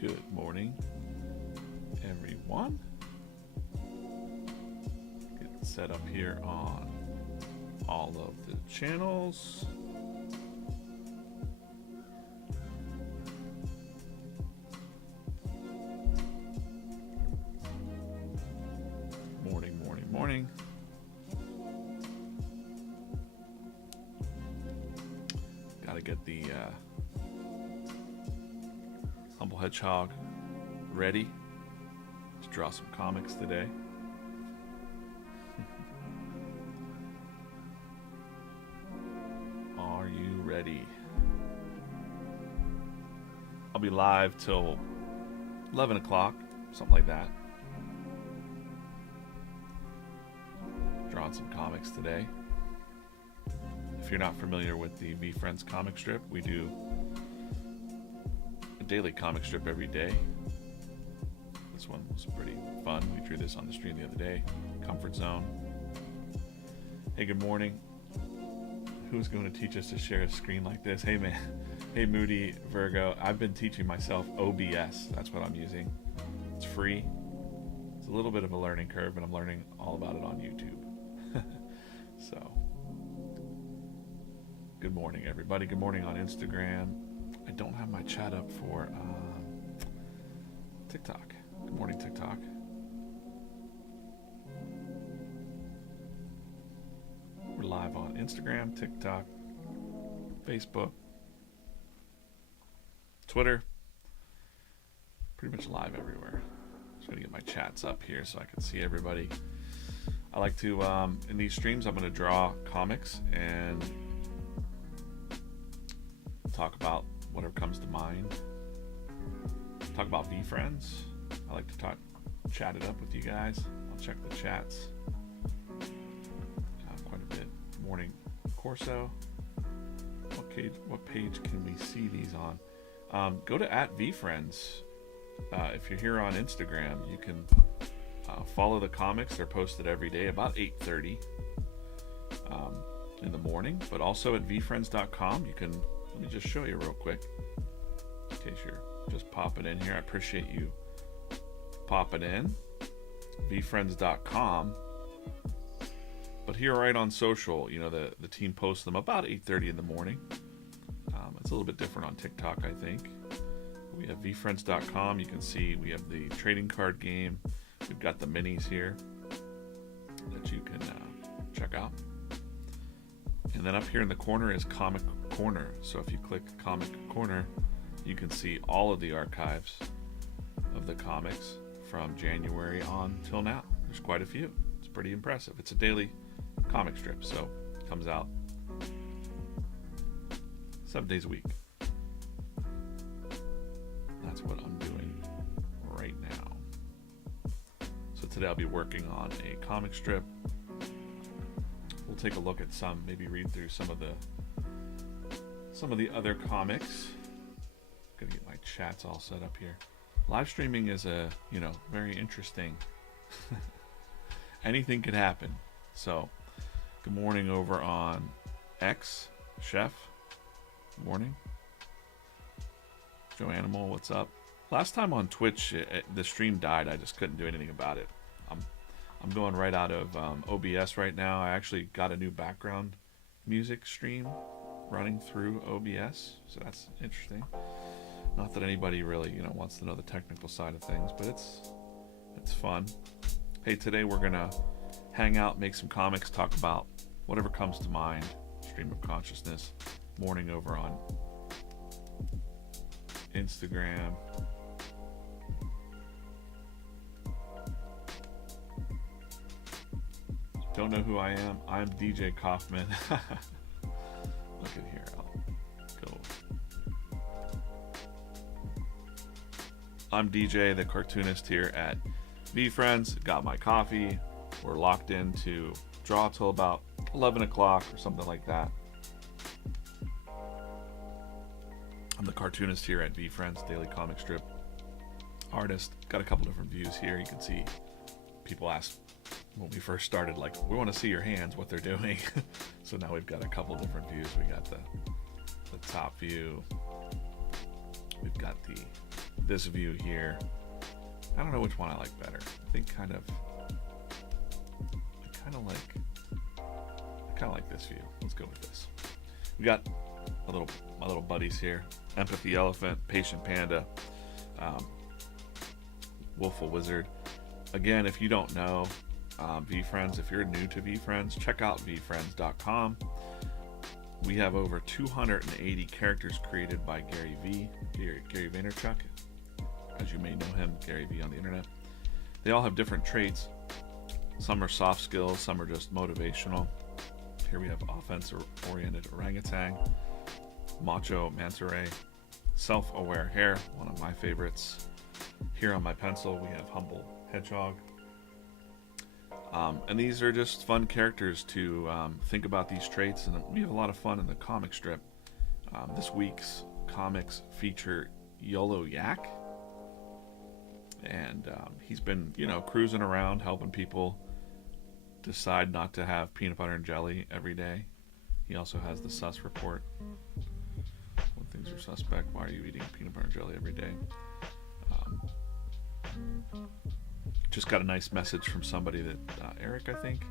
Good morning, everyone. Get set up here on all of the channels. Morning. Got to get the Humble Hedgehog ready to draw some comics today. Are you ready? I'll be live till 11 o'clock, something like that. Drawing some comics today. If you're not familiar with the VeeFriends comic strip, we do a daily comic strip every day. This one was pretty fun. We drew this on the stream the other day. Comfort Zone. Hey, good morning. Who's going to teach us to share a screen like this? Hey, man. Hey, Moody Virgo. I've been teaching myself OBS. That's what I'm using. It's free. It's a little bit of a learning curve, and I'm learning all about it on YouTube. So, good morning, everybody. Good morning on Instagram. I don't have my chat up for TikTok. Good morning, TikTok. We're live on Instagram, TikTok, Facebook, Twitter. Pretty much live everywhere. Just gonna get my chats up here so I can see everybody. I like to, in these streams, I'm going to draw comics and talk about whatever comes to mind. Talk about VeeFriends. I like to chat it up with you guys. I'll check the chats quite a bit. Morning Corso. What page can we see these on? Go to @VeeFriends. If you're here on Instagram, you can follow the comics. They're posted every day about 8:30 in the morning, but also at VeeFriends.com. You can, let me just show you real quick in case you're just popping in here. I appreciate you popping in. VeeFriends.com. But here right on social, you know, the team posts them about 8:30 in the morning. It's a little bit different on TikTok, I think. We have VeeFriends.com. You can see we have the trading card game. We've got the minis here that you can check out. And then up here in the corner is Comic Corner. So if you click Comic Corner, you can see all of the archives of the comics from January on till now. There's quite a few. It's pretty impressive. It's a daily comic strip, so it comes out 7 days a week. That's what I'm doing right now. So today I'll be working on a comic strip. We'll take a look at some, maybe read through some of the other comics. Gonna get my chats all set up here. Live streaming is very interesting. Anything could happen. So, good morning over on X, Chef. Good morning. Joe Animal, what's up? Last time on Twitch, the stream died. I just couldn't do anything about it. I'm going right out of OBS right now. I actually got a new background music stream running through OBS, so that's interesting. Not that anybody really, wants to know the technical side of things, but it's fun. Hey, today we're gonna hang out, make some comics, talk about whatever comes to mind. Stream of consciousness. Morning over on Instagram. Don't know who I am. I'm DJ Coffman. Look at here. I'll go. I'm DJ, the cartoonist here at VeeFriends. Got my coffee. We're locked in to draw till about 11 o'clock or something like that. I'm the cartoonist here at VeeFriends, daily comic strip artist. Got a couple different views here. You can see people asked when we first started, like, we want to see your hands, what they're doing. So now we've got a couple different views. We got the top view. We've got the this view here. I don't know which one I like better. I think I kind of like this view. Let's go with this. We got my little buddies here: Empathy Elephant, Patient Panda, Wolful Wizard. Again, if you don't know VeeFriends, if you're new to VeeFriends, check out VeeFriends.com. We have over 280 characters created by Gary Vaynerchuk. As you may know him, Gary V on the internet. They all have different traits. Some are soft skills, some are just motivational. Here we have offense-oriented orangutan, macho manta ray, self-aware hare, one of my favorites. Here on my pencil we have humble hedgehog. And these are just fun characters to think about these traits, and we have a lot of fun in the comic strip. This week's comics feature YOLO Yak, and he's been, cruising around helping people decide not to have peanut butter and jelly every day. He also has the sus report. When things are suspect, why are you eating peanut butter and jelly every day? Just got a nice message from somebody that Eric, I think,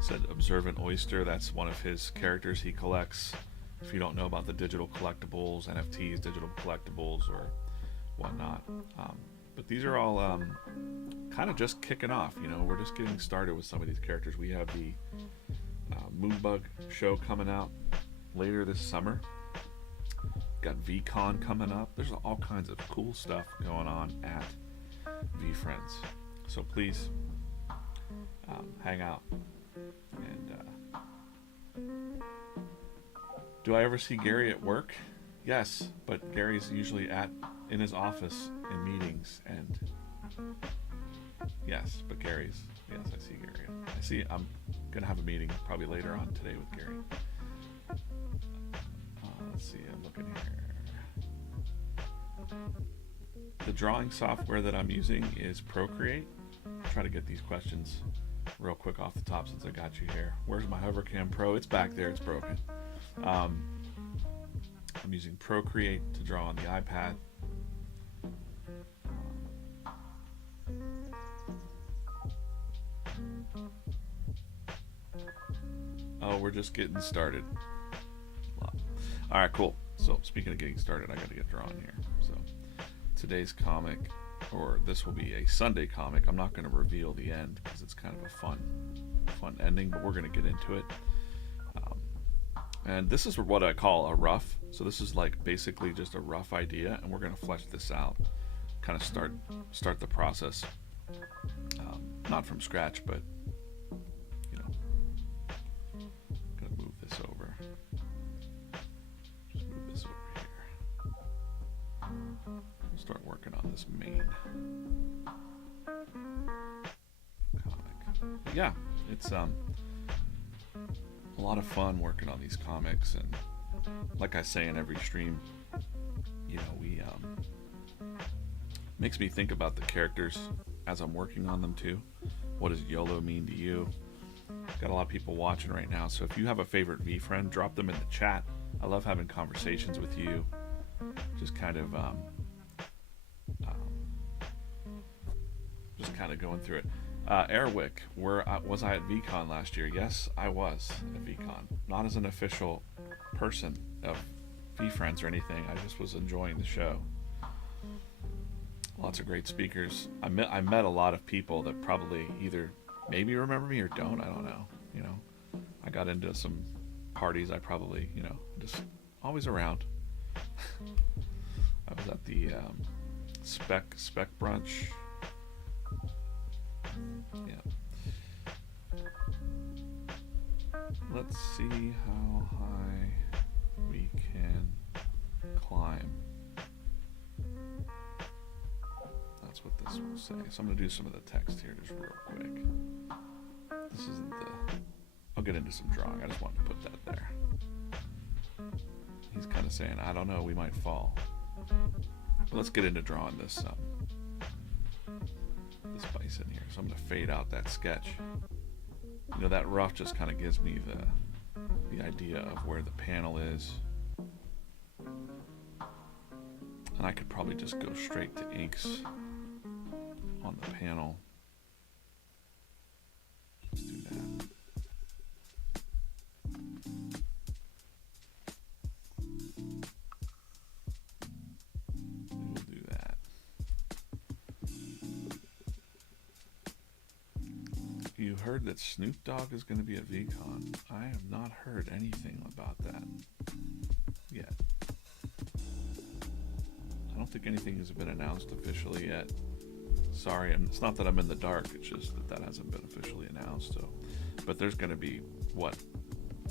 said observant oyster. That's one of his characters he collects. If you don't know about the digital collectibles, NFTs, digital collectibles, or whatnot. But these are all kind of just kicking off. We're just getting started with some of these characters. We have the Moonbug show coming out later this summer. Got VCon coming up. There's all kinds of cool stuff going on at VeeFriends. So please hang out. And do I ever see Gary at work? Yes, but Gary's usually in his office in meetings, and yes, I see Gary. I'm gonna have a meeting probably later on today with Gary. Let's see, I'm looking here. The drawing software that I'm using is Procreate. I'll try to get these questions real quick off the top since I got you here. Where's my Hovercam Pro? It's back there, it's broken. I'm using Procreate to draw on the iPad. Oh, we're just getting started. All right, cool. So speaking of getting started, I got to get drawing here. So today's comic, or this will be a Sunday comic. I'm not going to reveal the end because it's kind of a fun ending, but we're going to get into it. And this is what I call a rough. So this is like basically just a rough idea, and we're going to flesh this out, kind of start the process, not from scratch, but gonna move this over. Just move this over here. We'll start working on this main comic. But yeah, it's a lot of fun working on these comics, and like I say in every stream, we makes me think about the characters as I'm working on them too. What does YOLO mean to you? Got a lot of people watching right now, so if you have a favorite VeeFriend, drop them in the chat. I love having conversations with you, just kind of going through it. Airwick, was I at VCon last year? Yes, I was at VCon. Not as an official person of VeeFriends or anything. I just was enjoying the show. Lots of great speakers. I met a lot of people that probably either maybe remember me or don't. I don't know. I got into some parties. I probably, just always around. I was at the spec brunch. Yeah. Let's see how high we can climb. That's what this will say. So I'm going to do some of the text here just real quick. This isn't I'll get into some drawing. I just wanted to put that there. He's kind of saying, I don't know, we might fall. But let's get into drawing this bison here. So I'm going to fade out that sketch. That rough just kind of gives me the idea of where the panel is. And I could probably just go straight to inks on the panel. Let's do that. We will do that. You heard that Snoop Dogg is going to be at VCon. I have not heard anything about that yet. I don't think anything has been announced officially yet. Sorry, and it's not that I'm in the dark, it's just that hasn't been officially announced. So, but there's going to be, what,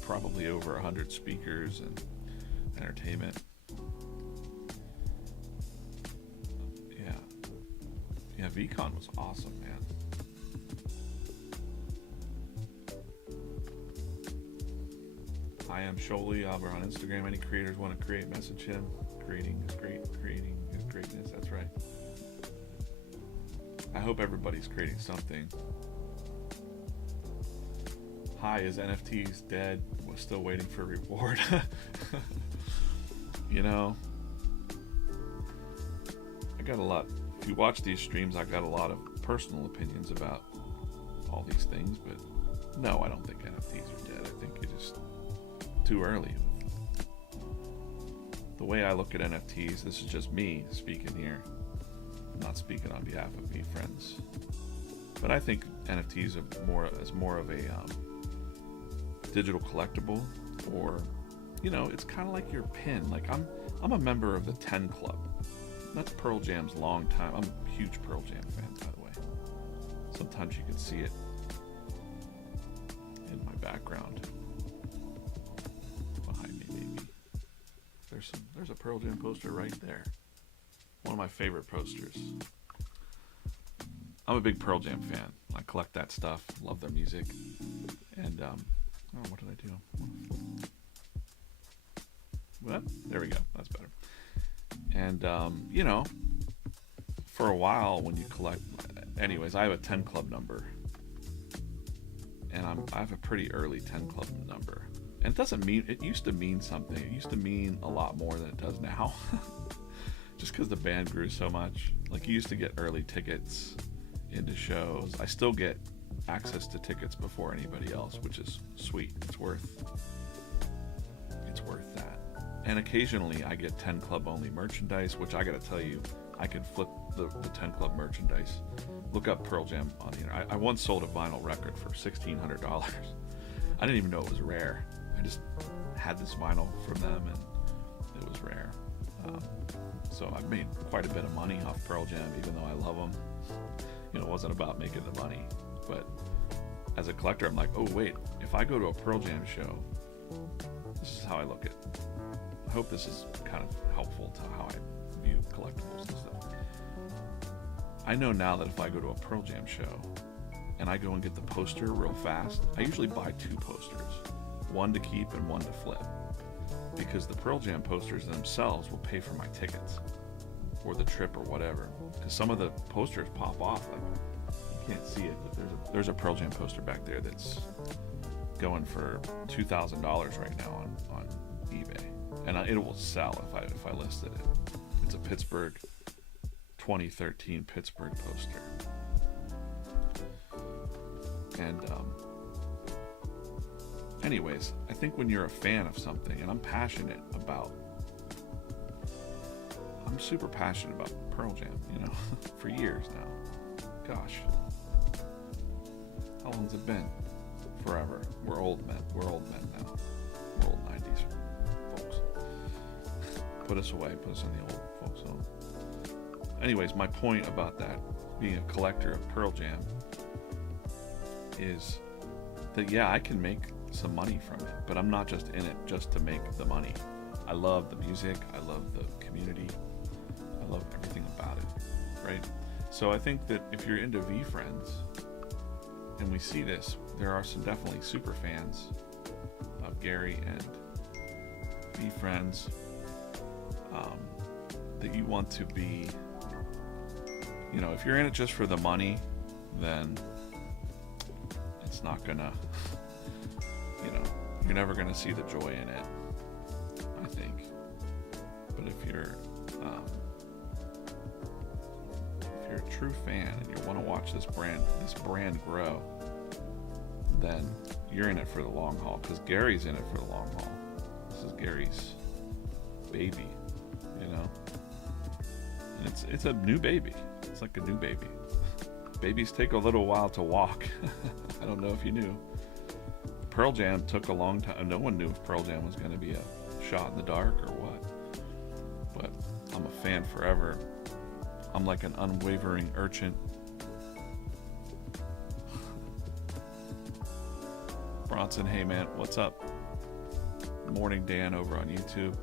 probably over 100 speakers and entertainment. Yeah, VCon was awesome, man. I am Sholey over on Instagram. Any creators want to create, message him. Creating is great. Creating is greatness. That's right. I hope everybody's creating something. Hi, is NFTs dead? We're still waiting for a reward. You know, I got a lot. If you watch these streams, I got a lot of personal opinions about all these things, but no, I don't think NFTs are dead. I think it's just too early. The way I look at NFTs, this is just me speaking here. I'm not speaking on behalf of VeeFriends, but I think NFTs are more of a digital collectible, or it's kind of like your pin. Like I'm a member of the 10 Club. That's Pearl Jam's long time. I'm a huge Pearl Jam fan, by the way. Sometimes you can see it in my background behind me, maybe. There's a Pearl Jam poster right there. One of my favorite posters. I'm a big Pearl Jam fan. I collect that stuff. Love their music. And what did I do? Well, there we go. That's better. And for a while when you collect, anyways, I have a 10 Club number, and I have a pretty early 10 Club number. And it doesn't mean, it used to mean something. It used to mean a lot more than it does now. Just because the band grew so much. Like, you used to get early tickets into shows. I still get access to tickets before anybody else, which is sweet. It's worth that. And occasionally I get 10 Club only merchandise, which I gotta tell you, I can flip the 10 Club merchandise. Look up Pearl Jam on the internet. I once sold a vinyl record for $1,600. I didn't even know it was rare. I just had this vinyl from them and it was rare. So I've made quite a bit of money off Pearl Jam, even though I love them. It wasn't about making the money. But as a collector, I'm like, oh wait, if I go to a Pearl Jam show, this is how I look at it. I hope this is kind of helpful to how I view collectibles and stuff. I know now that if I go to a Pearl Jam show and I go and get the poster real fast, I usually buy 2 posters, one to keep and one to flip, because the Pearl Jam posters themselves will pay for my tickets or the trip or whatever, because some of the posters pop off. Like, you can't see it, but there's a Pearl Jam poster back there that's going for $2,000 right now on eBay, and it will sell if I listed it. It's a Pittsburgh 2013 Pittsburgh poster, and anyways, I think when you're a fan of something, and I'm super passionate about Pearl Jam, for years now. Gosh, how long's it been? Forever. We're old men. We're old men now. We're old 90s folks. Put us away. Put us in the old folks home. Anyways, my point about that, being a collector of Pearl Jam, is that, yeah, I can make some money from it, but I'm not just in it just to make the money. I love the music. I love the community. I love everything about it, right? So I think that if you're into VeeFriends, and we see this, there are some definitely super fans of Gary and VeeFriends, that you want to be, if you're in it just for the money, then it's not gonna, you're never gonna see the joy in it, I think. But if you're true fan and you want to watch this brand grow, then you're in it for the long haul, because Gary's in it for the long haul. This is Gary's baby, you know? And it's a new baby. It's like a new baby. Babies take a little while to walk. I don't know if you knew. Pearl Jam took a long time. No one knew if Pearl Jam was going to be a shot in the dark or what. But I'm a fan forever. I'm like an unwavering urchin. Bronson, hey man, what's up? Morning Dan over on YouTube.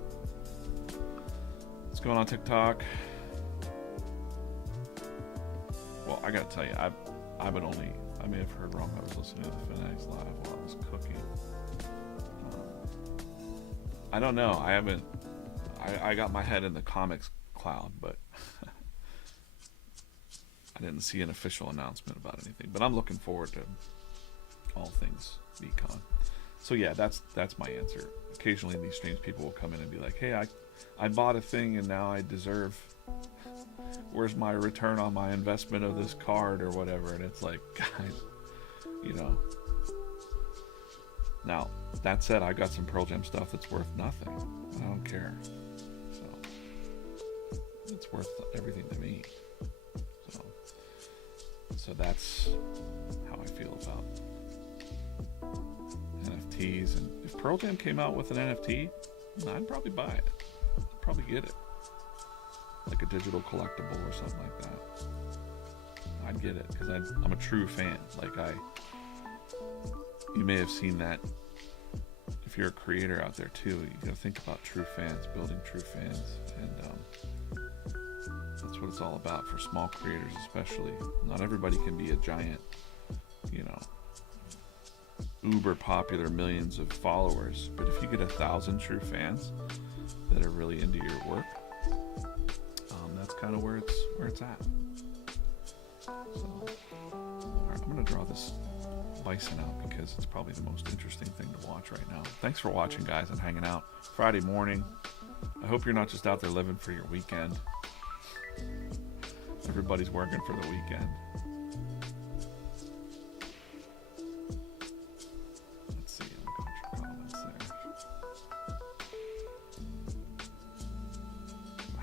What's going on TikTok? Well, I gotta tell you, I may have heard wrong. I was listening to the Fanatics Live while I was cooking. I don't know. I got my head in the comics cloud, but I didn't see an official announcement about anything. But I'm looking forward to all things VCon. So yeah, that's my answer. Occasionally these strange people will come in and be like, hey, I bought a thing and now I deserve, where's my return on my investment of this card or whatever? And it's like, guys, you know. Now, that said, I got some Pearl Jam stuff that's worth nothing. I don't care. So it's worth everything to me. So that's how I feel about NFTs. And if Pearl Jam came out with an NFT, I'd probably buy it. I'd probably get it. Like a digital collectible or something like that. I'd get it because I'm a true fan. You may have seen that. If you're a creator out there too, you gotta think about true fans, building true fans, and that's what it's all about for small creators, especially. Not everybody can be a giant, you know, uber popular, millions of followers. But if you get 1,000 true fans that are really into your work, that's kind of where it's at. So, all right, I'm gonna draw this bison out because it's probably the most interesting thing to watch right now. Thanks for watching, guys, and hanging out Friday morning. I hope you're not just out there living for your weekend. Everybody's working for the weekend. Let's see, I'm going through comments there.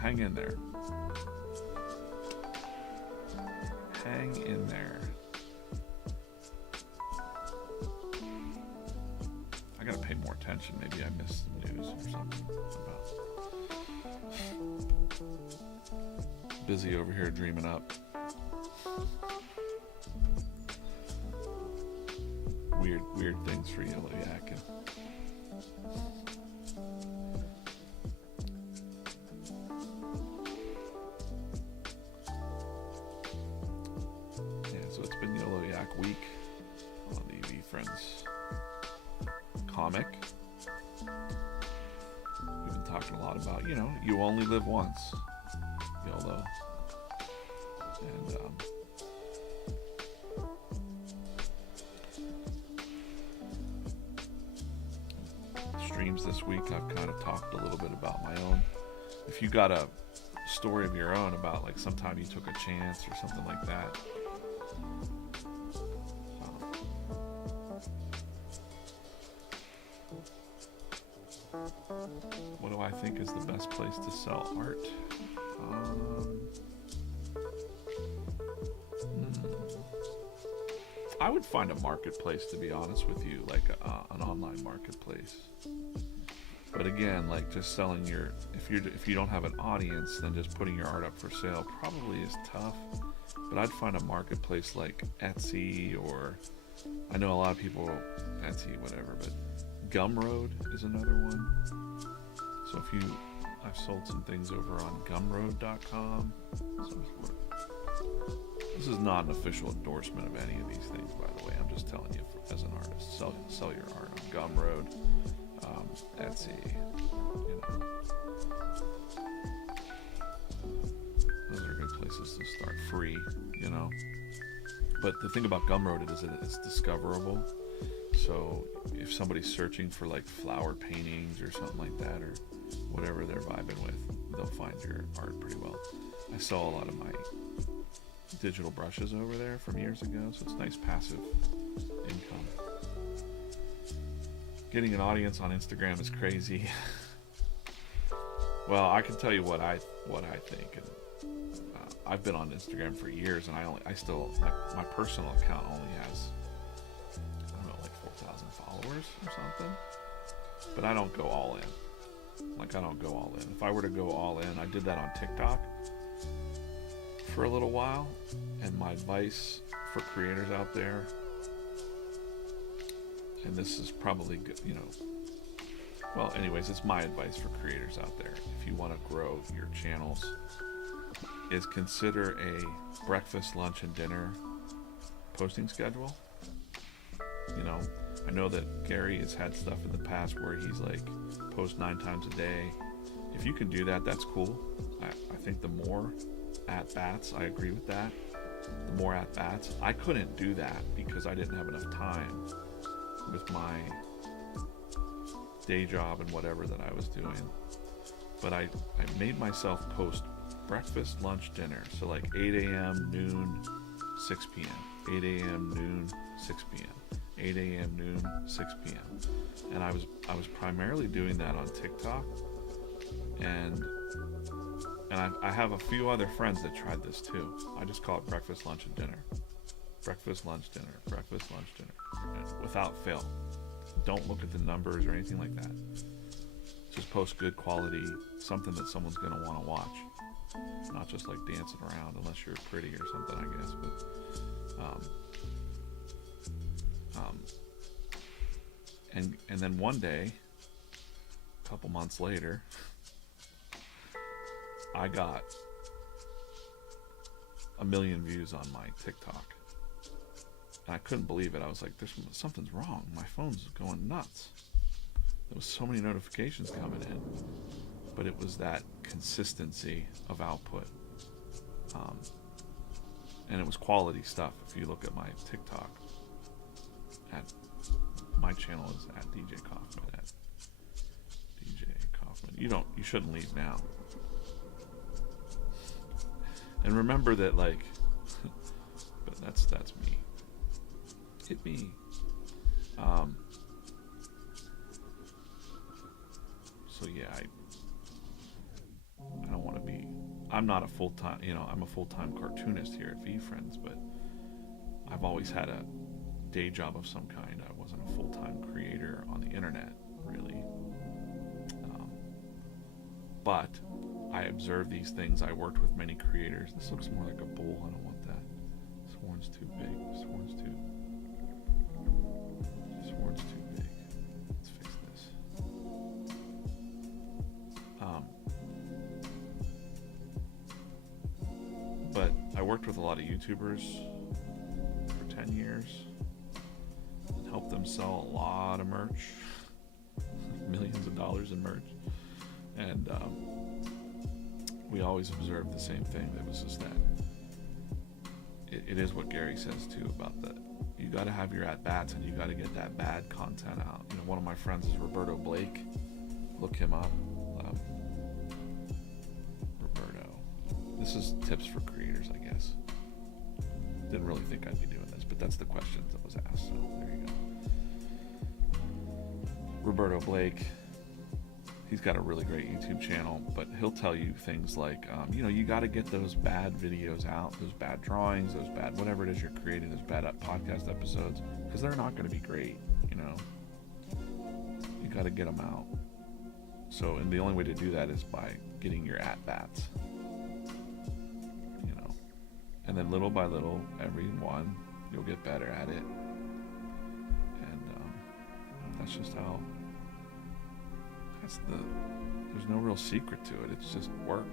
Hang in there. Hang in there. I gotta pay more attention. Maybe I missed some news or something about. Busy over here dreaming up. Weird things for Yellow Yak. So it's been Yellow Yak week on the VeeFriends comic. We've been talking a lot about, you know, you only live once, YOLO. And streams this week, I've kind of talked a little bit about my own. If you got a story of your own about like sometime you took a chance or something like that, what do I think is the best place to sell art? I would find a marketplace, to be honest with you, like an online marketplace. But again, like just selling your, if you don't have an audience, then just putting your art up for sale probably is tough. But I'd find a marketplace like Etsy, or I know a lot of people, Etsy, whatever, but Gumroad is another one. So I've sold some things over on Gumroad.com. So this is not an official endorsement of any of these things, by the way. I'm just telling you, as an artist, sell your art on Gumroad, Etsy, you know. Those are good places to start, free, you know. But the thing about Gumroad is that it's discoverable. So if somebody's searching for like flower paintings or something like that, or whatever they're vibing with, they'll find your art pretty well. I sell a lot of my digital brushes over there from years ago, so it's nice passive income. Getting an audience on Instagram is crazy. Well, I can tell you what I think, and I've been on Instagram for years, and I still my personal account only has, I don't know, like 4,000 followers or something. But I don't go all in. Like, I don't go all in. If I were to go all in, I did that on TikTok for a little while, and my advice for creators out there, and this is probably good, you know, well, anyways, it's my advice for creators out there. If you want to grow your channels, is consider a breakfast, lunch, and dinner posting schedule. You know, I know that Gary has had stuff in the past where he's like post 9 times a day. If you can do that, that's cool. I think the more at bats, I agree with that. The more at bats, I couldn't do that because I didn't have enough time with my day job and whatever that I was doing. But I made myself post breakfast, lunch, dinner. So like 8 a.m., noon, 6 p.m. 8 a.m., noon, 6 p.m. 8 a.m., noon, 6 p.m. And I was primarily doing that on TikTok. And I have a few other friends that tried this too. I just call it breakfast, lunch, and dinner. Breakfast, lunch, dinner. Breakfast, lunch, dinner. And without fail. Don't look at the numbers or anything like that. Just post good quality, something that someone's going to want to watch. Not just like dancing around, unless you're pretty or something, I guess. But and then one day, a couple months later, I got 1 million views on my TikTok. And I couldn't believe it. I was like, something's wrong. My phone's going nuts. There was so many notifications coming in. But it was that consistency of output. And it was quality stuff. If you look at my TikTok, my channel is at DJ Coffman, at DJ Coffman. You shouldn't leave now. And remember that, like, but that's me. Hit me. So yeah, I don't want to be. I'm not a full-time. I'm a full-time cartoonist here at VeeFriends, but I've always had a day job of some kind. I wasn't a full-time creator on the internet, really. But I observed these things. I worked with many creators. This looks more like a bull. I don't want that. This horn's too big. This horn's too big. Let's fix this. But I worked with a lot of YouTubers for 10 years and helped them sell a lot of merch, millions of dollars in merch. And we always observed the same thing. That was just that it is what Gary says too about that. You got to have your at-bats and you got to get that bad content out. One of my friends is Roberto Blake. Look him up. Roberto. This is tips for creators, I guess. Didn't really think I'd be doing this, but that's the question that was asked. So there you go. Roberto Blake. He's got a really great YouTube channel, but he'll tell you things like, you got to get those bad videos out, those bad drawings, those bad whatever it is you're creating, those bad podcast episodes, because they're not going to be great, You got to get them out. So, and the only way to do that is by getting your at-bats, And then little by little, every one, you'll get better at it. And that's just how... There's no real secret to it. It's just work.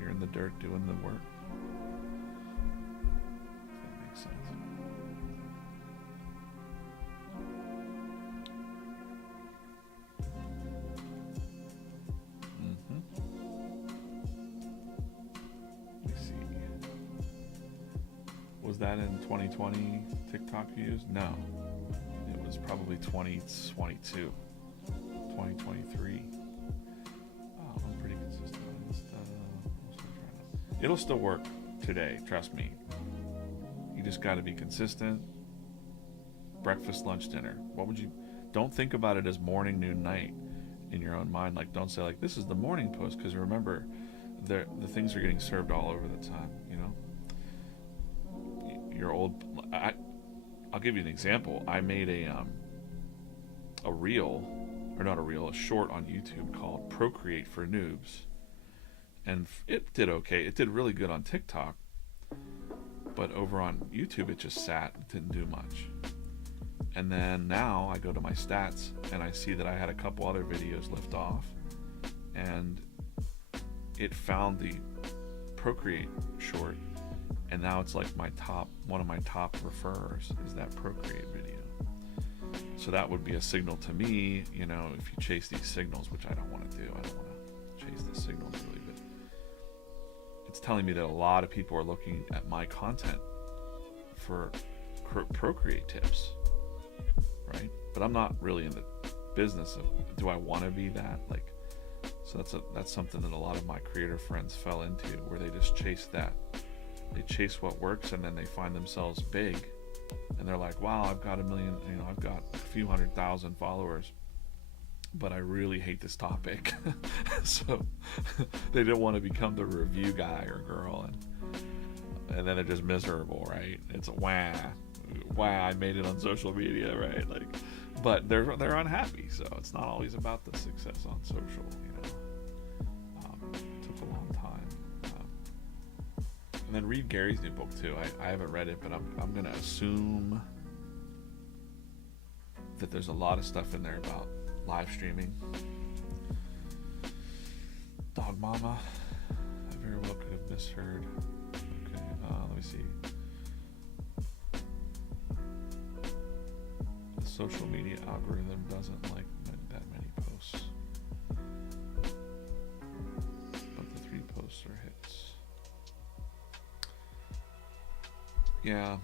You're in the dirt doing the work. If that makes sense. Let me see. Was that in 2020 TikTok views? No. It was probably 2022. 2023. I'm pretty consistent on this stuff. It'll still work. today. Trust me. You just got to be consistent. Breakfast, lunch, dinner. Don't think about it as morning, noon, night in your own mind. Like, don't say like, this is the morning post, because remember, the things are getting served all over the time, I'll give you an example. I made a short on YouTube called Procreate for Noobs. And it did okay. It did really good on TikTok. But over on YouTube, it just sat. It didn't do much. And then now I go to my stats and I see that I had a couple other videos lift off. And it found the Procreate short. And now it's like one of my top referrers is that Procreate video. So that would be a signal to me, if you chase these signals, which I don't want to do. I don't want to chase the signals really, but it's telling me that a lot of people are looking at my content for Procreate tips, right? But I'm not really in the business of, do I want to be that? So that's something that a lot of my creator friends fell into, where they just chase that. They chase what works, and then they find themselves big, and they're like, wow, I've got 1 million, I've got a few 100,000 followers, but I really hate this topic. So they don't want to become the review guy or girl, and then they're just miserable, right? It's wah, I made it on social media, right? But they're unhappy. So it's not always about the success on social, It took a long time. And then read Gary's new book too. I haven't read it, but I'm gonna assume that there's a lot of stuff in there about live streaming. Dog Mama, I very well could have misheard. Okay, let me see. The social media algorithm doesn't like that many posts, but the 3 posts are hits. Yeah,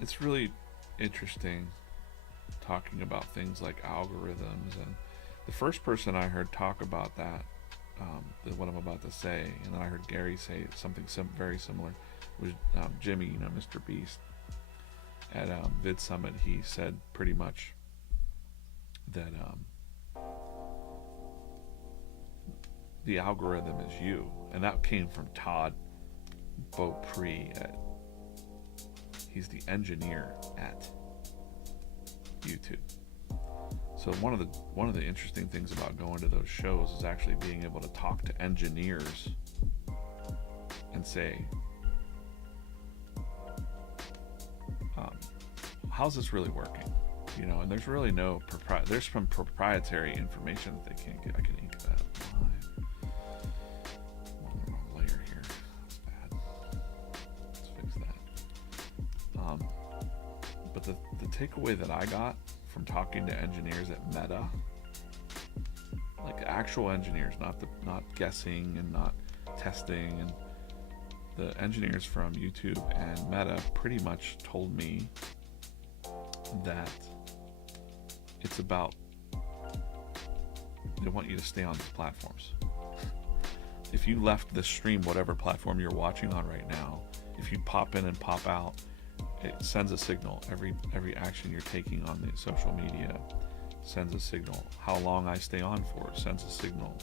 it's really interesting talking about things like algorithms, and the first person I heard talk about that, what I'm about to say, and then I heard Gary say something very similar, was Jimmy, Mr. Beast. At Vid Summit, he said pretty much that the algorithm is you, and that came from Todd Beaupre. He's the engineer at YouTube. So one of the interesting things about going to those shows is actually being able to talk to engineers and say, how's this really working? And there's really no there's some proprietary information that they can't get. I can ink that. But the takeaway that I got from talking to engineers at Meta, like actual engineers, not guessing and not testing, and the engineers from YouTube and Meta pretty much told me that it's about, they want you to stay on these platforms. If you left the stream, whatever platform you're watching on right now, if you pop in and pop out, it sends a signal. Every action you're taking on the social media sends a signal. How long I stay on for sends a signal.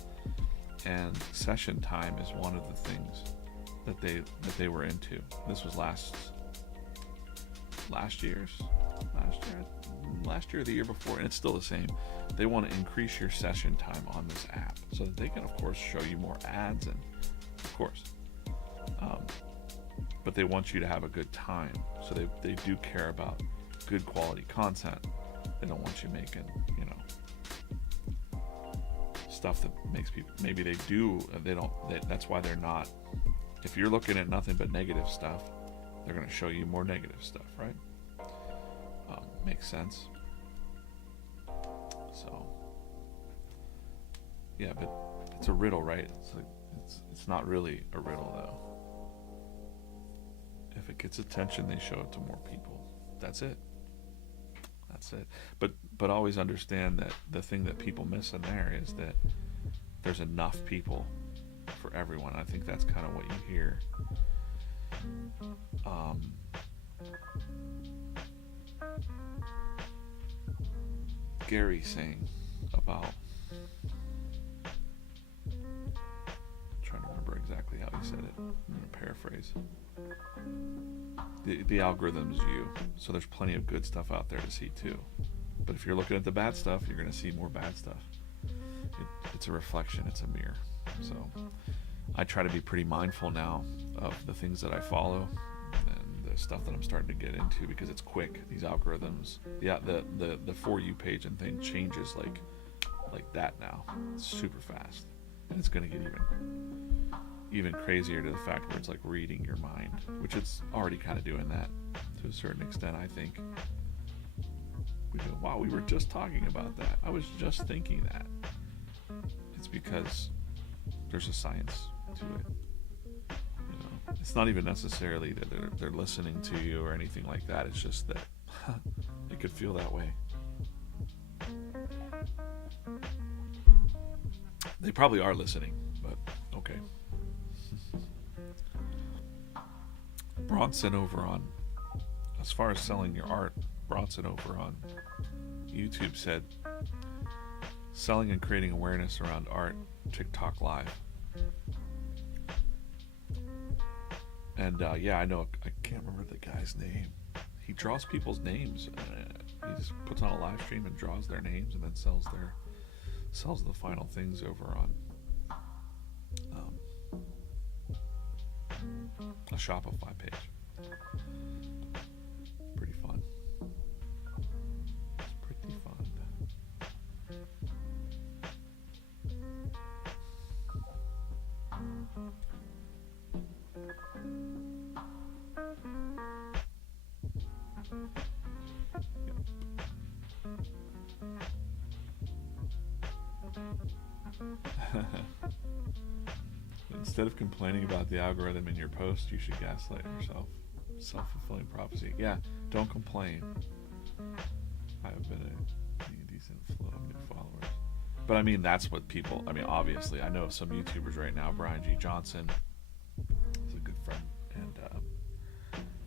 And session time is one of the things that they were into. This was last year or the year before, and it's still the same. They want to increase your session time on this app so that they can, of course, show you more ads, and of course, but they want you to have a good time. So they do care about good quality content. They don't want you making, stuff that makes people, maybe they do, that's why they're not, if you're looking at nothing but negative stuff, they're going to show you more negative stuff, right? Makes sense. So, yeah, but it's a riddle, right? It's not really a riddle, though. If it gets attention, they show it to more people. That's it. But always understand that the thing that people miss in there is that there's enough people for everyone. I think that's kind of what you hear. Gary saying about, I'm trying to remember exactly how he said it. I'm going to paraphrase. The algorithm's you, so there's plenty of good stuff out there to see too. But if you're looking at the bad stuff, you're going to see more bad stuff. It's a reflection, it's a mirror. So I try to be pretty mindful now of the things that I follow and the stuff that I'm starting to get into, because it's quick. These algorithms, the For You page and thing changes like that now. It's super fast, and it's going to get even crazier to the fact where it's like reading your mind, which it's already kind of doing that to a certain extent, I think. We go, wow, we were just talking about that. I was just thinking that. It's because there's a science to it. You know, it's not even necessarily that they're listening to you or anything like that. It's just that it could feel that way. They probably are listening, but okay. Bronson over on, as far as selling your art, Bronson over on YouTube said, selling and creating awareness around art, TikTok Live. And yeah, I know, I can't remember the guy's name. He draws people's names. He just puts on a live stream and draws their names and then sells the final things over on a Shopify page. Pretty fun. It's pretty fun. Instead of complaining about the algorithm in your post, you should gaslight yourself. Self-fulfilling prophecy. Yeah, don't complain. I have been a decent flow of new followers. But I mean, that's what people, I mean, obviously, I know some YouTubers right now, Brian G. Johnson is a good friend, and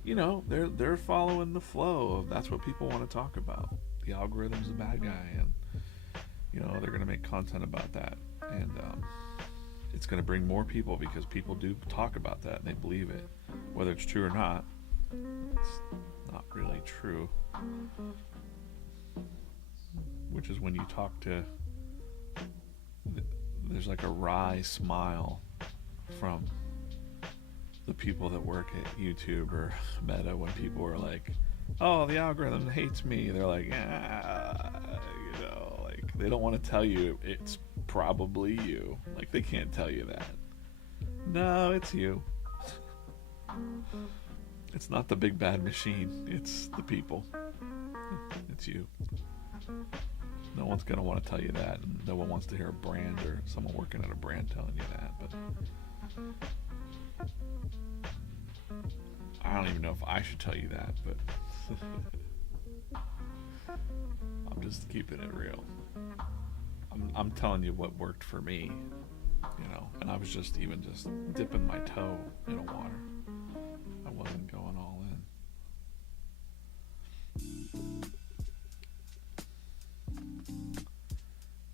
you know, they're following the flow of that's what people want to talk about. The algorithm's a bad guy, and you know, they're going to make content about that, and it's going to bring more people because people do talk about that and they believe it. Whether it's true or not, it's not really true. Which is when you talk to, there's like a wry smile from the people that work at YouTube or Meta when people are like, oh, the algorithm hates me. They're like, yeah, you know, like they don't want to tell you it's probably you. Like they can't tell you that. No, it's you. It's not the big bad machine. It's the people. It's you. No one's going to want to tell you that. And no one wants to hear a brand or someone working at a brand telling you that. But I don't even know if I should tell you that. But I'm just keeping it real. I'm telling you what worked for me, you know, and I was just dipping my toe in a water. I wasn't going all in.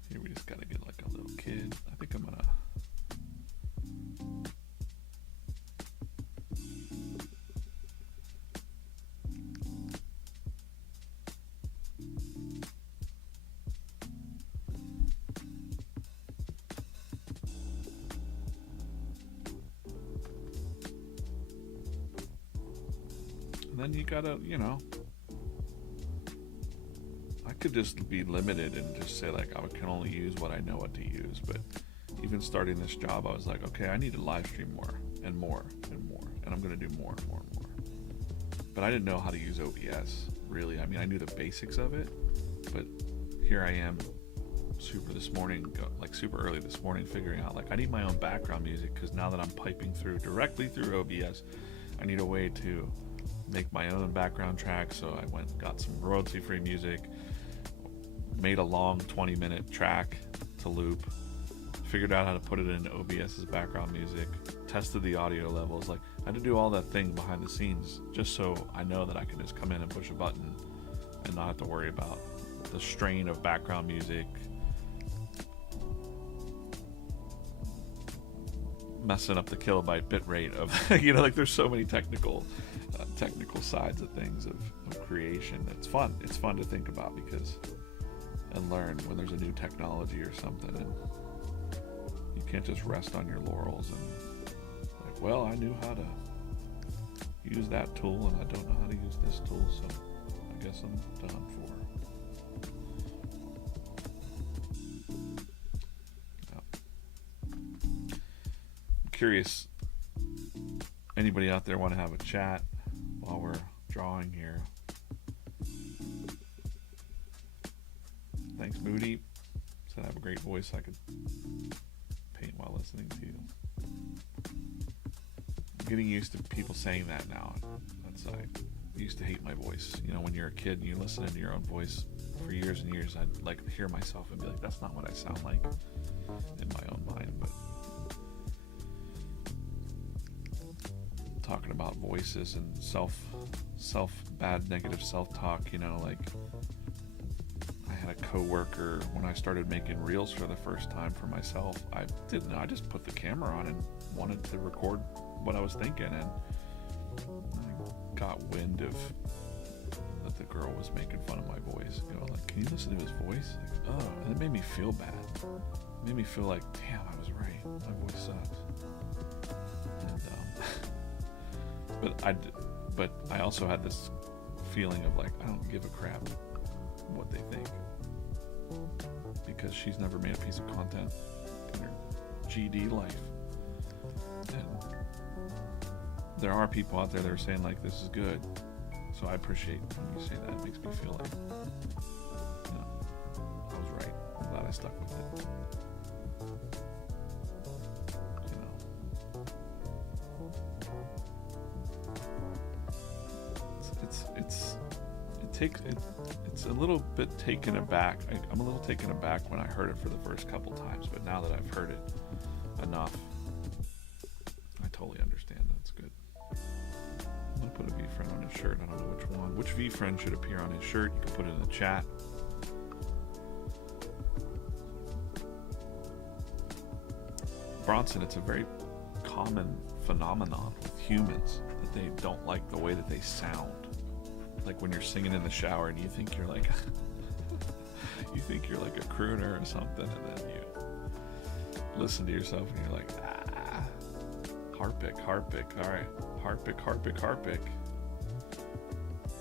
Here we just gotta get like a little kid. I think I'm gonna then you gotta, you know, I could just be limited and just say like I can only use what I know what to use. But even starting this job, I was like, okay, I need to live stream more and more and more, and I'm gonna do more and more and more. But I didn't know how to use OBS really. I mean, I knew the basics of it, but here I am, super early this morning, figuring out like I need my own background music, because now that I'm piping through directly through OBS, I need a way to make my own background track. So I went and got some royalty-free music, made a long 20-minute track to loop, figured out how to put it in OBS's background music, tested the audio levels. Like, I had to do all that thing behind the scenes just so I know that I can just come in and push a button and not have to worry about the strain of background music, messing up the kilobyte bitrate of, like there's so many technical sides of things of creation. It's fun to think about and learn when there's a new technology or something, and you can't just rest on your laurels and like, well, I knew how to use that tool and I don't know how to use this tool, so I guess I'm done for. Curious, anybody out there want to have a chat while we're drawing here? Thanks, Moody. Said I have a great voice I could paint while listening to you. I'm getting used to people saying that now. I used to hate my voice. When you're a kid and you listen to your own voice for years and years, I'd like hear myself and be like, that's not what I sound like in my own mind. But talking about voices and bad negative self-talk, like I had a coworker when I started making reels for the first time for myself. I didn't know, I just put the camera on and wanted to record what I was thinking, and I got wind of that the girl was making fun of my voice. Like, can you listen to his voice? Like, oh, and it made me feel bad. It made me feel like, damn, I was right. My voice sucks. And but I also had this feeling of like, I don't give a crap what they think, because she's never made a piece of content in her GD life. And there are people out there that are saying like, this is good. So I appreciate when you say that. It makes me feel like, I was right. I'm glad I stuck with it. It's a little bit taken aback. I'm a little taken aback when I heard it for the first couple times, but now that I've heard it enough, I totally understand. That's good. I'm gonna put a VeeFriend on his shirt. I don't know which one. Which VeeFriend should appear on his shirt? You can put it in the chat. Bronson, it's a very common phenomenon with humans that they don't like the way that they sound. Like when you're singing in the shower and you think you're like a crooner or something, and then you listen to yourself and you're like, Harpic, all right, Harpic.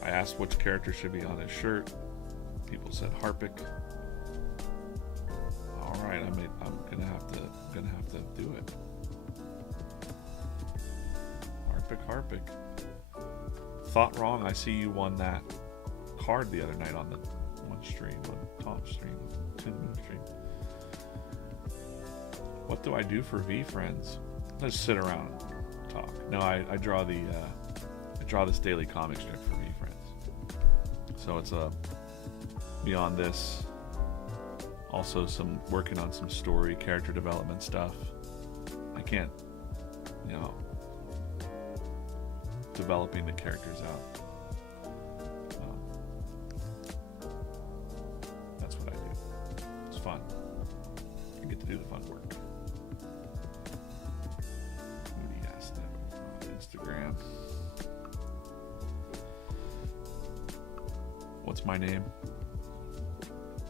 I asked which character should be on his shirt. People said Harpic. All right, I'm gonna have to do it. Harpic. Thought wrong. I see you won that card the other night on the top stream, 2-minute stream. What do I do for VeeFriends? Let's sit around and talk. No, I draw this daily comic strip for VeeFriends. So it's beyond this, also some working on some story, character development stuff. I can't, developing the characters out. That's what I do. It's fun. I get to do the fun work. Moody asked that on Instagram. What's my name?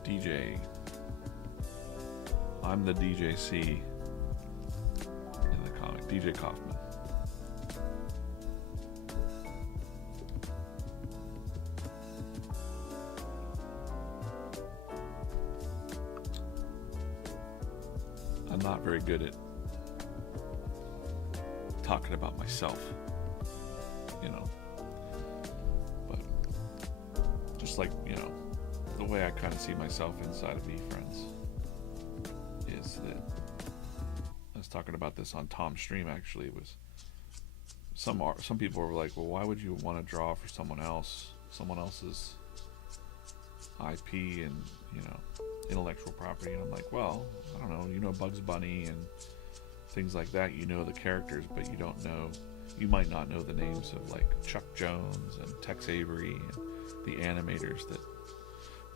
DJ. I'm the DJC in the comic. DJ Coffman. I'm not very good at talking about myself, but just like, the way I kind of see myself inside of VeeFriends is that I was talking about this on Tom's stream. Actually, it was some people were like, well, why would you want to draw for someone else's IP? And intellectual property, and I'm like, well, I don't know, you know Bugs Bunny and things like that, you know the characters, but you might not know the names of like Chuck Jones and Tex Avery and the animators that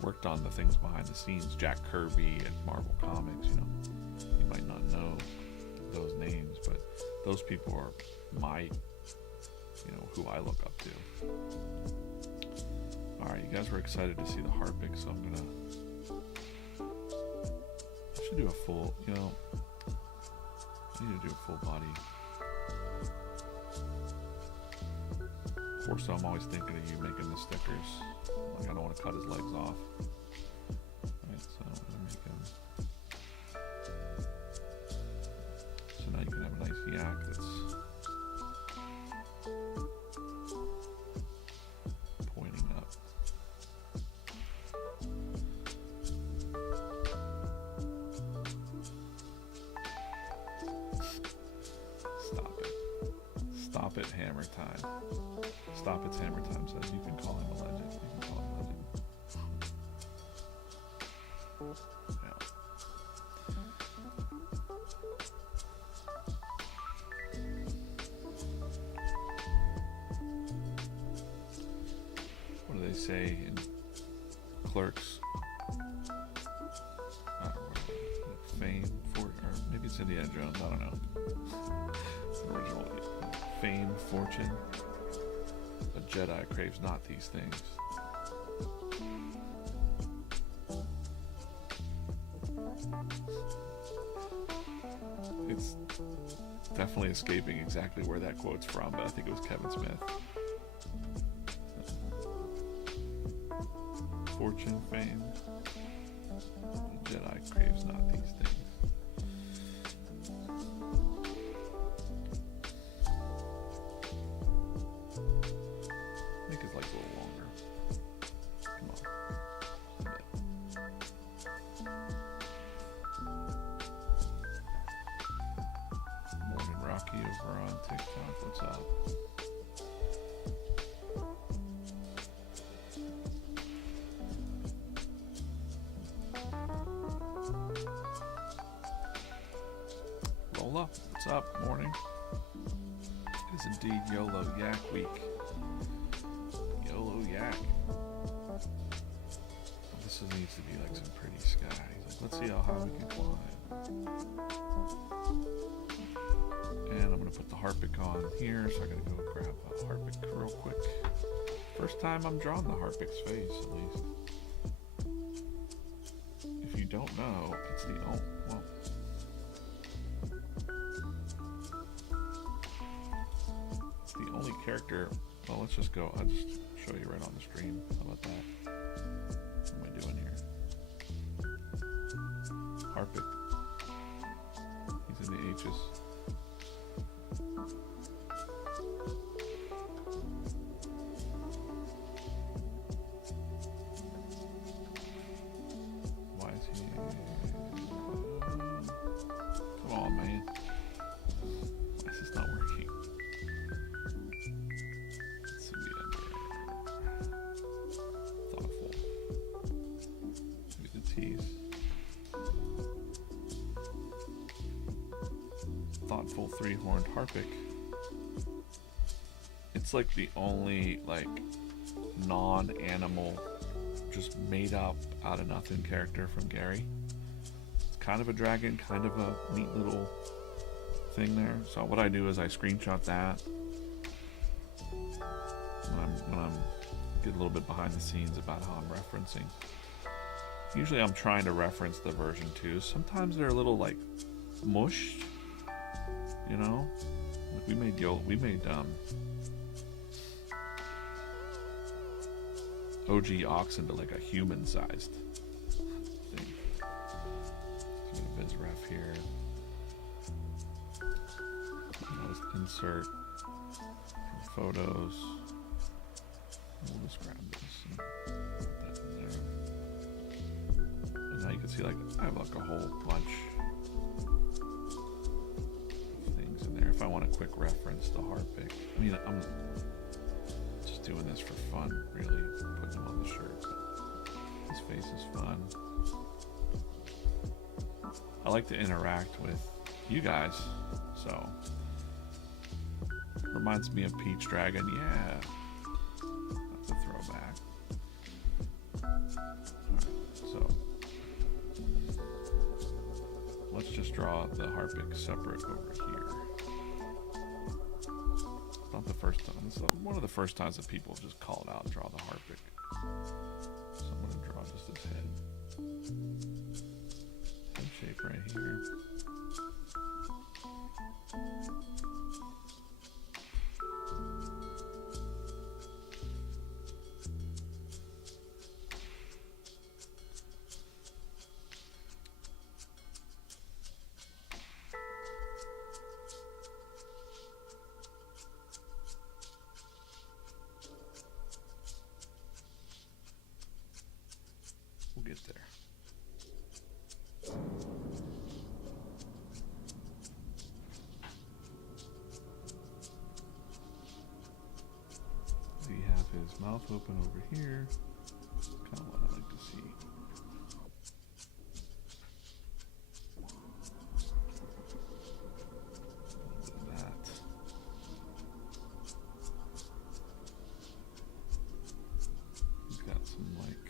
worked on the things behind the scenes, Jack Kirby and Marvel Comics, you might not know those names, but those people are who I look up to. Alright, you guys were excited to see the Harpic, so I should do a full, I need to do a full body. Of course, I'm always thinking of you making the stickers. Like, I don't want to cut his legs off. Alright, so I'm going to make him. So now you can have a nice yak that's pointing up. Stop it, Hammer Time. Stop It's Hammer Time says you can call him a legend. You can call him a legend. Yeah. What do they say in Clerks? Fame for, or maybe it's Indiana Jones, I don't know. It's an original. Fame, fortune. A Jedi craves not these things. It's definitely escaping exactly where that quote's from, but I think it was Kevin Smith. Fortune, fame. A Jedi craves not these things. Over on TikTok, what's up? Lola, what's up? Morning. It is indeed YOLO Yak Week. YOLO Yak. Well, this needs to be like some pretty sky. He's like, let's see how high we can climb. And I'm going to put the Harpic on here, so I got to go grab a Harpic real quick. First time I'm drawing the Harpic's face, at least. If you don't know, it's the only character. Well, let's just go. I'll just show you right on the stream. How about that? What am I doing here? Harpic. He's in the H's. Thoughtful three-horned Harpic. It's like the only like non-animal, just made up out of nothing character from Gary. It's kind of a dragon, kind of a neat little thing there. So what I do is I screenshot that when I'm get a little bit behind the scenes about how I'm referencing. Usually I'm trying to reference the version 2. Sometimes they're a little like mushed. You know, like we made OG Ox into like a human-sized thing. So a Viz ref here. Let's insert photos. We'll just grab this and put that in there. And now you can see like I have like a whole bunch. If I want a quick reference to Harpic, I mean, I'm just doing this for fun, really, putting him on the shirt. But his face is fun. I like to interact with you guys, so reminds me of Peach Dragon. Yeah, that's a throwback. So let's just draw the Harpic separate over here. Not the first time. This is one of the first times that people just call it out and draw the Harpic. So I'm going to draw just his head. Head shape right here. We'll get there. We have his mouth open over here. Kind of what I like to see. That. He's got some like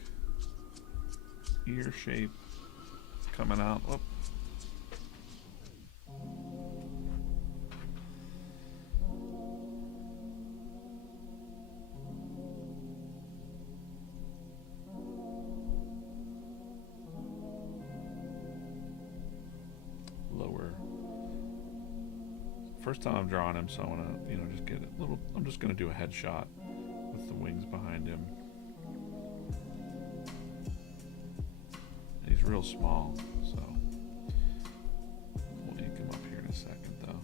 ear shape coming out. Whoop. Lower. First time I'm drawing him, so I want to, just get a little. I'm just going to do a headshot with the wings behind him. He's real small, so we'll ink him up here in a second, though.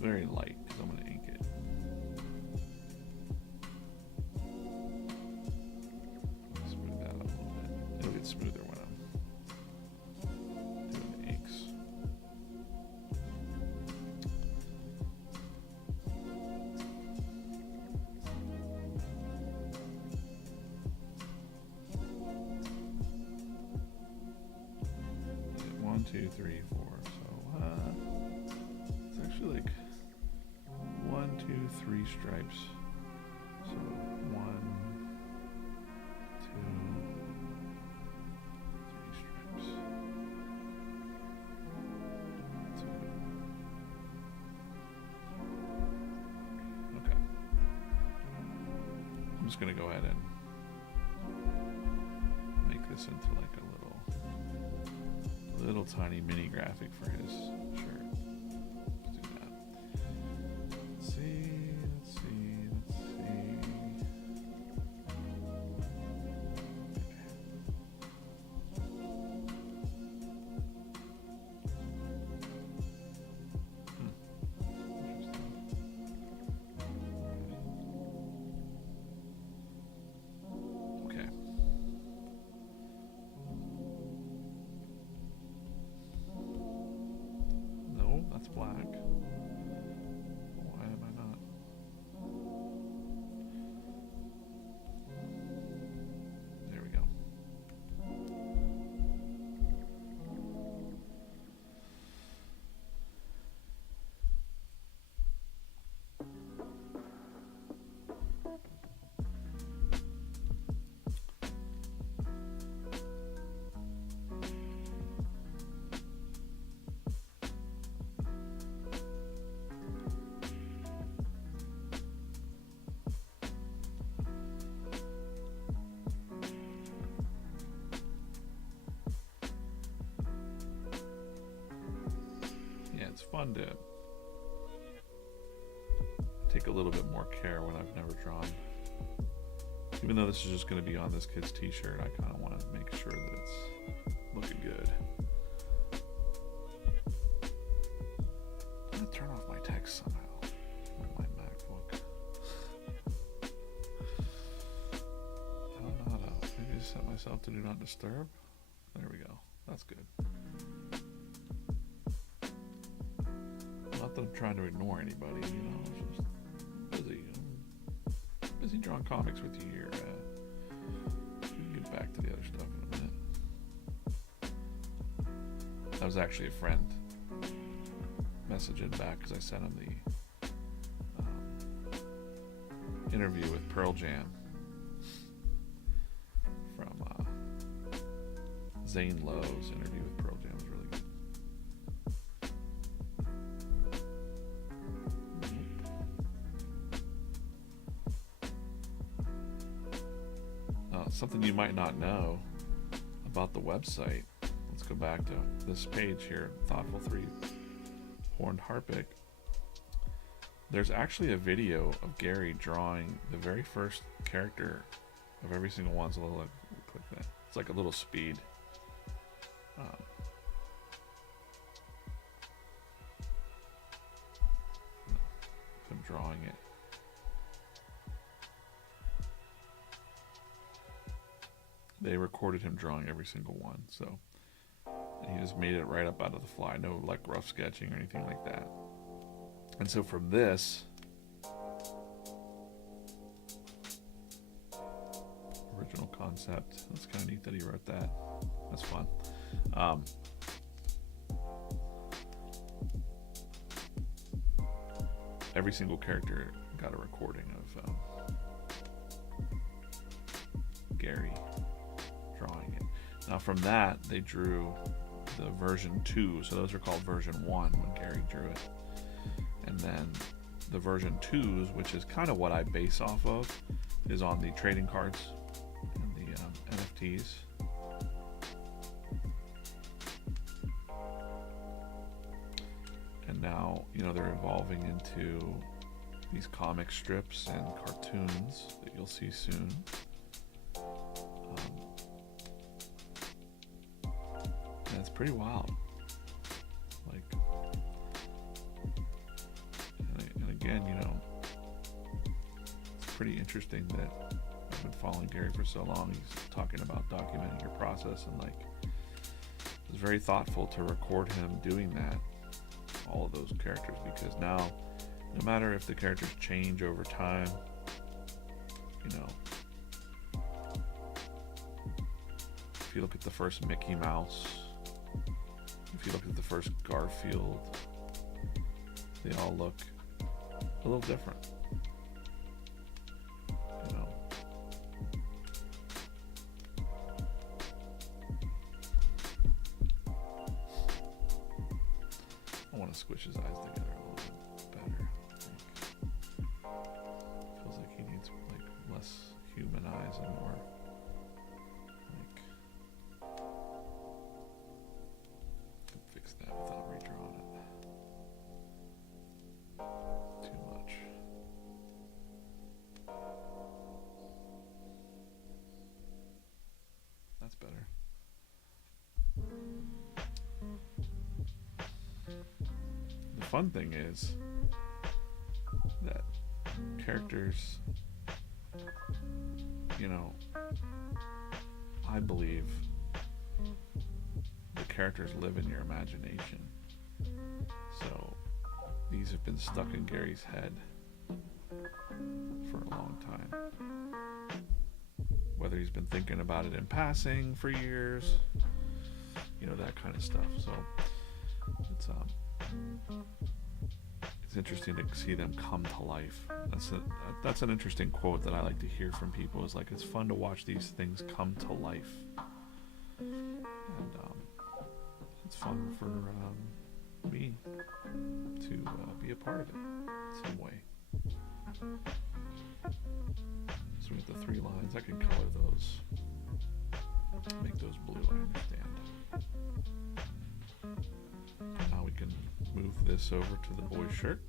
Very light because I'm going to ink it. Smooth that up a little bit. It'll get smoother when I'm doing the inks. One, two, three, four. So it's actually like 1, 2, 3 stripes. So 1, 2, 3 stripes. 2. Okay. I'm just gonna go ahead and make this into like a little tiny mini graphic for his shirt. Let's do that. Let's see. Okay. No, that's black. Why am I not? There we go. It's fun to take a little bit more care when I've never drawn. Even though this is just going to be on this kid's t-shirt, I kind of want to make sure that it's looking good. to do not disturb. There we go. That's good. Not that I'm trying to ignore anybody, you know, it's just busy. I'm busy drawing comics with you here. We can get back to the other stuff in a minute. That was actually a friend messaging back because I sent him the interview with Pearl Jam from Zane Lowe's interview with Pearl Jam was really good. Something you might not know about the website. Let's go back to this page here, Thoughtful 3 Horned Harpic. There's actually a video of Gary drawing the very first character of every single one. So like, click that. It's like a little speed. Him drawing it. They recorded him drawing every single one, so he just made it right up out of the fly. No like rough sketching or anything like that. And so from this original concept, that's kind of neat that he wrote that. That's fun. Every single character got a recording of Gary drawing it. Now from that they drew the version 2, so those are called version 1 when Gary drew it, and then the version 2s, which is kind of what I base off of, is on the trading cards and the NFTs. And now, you know, they're evolving into these comic strips and cartoons that you'll see soon. And it's pretty wild. Like, and again, you know, it's pretty interesting that I've been following Gary for so long. He's talking about documenting your process, and like, it was very thoughtful to record him doing that, all of those characters, because now, no matter if the characters change over time, you know, if you look at the first Mickey Mouse, if you look at the first Garfield, they all look a little different, you know. I want to squish his eyes together a little bit better. I think. Feels like he needs like less human eyes and more like. Could fix that without redrawing it too much. That's better. The fun thing is that characters, you know, I believe the characters live in your imagination. So these have been stuck in Gary's head for a long time. Whether he's been thinking about it in passing for years, you know, that kind of stuff. So it's interesting to see them come to life. That's an interesting quote that I like to hear from people. Is like, it's fun to watch these things come to life, and it's fun for me to be a part of it in some way. So we have the 3 lines. I can color those, make those blue. I understand. Now we can move this over to the boy's shirt.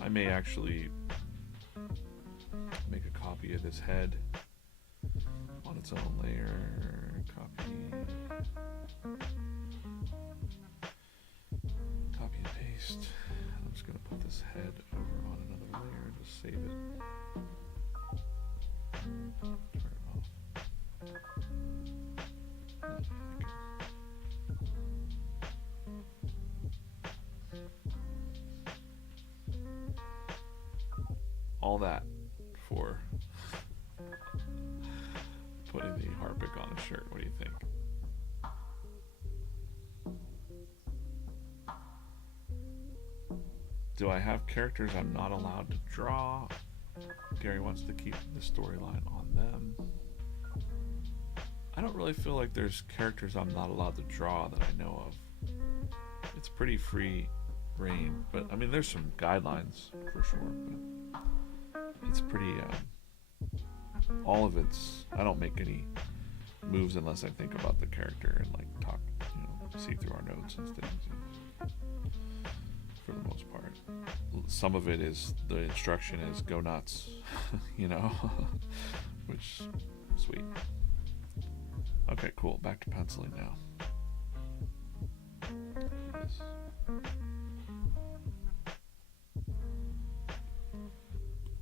I may actually make a copy of this head on its own layer. Copy and paste. I'm just going to put this head over on another layer and just save it. Turn it off. all that for putting the Harpic on a shirt. What do you think? Do I have characters I'm not allowed to draw? Gary wants to keep the storyline on them. I don't really feel like there's characters I'm not allowed to draw that I know of. It's pretty free reign, but I mean, there's some guidelines for sure, but it's pretty, all of it's, I don't make any moves unless I think about the character and like talk, see through our notes and things. For the most part, some of it is the instruction is go nuts, which sweet. Okay, cool. Back to penciling now.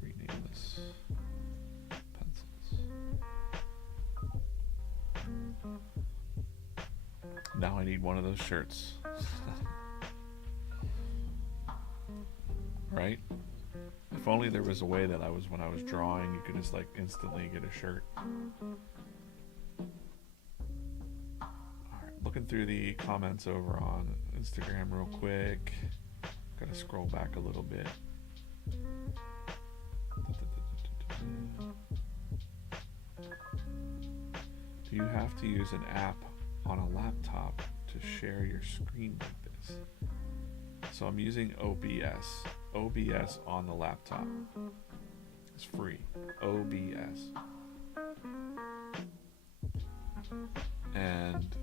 Rename this pencils. Now I need one of those shirts. Right? If only there was a way that when I was drawing, you could just like instantly get a shirt. Alright, looking through the comments over on Instagram real quick. Gotta scroll back a little bit. Do you have to use an app on a laptop to share your screen like this? So I'm using OBS. OBS on the laptop. It's free. OBS. And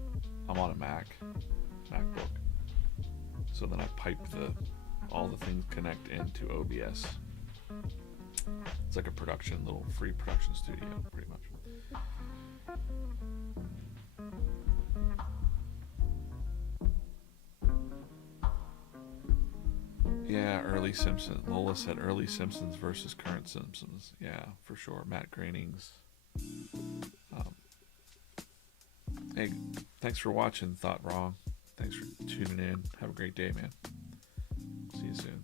I'm on a MacBook. So then I pipe all the things connect into OBS. It's like a little free production studio, pretty much. Yeah, early Simpsons. Lola said early Simpsons versus current Simpsons. Yeah, for sure. Matt Groening's. Hey, thanks for watching Thought Wrong. Thanks for tuning in. Have a great day, man. See you soon.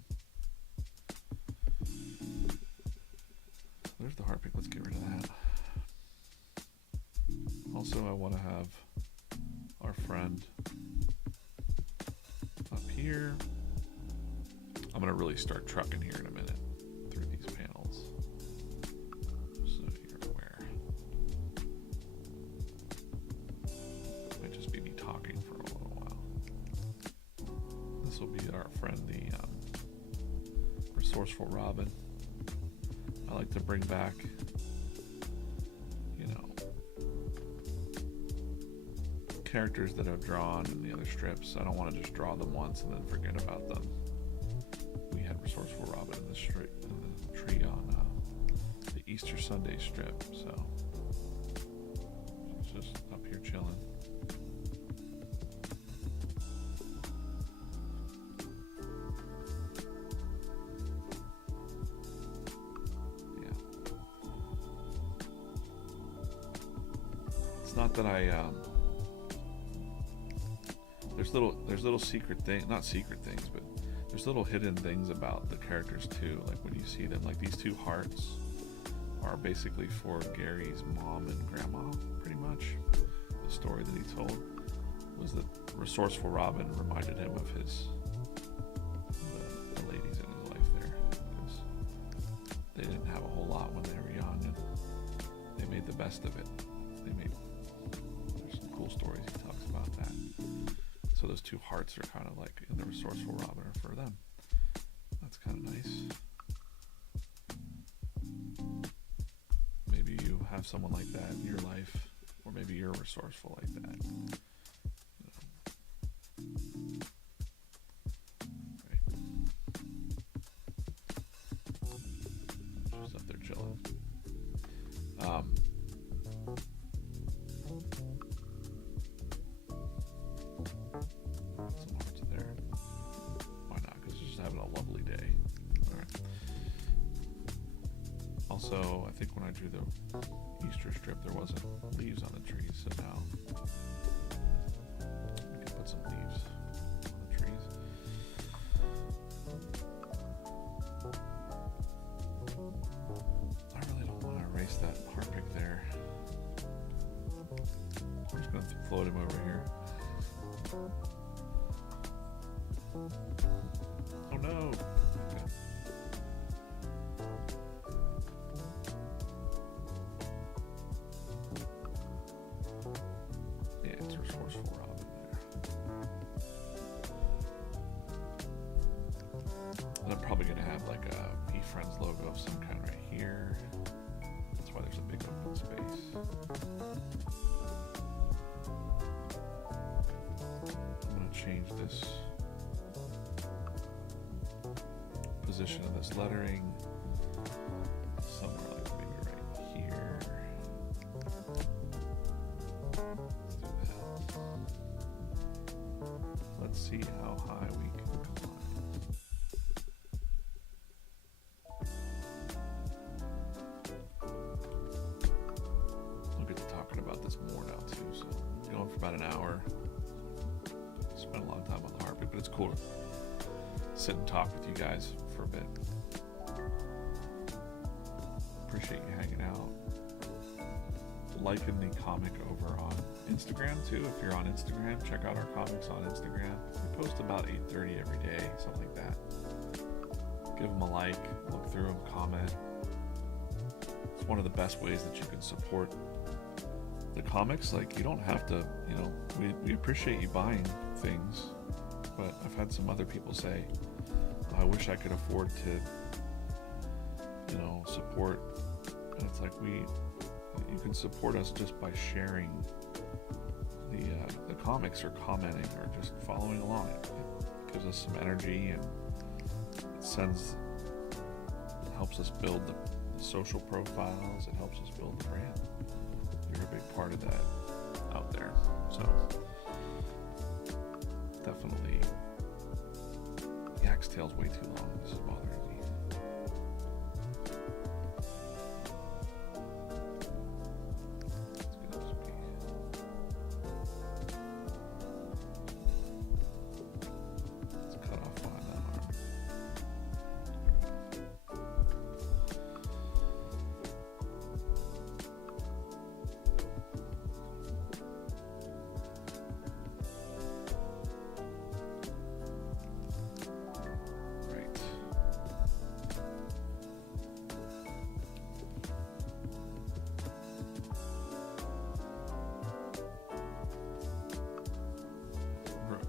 There's the Harpic. Let's get rid of that. Also, I want to have our friend up here. I'm going to really start trucking here in a minute through these panels, so you're aware. Might just be me talking for a little while. This will be our friend, the Resourceful Robin. I like to bring back, characters that I've drawn in the other strips. I don't want to just draw them once and then forget about them. We had Resourceful Robin in the tree on the Easter Sunday strip, so she's just up here chilling. Yeah, it's not that there's little secret things, not secret things, but there's little hidden things about the characters too. Like when you see them, like these two hearts are basically for Gary's mom and grandma, pretty much. The story that he told was that Resourceful Robin reminded him of the ladies in his life there, because they didn't have a whole lot when they were young, and they made the best of it. There's some cool stories he talks about that. So those two hearts are kind of like in the Resourceful Robin for them. That's kind of nice. Maybe you have someone like that in your life, or maybe you're resourceful like that. Right. Just up there chilling. Some hearts there. Why not? Because it's just having a lovely day. Alright. Also, I think when I drew the Easter strip, there wasn't leaves on the trees, so now we can put some leaves on the trees. over here. Oh no! Okay. Yeah, it's resourceful Robin there. And I'm probably going to have like a VeeFriends logo of some kind right here. That's why there's a big open space. I'm going to change this position of this lettering somewhere like maybe right here. Let's see how high we can climb. We'll get to talking about this more now too. So I'm going for about an hour. Spent a lot of time on the heartbeat, but it's cool to sit and talk with you guys for a bit. Appreciate you hanging out. Liking the comic over on Instagram too. If you're on Instagram, check out our comics on Instagram. We post about 8:30 every day, something like that. Give them a like, look through them, comment. It's one of the best ways that you can support the comics. Like, you don't have to, we appreciate you buying things, but I've had some other people say, I wish I could afford to, support. And it's like, you can support us just by sharing the comics or commenting or just following along. It gives us some energy, and it helps us build the social profiles. It helps us build the brand. You're a big part of that out there. So definitely, Yak's tail's way too long. This is bothering me.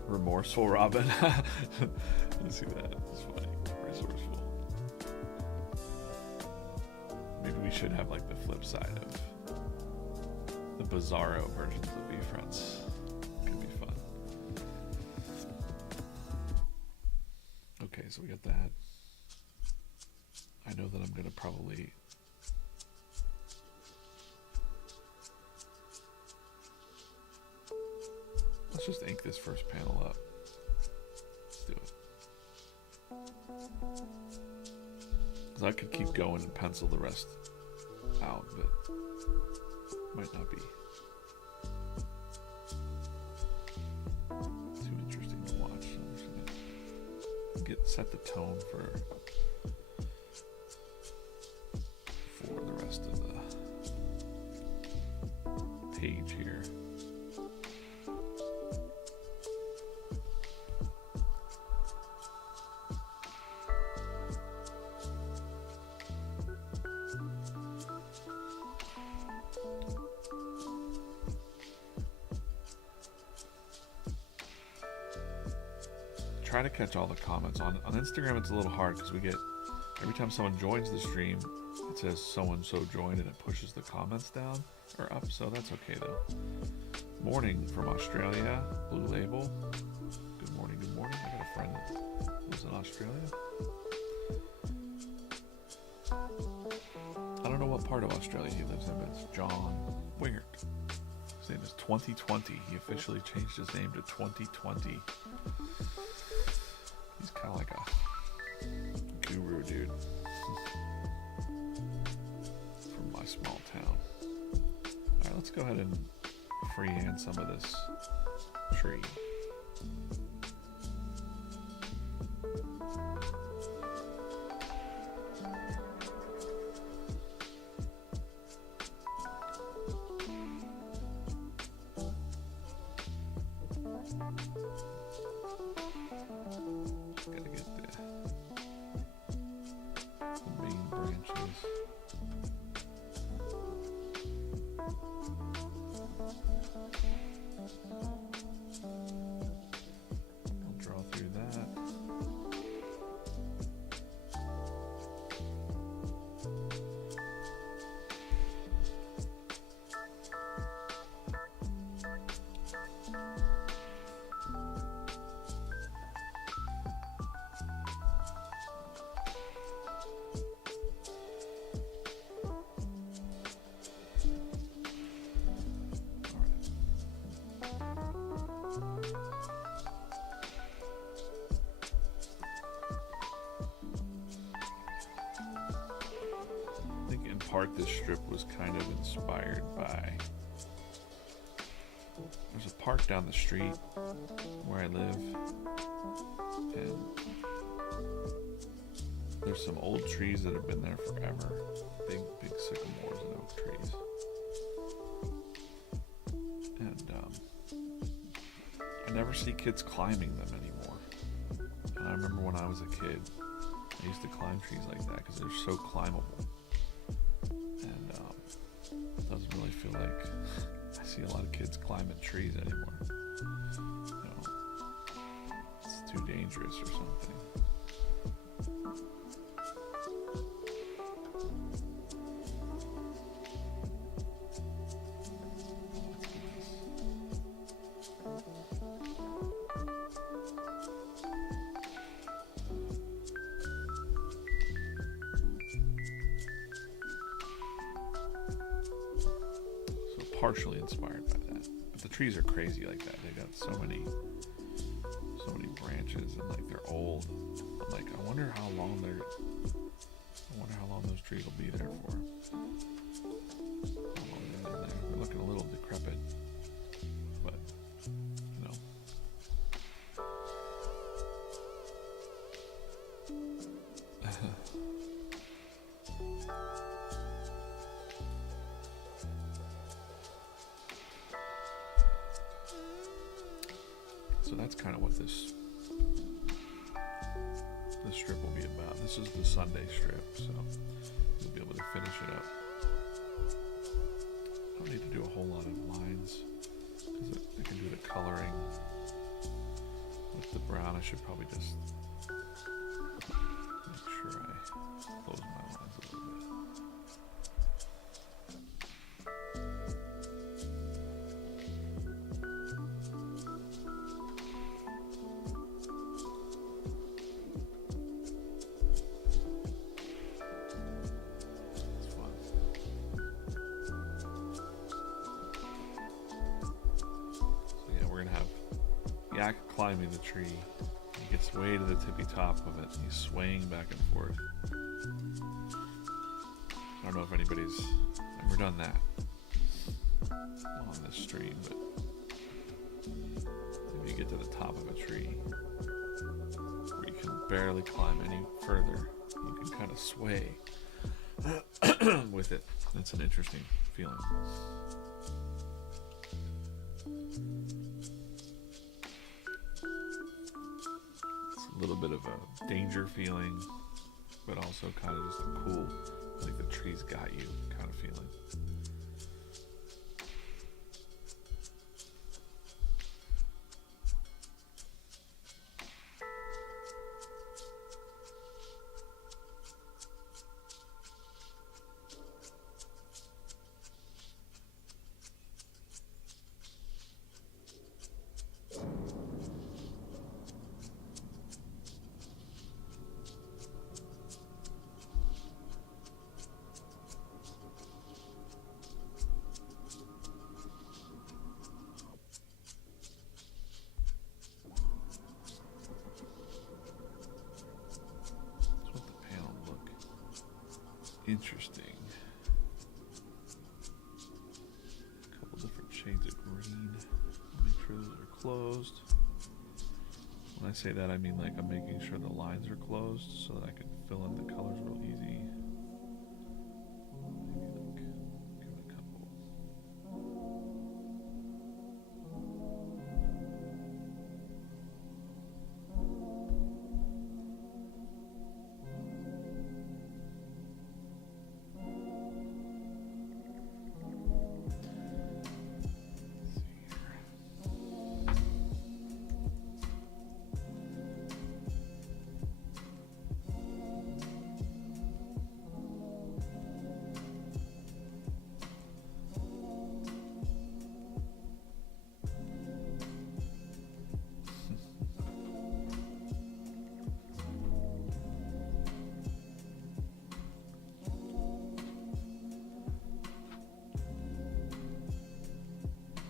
Remorseful Robin. I see that. It's funny. Resourceful. Maybe we should have like the flip side of the bizarro versions of VeeFriends. Could be fun. Okay, so we got that. I know that I'm gonna probably let's just ink this first panel up. Let's do it. Because I could keep going and pencil the rest out, but might not be too interesting to watch. So I'm just gonna set the tone for the rest of the page here. Try to catch all the comments. On Instagram it's a little hard because we get, every time someone joins the stream, it says so and so joined and it pushes the comments down or up, so that's okay though. Morning from Australia, Blue Label. Good morning, good morning. I got a friend that lives in Australia. I don't know what part of Australia he lives in, but it's John Wingert. His name is 2020. He officially changed his name to 2020. He's kind of like a guru dude from my small town. Alright, let's go ahead and freehand some of this tree. park this strip was kind of inspired by. There's a park down the street where I live, and there's some old trees that have been there forever. Big sycamores and oak trees. And I never see kids climbing them anymore. And I remember when I was a kid, I used to climb trees like that because they're so climbable. And it doesn't really feel like I see a lot of kids climbing trees anymore. You know, it's too dangerous or something. Partially inspired by that, but the trees are crazy like that. They got so many branches, and like they're old. I'm like, I wonder how long those trees will be there for. How long they've been there. They're looking a little decrepit, but you know. So that's kind of what this strip will be about. This is the Sunday strip, so you'll be able to finish it up. I don't need to do a whole lot of lines because I can do the coloring with the brown. I should probably just make sure I close my lines a little bit. Yak climbing the tree. He gets way to the tippy top of it. He's swaying back and forth. I don't know if anybody's ever done that on this stream, but if you get to the top of a tree where you can barely climb any further, you can kind of sway with it. It's an interesting feeling. A little bit of a danger feeling, but also kind of just a cool, like the trees got you kind of feeling. Interesting. A couple different shades of green. Make sure those are closed. When I say that, I mean like I'm making sure the lines are closed so that I can fill in the colors real easy. Maybe like give it a couple.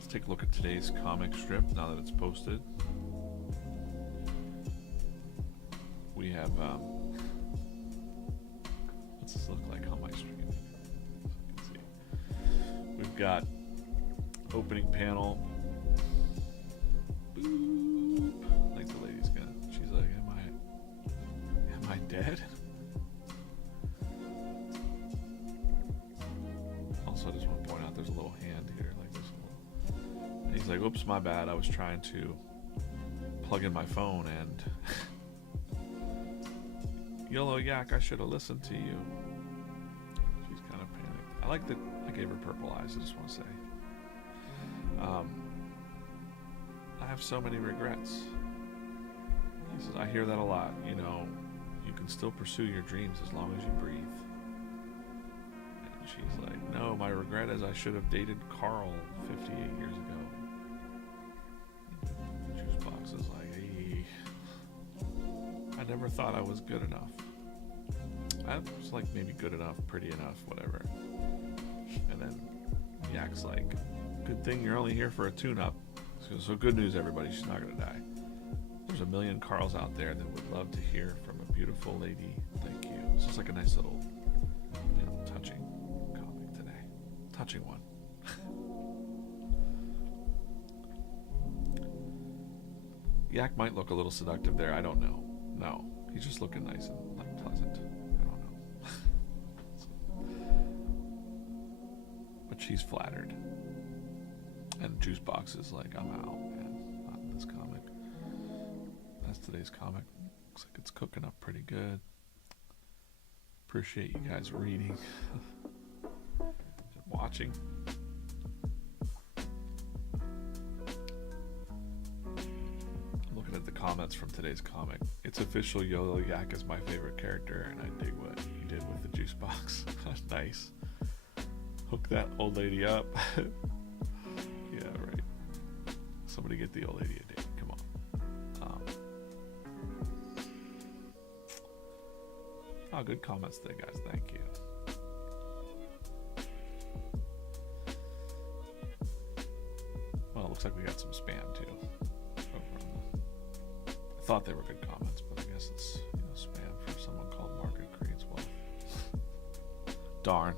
Take a look at today's comic strip now that it's posted. We have what's this look like on my stream? got opening panel. Boop. Like the lady's gonna. She's like, am I dead? Also, I just want to point out there's a little hand here, like this little. And he's like, "Oops, my bad. I was trying to plug in my phone and." YOLO Yak, I should have listened to you. She's kind of panicked. I like that I gave her purple eyes, I just want to say. I have so many regrets. He says, I hear that a lot. You know, you can still pursue your dreams as long as you breathe. And she's like, no, my regret is I should have dated Carl 58 years ago. Juice Box is like, hey, I never thought I was good enough. I was like maybe good enough, pretty enough, whatever. And then Yak's like, good thing you're only here for a tune-up. So good news, everybody, she's not going to die. There's a million Carls out there that would love to hear from a beautiful lady like you. It's just like a nice little, touching comic today. Touching one. Yak might look a little seductive there, I don't know. No, he's just looking nice and like pleasant. I don't know. But she's flattered. And Juice Box is like, I'm out, man. Not in this comic. That's today's comic. Looks like it's cooking up pretty good. Appreciate you guys reading and watching. I'm looking at the comments from today's comic. It's official, YOLO Yak is my favorite character, and I dig what he did with the Juice Box. Nice. Hook that old lady up. Yeah, right. Somebody get the old lady a date. Come on. Oh, good comments today, guys. Thank you. Well, it looks like we got some spam too. I thought they were good comments, but I guess it's spam from someone called Market Creates Wealth. Darn.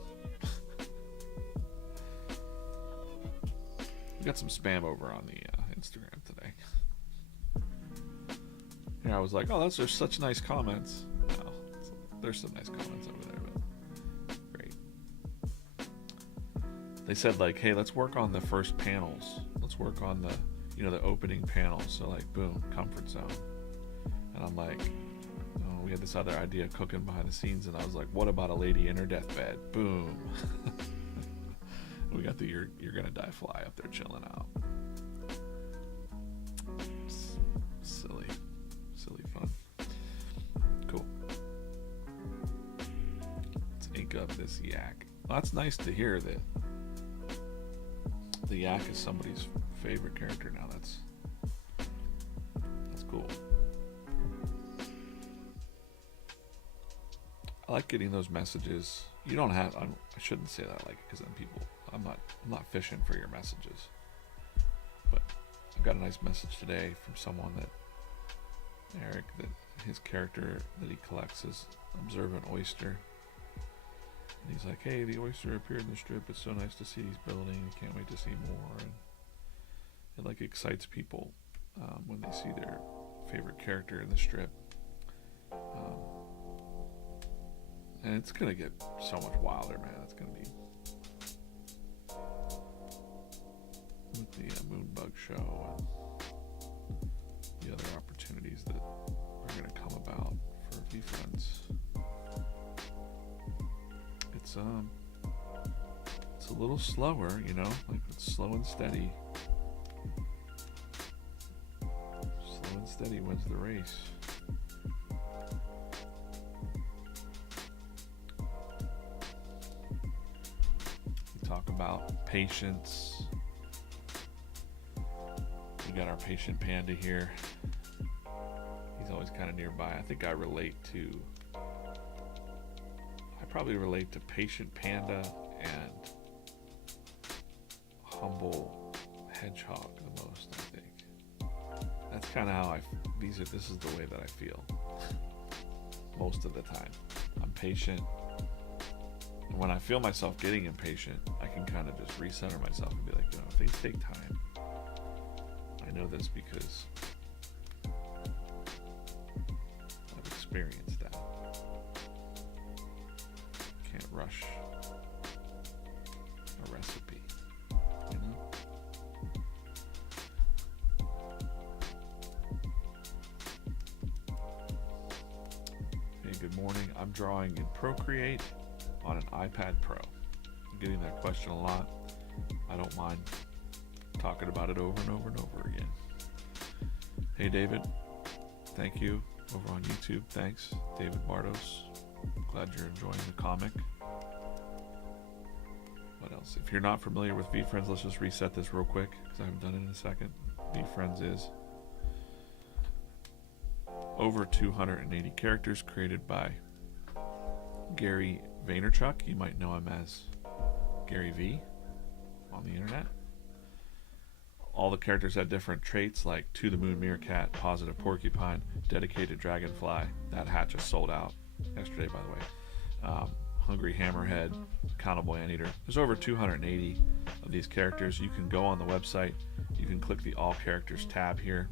We got some spam over on the Instagram today. Yeah, I was like, oh, those are such nice comments. No, there's some nice comments over there, but great. They said like, hey, let's work on the first panels. Let's work on the, the opening panels. So like, boom, comfort zone. And I'm like, oh, we had this other idea cooking behind the scenes, and I was like, what about a lady in her deathbed? Boom. We got the you're gonna die fly up there chilling out. Silly fun. Cool. Let's ink up this Yak. Well, that's nice to hear that the Yak is somebody's favorite character now. That's cool. I like getting those messages. You don't have. I shouldn't say that because then people. I'm not fishing for your messages. But I got a nice message today from someone Eric, that his character that he collects is Observant Oyster. And he's like, hey, the oyster appeared in the strip. It's so nice to see he's building. I can't wait to see more. And it excites people when they see their favorite character in the strip. And it's going to get so much wilder, man. It's going to be with the Moonbug show and the other opportunities that are going to come about for VeeFriends. It's a little slower, it's slow and steady. Slow and steady wins the race. We talk about patience. We got our patient panda here. He's always kind of nearby. I think I probably relate to patient panda and humble hedgehog the most, I think. That's kind of how this is the way that I feel most of the time. I'm patient when I feel myself getting impatient, I can kind of just recenter myself and be like, things take time. I know this because I've experienced that. Can't rush a recipe, Hey, good morning. I'm drawing in Procreate on an iPad Pro. I'm getting that question a lot. I don't mind talking about it over and over and over again. Hey David, thank you. Over on YouTube, thanks. David Bartos. Glad you're enjoying the comic. What else? If you're not familiar with VeeFriends, let's just reset this real quick because I haven't done it in a second. VeeFriends is over 280 characters created by Gary Vaynerchuk. You might know him as Gary V on the internet. All the characters had different traits like To the Moon Meerkat, Positive Porcupine, Dedicated Dragonfly. That hat just sold out yesterday, by the way. Hungry Hammerhead, Accountable Anteater. There's over 280 of these characters. You can go on the website. You can click the All Characters tab here.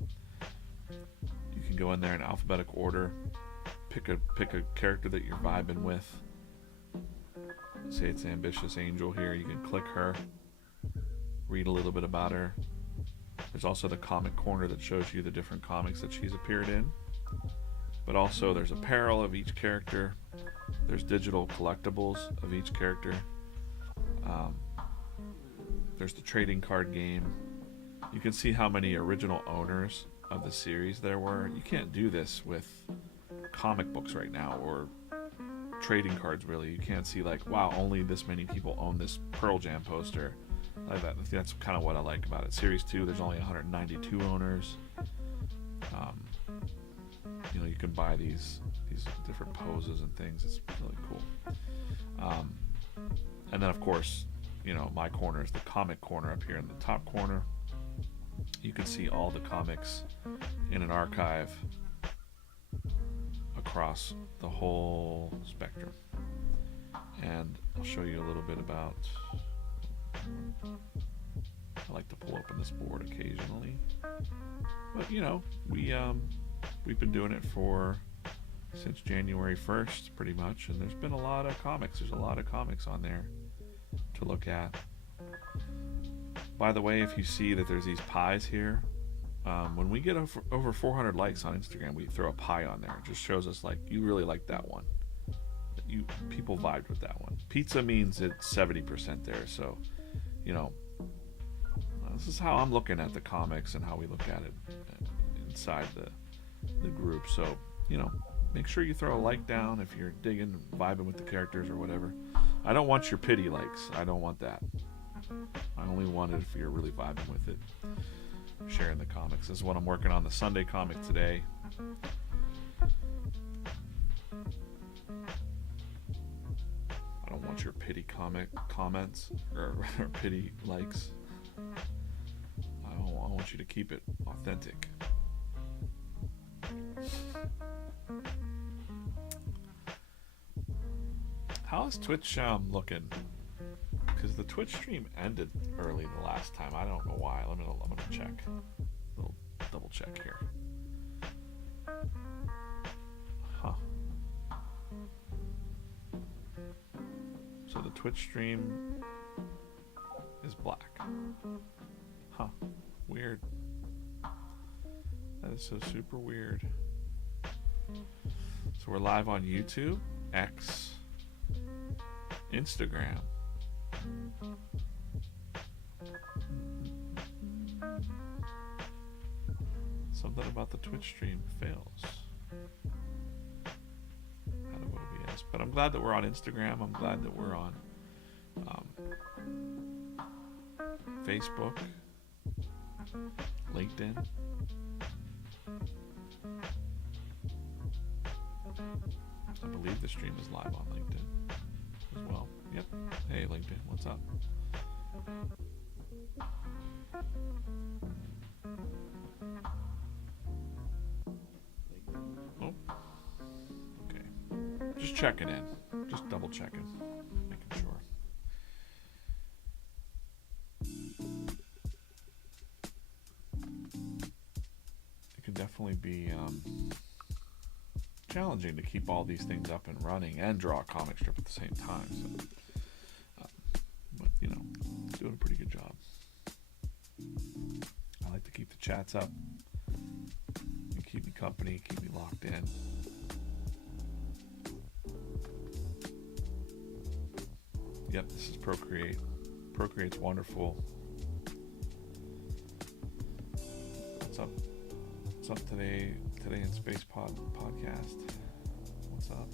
You can go in there in alphabetical order. Pick a character that you're vibing with. Say it's Ambitious Angel here. You can click her. Read a little bit about her. There's also the comic corner that shows you the different comics that she's appeared in. But also there's apparel of each character. There's digital collectibles of each character. There's the trading card game. You can see how many original owners of the series there were. You can't do this with comic books right now or trading cards really. You can't see like, wow, only this many people own this Pearl Jam poster. Like that. That's kind of what I like about it. Series 2, there's only 192 owners. You can buy these different poses and things. It's really cool. And then of course, my corner is the comic corner up here in the top corner. You can see all the comics in an archive across the whole spectrum. And I'll show you a little bit about. I like to pull open this board occasionally, but we've been doing it since January 1st pretty much, and there's been a lot of comics. There's a lot of comics on there to look at. By the way, if you see that there's these pies here, when we get over 400 likes on Instagram, we throw a pie on there. It just shows us like you really like that one. People vibed with that one. Pizza means it's 70% there, so this is how I'm looking at the comics and how we look at it inside the group. So make sure you throw a like down if you're digging, vibing with the characters or whatever. I don't want your pity likes. I don't want that. I only want it if you're really vibing with it, sharing the comics. This is what I'm working on, the Sunday comic today. I don't want your pity comments or pity likes. I want you to keep it authentic. How is Twitch looking? Because the Twitch stream ended early the last time. I don't know why. I'm gonna check. A little double check here. Huh. So the Twitch stream is black. Huh. Weird. That is so super weird. So we're live on YouTube, X, Instagram. Something about the Twitch stream fails out of OBS. But I'm glad that we're on Instagram. I'm glad that we're on Facebook, LinkedIn. I believe the stream is live on LinkedIn as well. Yep. Hey, LinkedIn, what's up? Oh. Okay. Just checking in. Just double checking. Making be challenging to keep all these things up and running and draw a comic strip at the same time. So, but you know, doing a pretty good job. I like to keep the chats up and keep me company, keep me locked in. Yep, this is Procreate. Procreate's wonderful. What's up? What's up today? Today in Space podcast. What's up?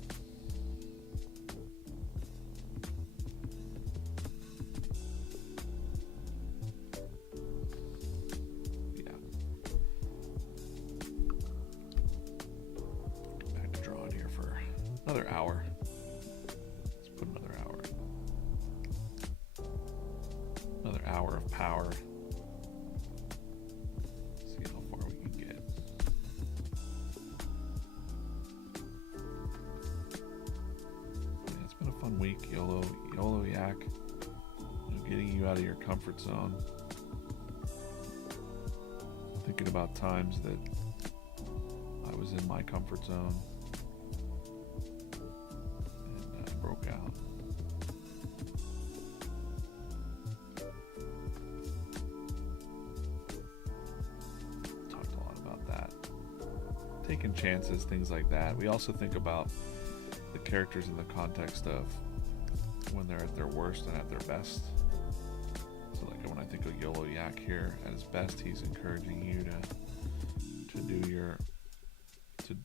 Yeah. Back to drawing here for another hour. Let's put another hour. Another hour of power. See how far we can get. Yeah, it's been a fun week, YOLO Yak. You know, getting you out of your comfort zone. Thinking about times that I was in my comfort zone and broke out. Taking chances, things like that. We also think about the characters in the context of when they're at their worst and at their best. So like when I think of YOLO Yak here, at his best, he's encouraging you to do your to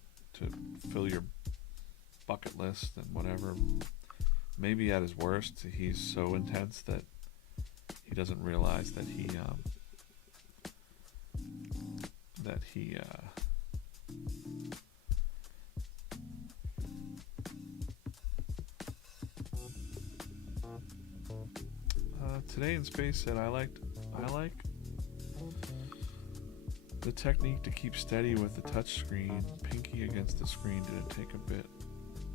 fill your bucket list and whatever. Maybe at his worst, he's so intense that he doesn't realize that he Today in Space said I like the technique to keep steady with the touch screen, pinky against the screen. Did it take a bit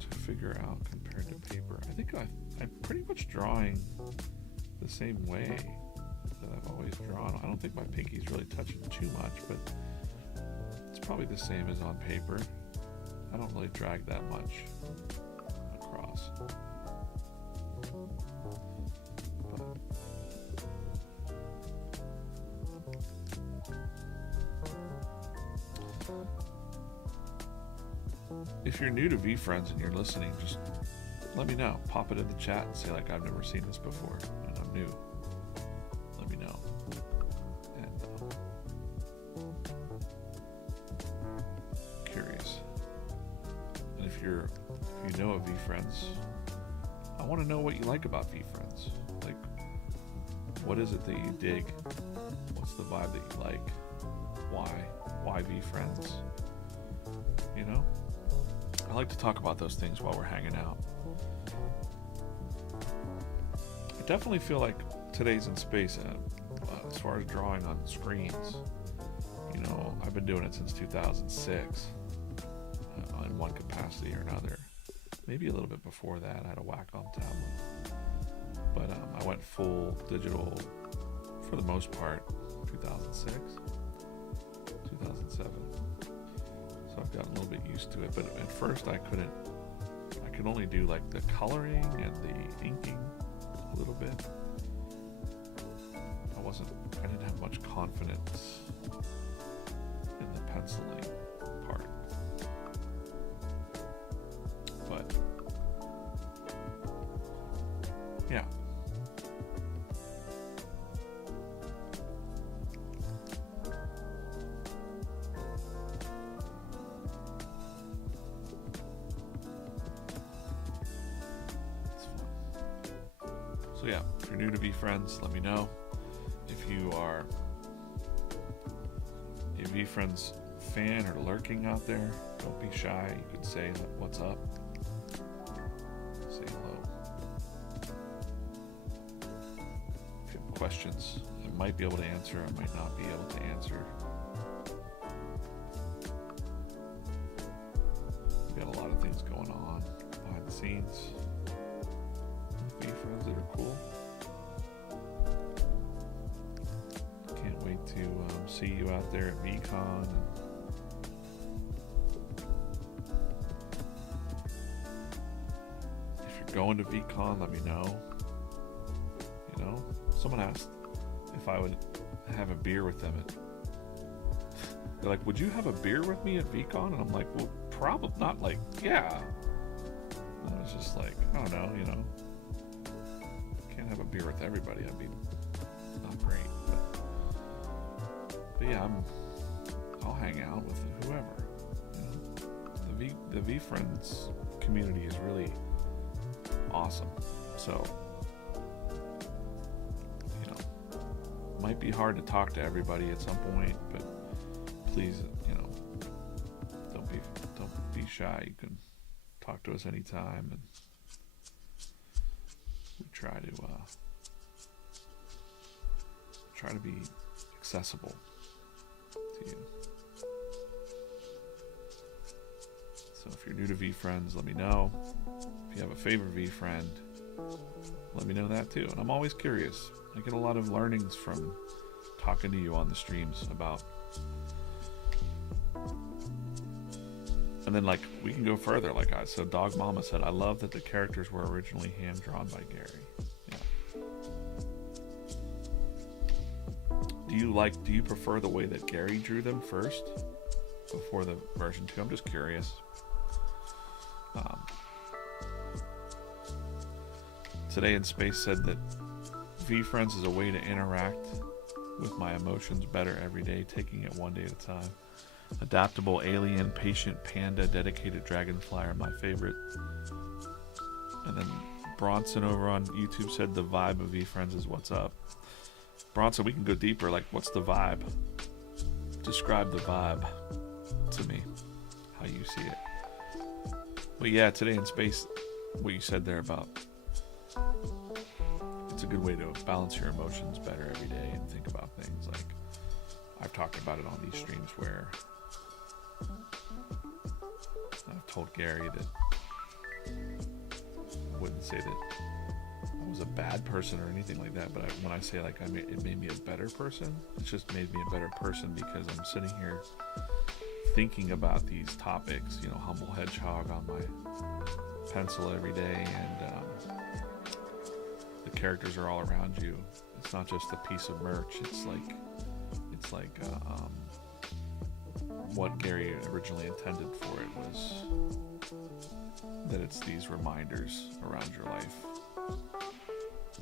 to figure out compared to paper? I think I'm pretty much drawing the same way that I've always drawn. I don't think my pinky's really touching too much, but it's probably the same as on paper. I don't really drag that much across. If you're new to VeeFriends and you're listening, just let me know. Pop it in the chat and say like, I've never seen this before and I'm new. Let me know. And curious. And if you know of VeeFriends, I want to know what you like about VeeFriends. Like, what is it that you dig? What's the vibe that you like? Why VeeFriends? You know? I like to talk about those things while we're hanging out. I definitely feel like today's in space as far as drawing on screens. You know, I've been doing it since 2006 in one capacity or another. Maybe a little bit before that, I had a Wacom tablet. But I went full digital for the most part 2006, 2007. So I've gotten a little bit used to it, but at first I could only do like the coloring and the inking a little bit. I didn't have much confidence in the penciling part. But yeah. So yeah, if you're new to VeeFriends, let me know. If you are a VeeFriends fan or lurking out there, don't be shy. You could say what's up. Say hello. If you have questions, I might be able to answer, I might not be able to answer. We got a lot of things going on behind the scenes. VeeFriends that are cool. Can't wait to see you out there at VCon and going to VCon, let me know. You know, someone asked if I would have a beer with them. They're like, would you have a beer with me at VCon? And I'm like, well, probably not. Like, yeah. And I was just like, I don't know, you know. Can't have a beer with everybody. I'd be not great. But yeah, I'll hang out with whoever. You know, the VeeFriends community is really awesome. So, you know, might be hard to talk to everybody at some point, but please, you know, don't be shy. You can talk to us anytime, and we try to be accessible to you. So if you're new to VeeFriends, let me know. If you have a favorite VeeFriend, let me know that too. And I'm always curious. I get a lot of learnings from talking to you on the streams about. And then, like, we can go further. So Dog Mama said, I love that the characters were originally hand drawn by Gary. Yeah. Do you prefer the way that Gary drew them first before the version 2? I'm just curious. Today in Space said that VeeFriends is a way to interact with my emotions better every day, taking it one day at a time. Adaptable alien, patient panda, dedicated dragonfly are my favorite. And then Bronson over on YouTube said the vibe of VeeFriends is what's up. Bronson, we can go deeper. Like, what's the vibe? Describe the vibe to me, how you see it. But yeah, today in Space, what you said there about it's a good way to balance your emotions better every day and think about things. Like, I've talked about it on these streams where I've told Gary that I wouldn't say that I was a bad person or anything like that, but when I say like it made me a better person, it's just made me a better person because I'm sitting here thinking about these topics, you know, humble hedgehog on my pencil every day, and the characters are all around you. It's not just a piece of merch. It's like what Gary originally intended for it was that it's these reminders around your life.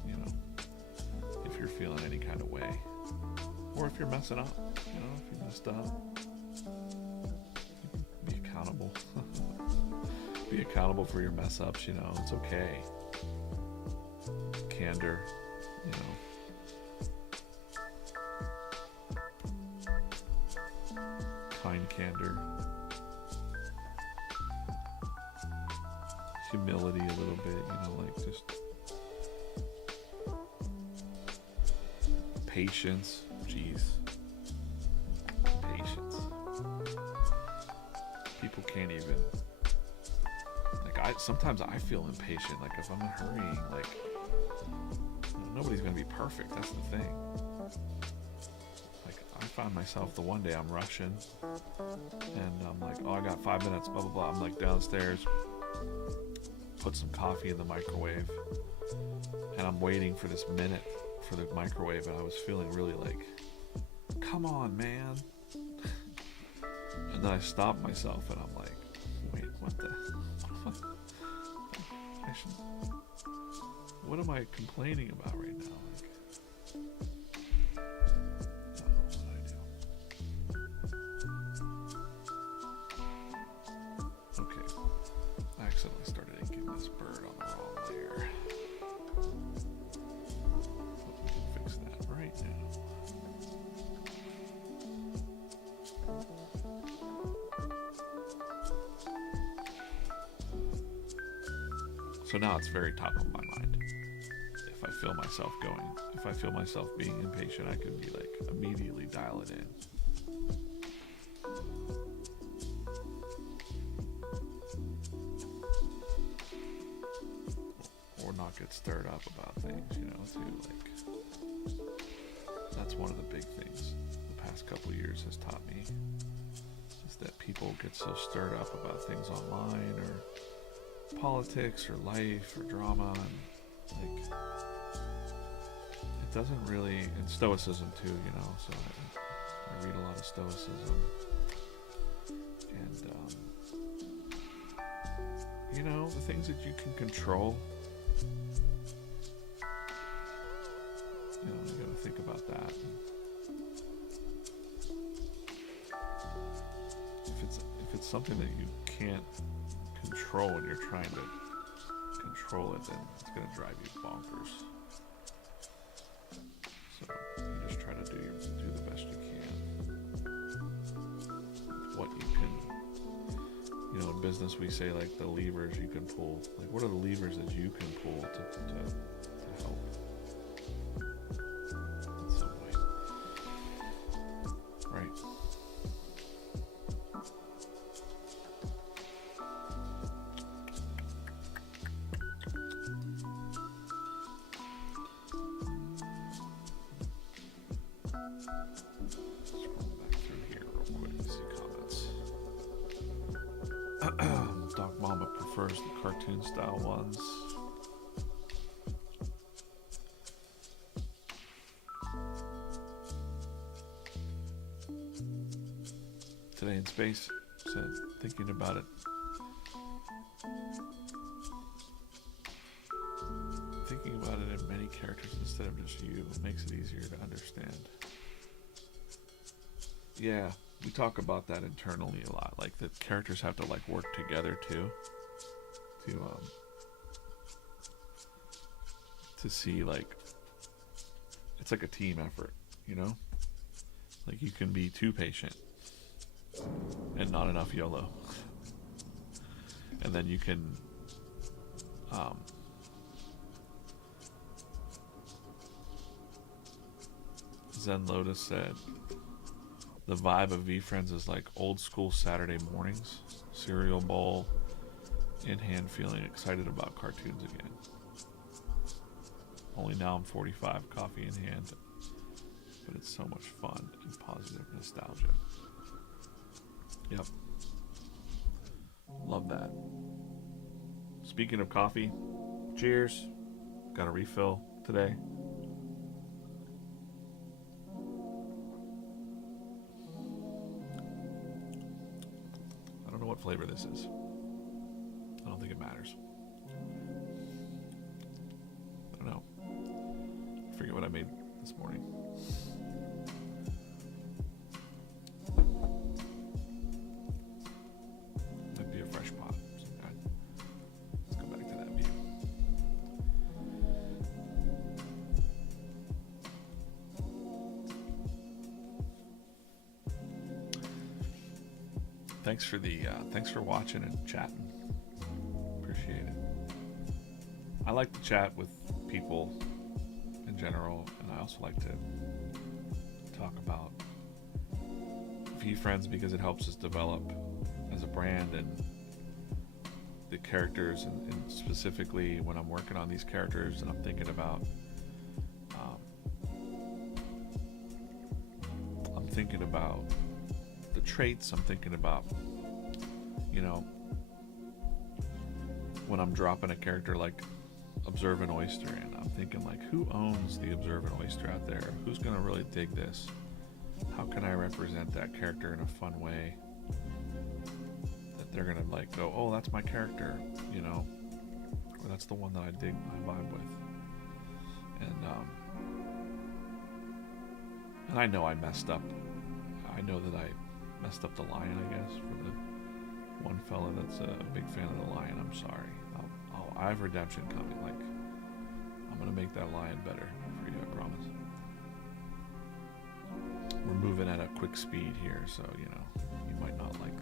You know, if you're feeling any kind of way, or if you're messing up, you know, if you messed up, be accountable. Be accountable for your mess ups. You know, it's okay. Candor, you know. Kind candor, humility a little bit, you know, like just patience. Jeez, patience. People can't even, like, sometimes I feel impatient, like if I'm hurrying, like, you know, nobody's gonna be perfect, that's the thing. I found myself the one day I'm rushing and I'm like, oh, I got 5 minutes, blah, blah, blah. I'm like downstairs, put some coffee in the microwave, and I'm waiting for this minute for the microwave, and I was feeling really like, come on, man. And then I stopped myself and I'm like, wait, what am I complaining about right now? Accidentally started inking this bird on the wrong layer. We can fix that right now. So now it's very top of my mind. If I feel myself being impatient, I can be like, immediately dial it in. Not get stirred up about things, you know, too. Like, that's one of the big things the past couple of years has taught me, is that people get so stirred up about things online or politics or life or drama, and like it doesn't really, and stoicism too, you know. So I read a lot of stoicism, and you know, the things that you can control. You know, you gotta think about that. If it's something that you can't control and you're trying to control it, then it's gonna drive you bonkers. So you just try to do the best you can with what you can. You know, in business we say like the levers you can pull. Like, what are the levers that you can pull to help? Right. Scroll back through here real quick to see comments. Doc Mama prefers the cartoon style ones. Today in Space said, thinking about it. Thinking about it in many characters instead of just you makes it easier to understand. Yeah, we talk about that internally a lot. Like, the characters have to like work together too, to see, like, it's like a team effort, you know? Like, you can be too patient and not enough YOLO. And then you can Zen Lotus said the vibe of VeeFriends is like old school Saturday mornings, cereal bowl in hand, feeling excited about cartoons again. Only now I'm 45, coffee in hand, but it's so much fun and positive nostalgia. Yep. Love that. Speaking of coffee, cheers. Got a refill today. I don't know what flavor this is. I don't think it matters. I don't know. I forget what I made this morning. Might be a fresh pot of some kind. Let's go back to that view. Thanks for watching and chatting. Appreciate it. I like to chat with people in general, and I also like to talk about VeeFriends because it helps us develop as a brand and the characters, and specifically when I'm working on these characters and I'm thinking about the traits. I'm thinking about, you know, when I'm dropping a character like Observant Oyster, and I'm thinking like, who owns the Observant Oyster out there? Who's gonna really dig this? How can I represent that character in a fun way that they're gonna like go, oh, that's my character, you know, or that's the one that I dig, I vibe with. And I know I messed up. I know that I messed up the lion, I guess, for the one fella that's a big fan of the lion. I'm sorry. I have redemption coming. Like, I'm gonna make that lion better for you, I promise. We're moving at a quick speed here, so you know, you might not like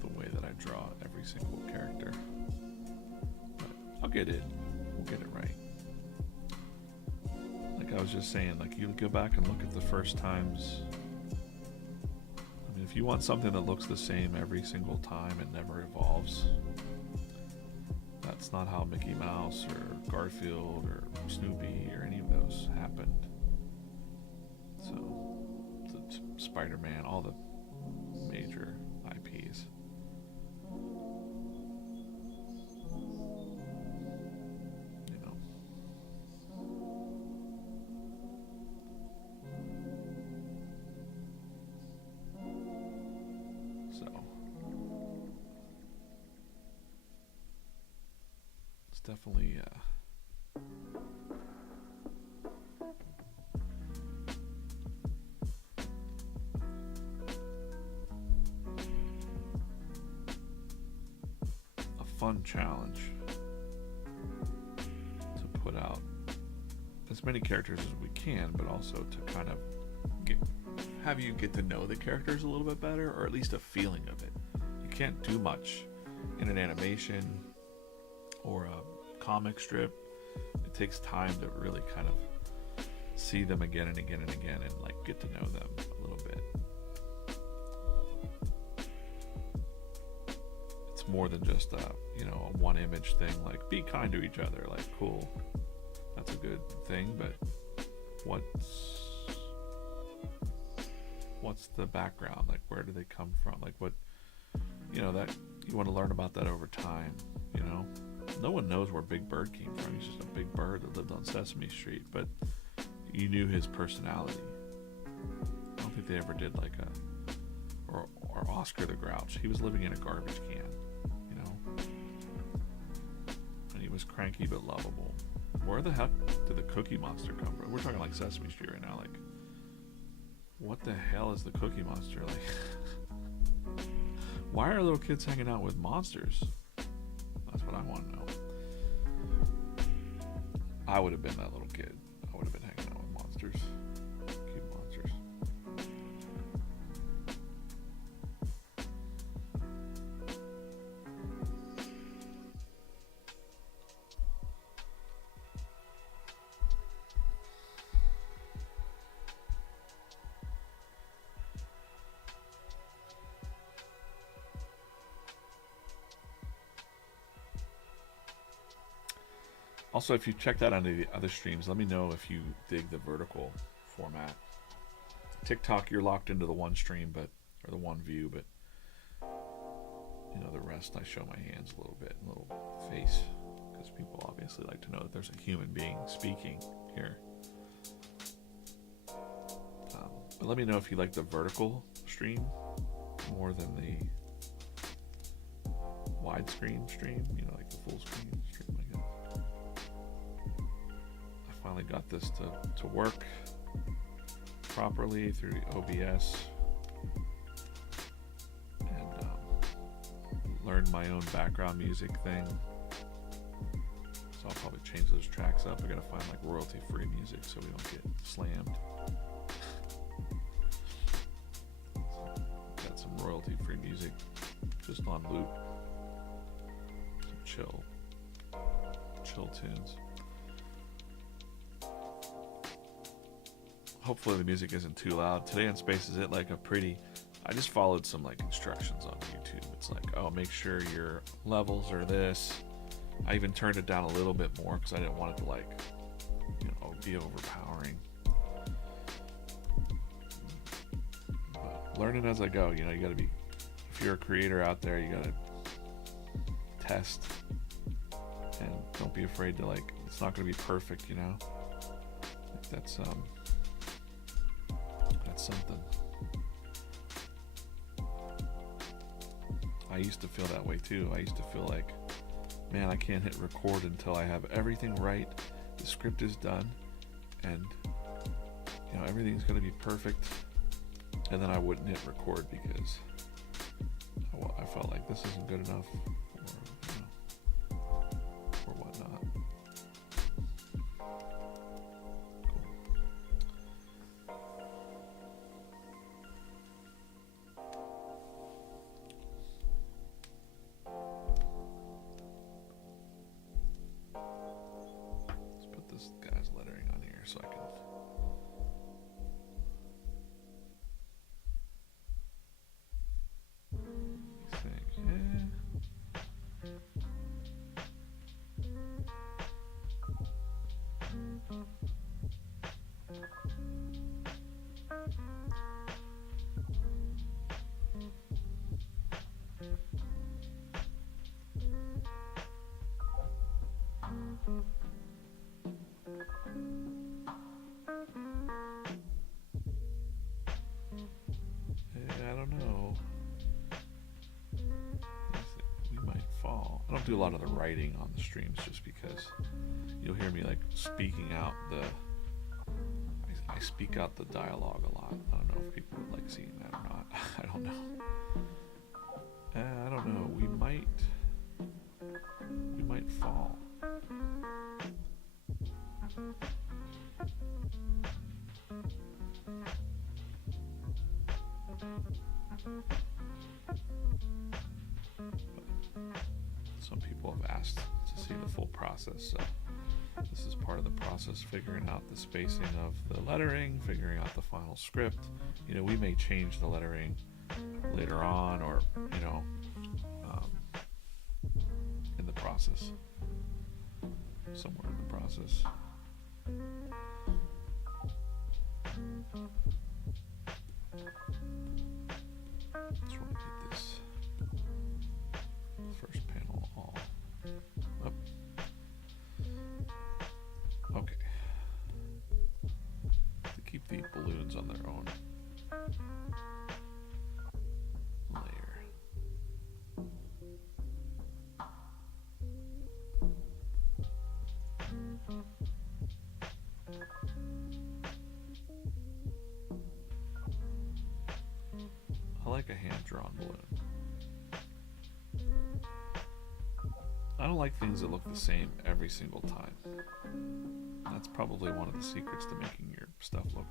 the way that I draw every single character, but I'll get it. We'll get it right. Like I was just saying, like, you go back and look at the first times. I mean, if you want something that looks the same every single time and never evolves, that's not how Mickey Mouse or Garfield or Snoopy or any of those happened. So, Spider-Man, all the major IPs. definitely a fun challenge to put out as many characters as we can, but also to kind of have you get to know the characters a little bit better, or at least a feeling of it. You can't do much in an animation or a comic strip. It takes time to really kind of see them again and again and again and like get to know them a little bit. It's more than just a one image thing, like be kind to each other, like cool, that's a good thing, but what's the background, like where do they come from, like what, that you want to learn about that over time. No one knows where Big Bird came from. He's just a big bird that lived on Sesame Street, but you knew his personality. I don't think they ever did like or Oscar the Grouch. He was living in a garbage can, and he was cranky but lovable. Where the heck did the Cookie Monster come from? We're talking like Sesame Street right now. Like, what the hell is the Cookie Monster? Like, why are little kids hanging out with monsters? That's what I want to know. I would have been that little kid. I would have been hanging out with monsters. Cute monsters. Also, if you checked out any of the other streams, let me know if you dig the vertical format. TikTok, you're locked into the one stream, or the one view, but the rest I show my hands a little bit, a little face, because people obviously like to know that there's a human being speaking here. But let me know if you like the vertical stream more than the widescreen stream, like the full screen stream, I guess. I finally got this to work properly through OBS, and learned my own background music thing. So I'll probably change those tracks up. I gotta find like royalty-free music so we don't get slammed. Got some royalty-free music just on loop. Some chill tunes. Hopefully the music isn't too loud. Today on Space Is It, I just followed some like instructions on YouTube. It's like, oh, make sure your levels are this. I even turned it down a little bit more because I didn't want it to be overpowering. But learning as I go, you gotta be, if you're a creator out there, you gotta test and don't be afraid to it's not gonna be perfect, that's something. I used to feel that way too. I used to feel like, man, I can't hit record until I have everything right, the script is done, and everything's going to be perfect, and then I wouldn't hit record because I felt like this isn't good enough, or whatnot. So I can I don't do a lot of the writing on the streams just because you'll hear me like speaking out I speak out the dialogue a lot. I don't know if people would like seeing that or not. I don't know. I don't know. We might fall. Some people have asked to see the full process, so this is part of the process, figuring out the spacing of the lettering, figuring out the final script. You know, we may change the lettering later on, or, you know, in the process, somewhere in the process. Just want to get this first panel all up. Okay. To keep the balloons on their own layer. I like a hand-drawn balloon. I don't like things that look the same every single time. That's probably one of the secrets to making your stuff look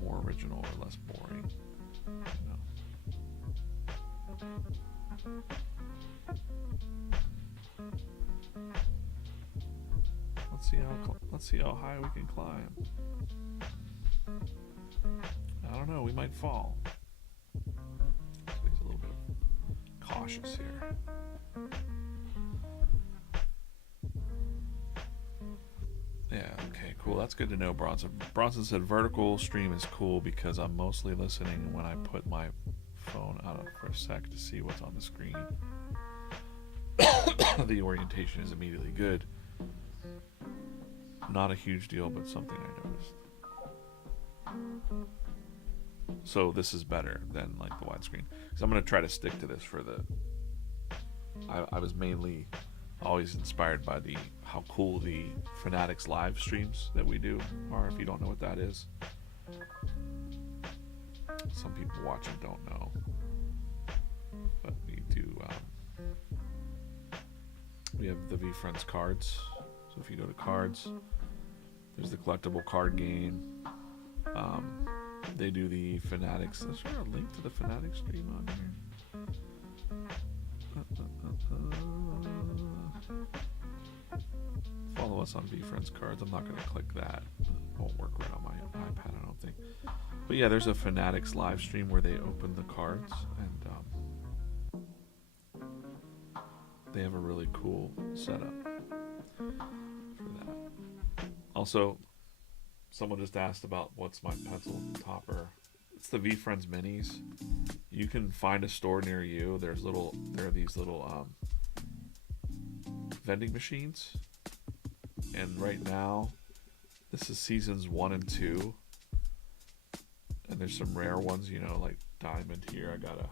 more original or less boring. You know. Let's see how high we can climb. I don't know. We might fall. So he's a little bit cautious here. Yeah, okay, cool. That's good to know, Bronson. Bronson said vertical stream is cool because I'm mostly listening when I put my phone out for a sec to see what's on the screen. The orientation is immediately good. Not a huge deal, but something I noticed. So this is better than like the widescreen. Because I'm going to try to stick to this for the... I was mainly always inspired by how cool the Fanatics live streams that we do are, if you don't know what that is. Some people watching don't know. But we do... we have the VeeFriends cards. So if you go to cards, there's the collectible card game. They do the Fanatics. Is there a link to the Fanatics stream on here? Follow us on VeeFriends cards. I'm not going to click that. It won't work right on my iPad, I don't think. But yeah, there's a Fanatics live stream where they open the cards, and they have a really cool setup for that. Also, someone just asked about what's my pencil topper. It's the VeeFriends minis. You can find a store near you. There are these little vending machines. And right now, this is seasons 1 and 2. And there's some rare ones, you know, like diamond here. I got a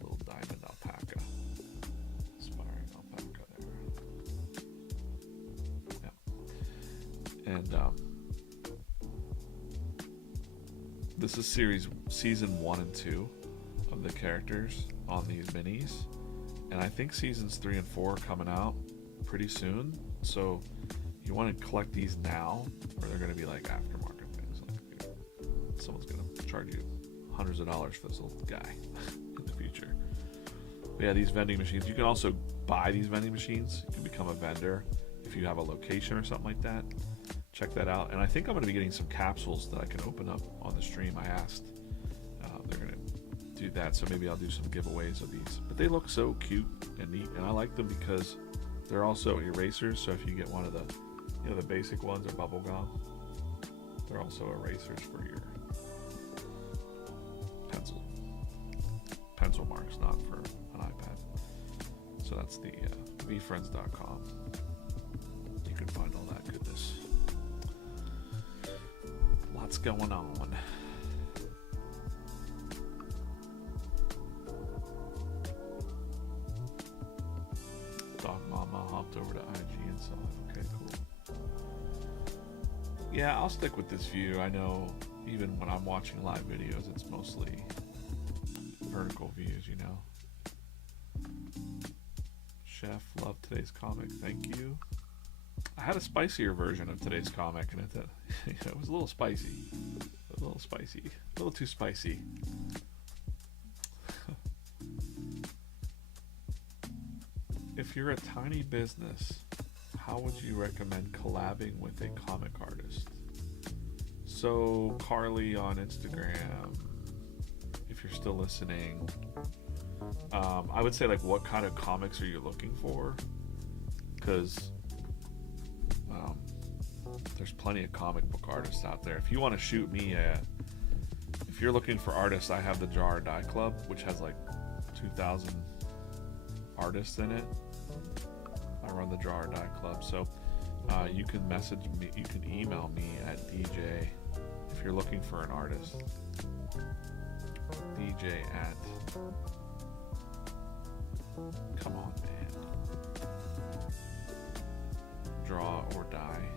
little diamond alpaca. Aspiring alpaca there. Yeah. And this is season 1 and 2 of the characters on these minis. And I think seasons 3 and 4 are coming out pretty soon. So you want to collect these now, or they're going to be like aftermarket things. Like someone's going to charge you hundreds of dollars for this little guy in the future. But yeah, these vending machines. You can also buy these vending machines. You can become a vendor if you have a location or something like that. Check that out. And I think I'm going to be getting some capsules that I can open up on the stream. I asked. They're going to do that, so maybe I'll do some giveaways of these. But they look so cute and neat, and I like them because they're also erasers. So if you get one of the, you know, the basic ones are bubble gum, they're also erasers for your pencil marks, not for an iPad. So that's the VeeFriends.com. You can find all that goodness. Lots going on. Dog Mama hopped over to IG and saw it. Okay, cool. Yeah, I'll stick with this view. I know even when I'm watching live videos, it's mostly vertical views, you know. Chef, love today's comic. Thank you. I had a spicier version of today's comic, and it was a little spicy. A little spicy. A little too spicy. If you're a tiny business, how would you recommend collabing with a comic artist? So, Carly on Instagram, if you're still listening, I would say, like, what kind of comics are you looking for? Because there's plenty of comic book artists out there. If you want to shoot me if you're looking for artists, I have the Jar Die Club, which has like 2,000 artists in it. I run the Jar Die Club, so you can message me, you can email me at DJ if you're looking for an artist. DJ at come on man, Draw or Die.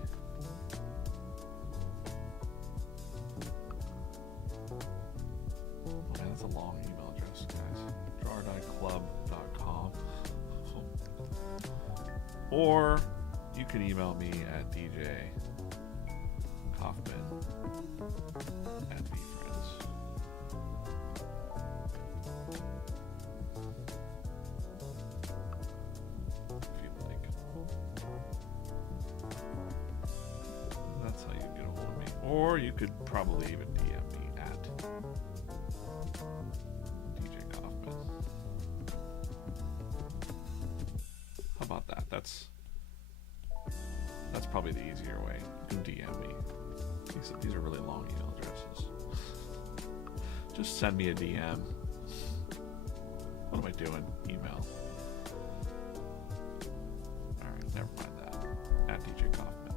Oh man, that's a long email address, guys. DrawOrDieClub.com. Or you can email me at DJ Coffman at VeeFriends. If you like. That's how you get a hold of me. Or you could probably even DM me at DJ Coffman. How about that? That's probably the easier way. You can DM me. These are really long email addresses. Just send me a DM. What am I doing? Email. Alright, never mind that. At DJ Coffman.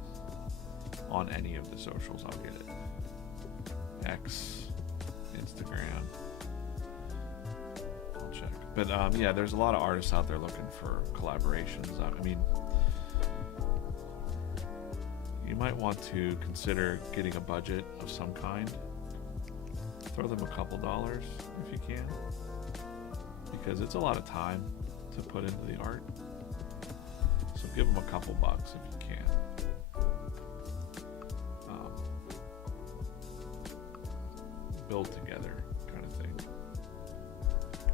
On any of the socials, I'll get it. X, Instagram. I'll check. But yeah, there's a lot of artists out there looking for collaborations. I mean, you might want to consider getting a budget of some kind. Throw them a couple dollars if you can, because it's a lot of time to put into the art. So give them a couple bucks if you can. Build together kind of thing.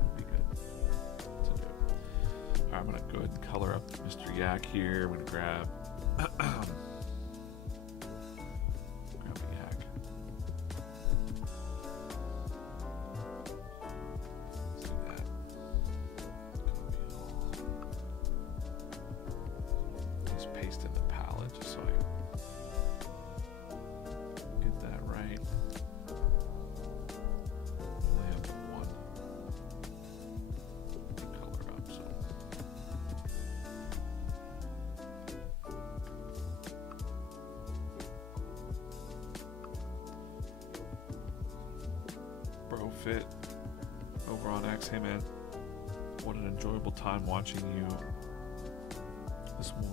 Would be good to do. All right, I'm gonna go ahead and color up Mr. Yak here. I'm gonna grab in the palette just so I get that right. Only have one color up, so Bro Fit over on X. Hey man, what an enjoyable time watching you this morning.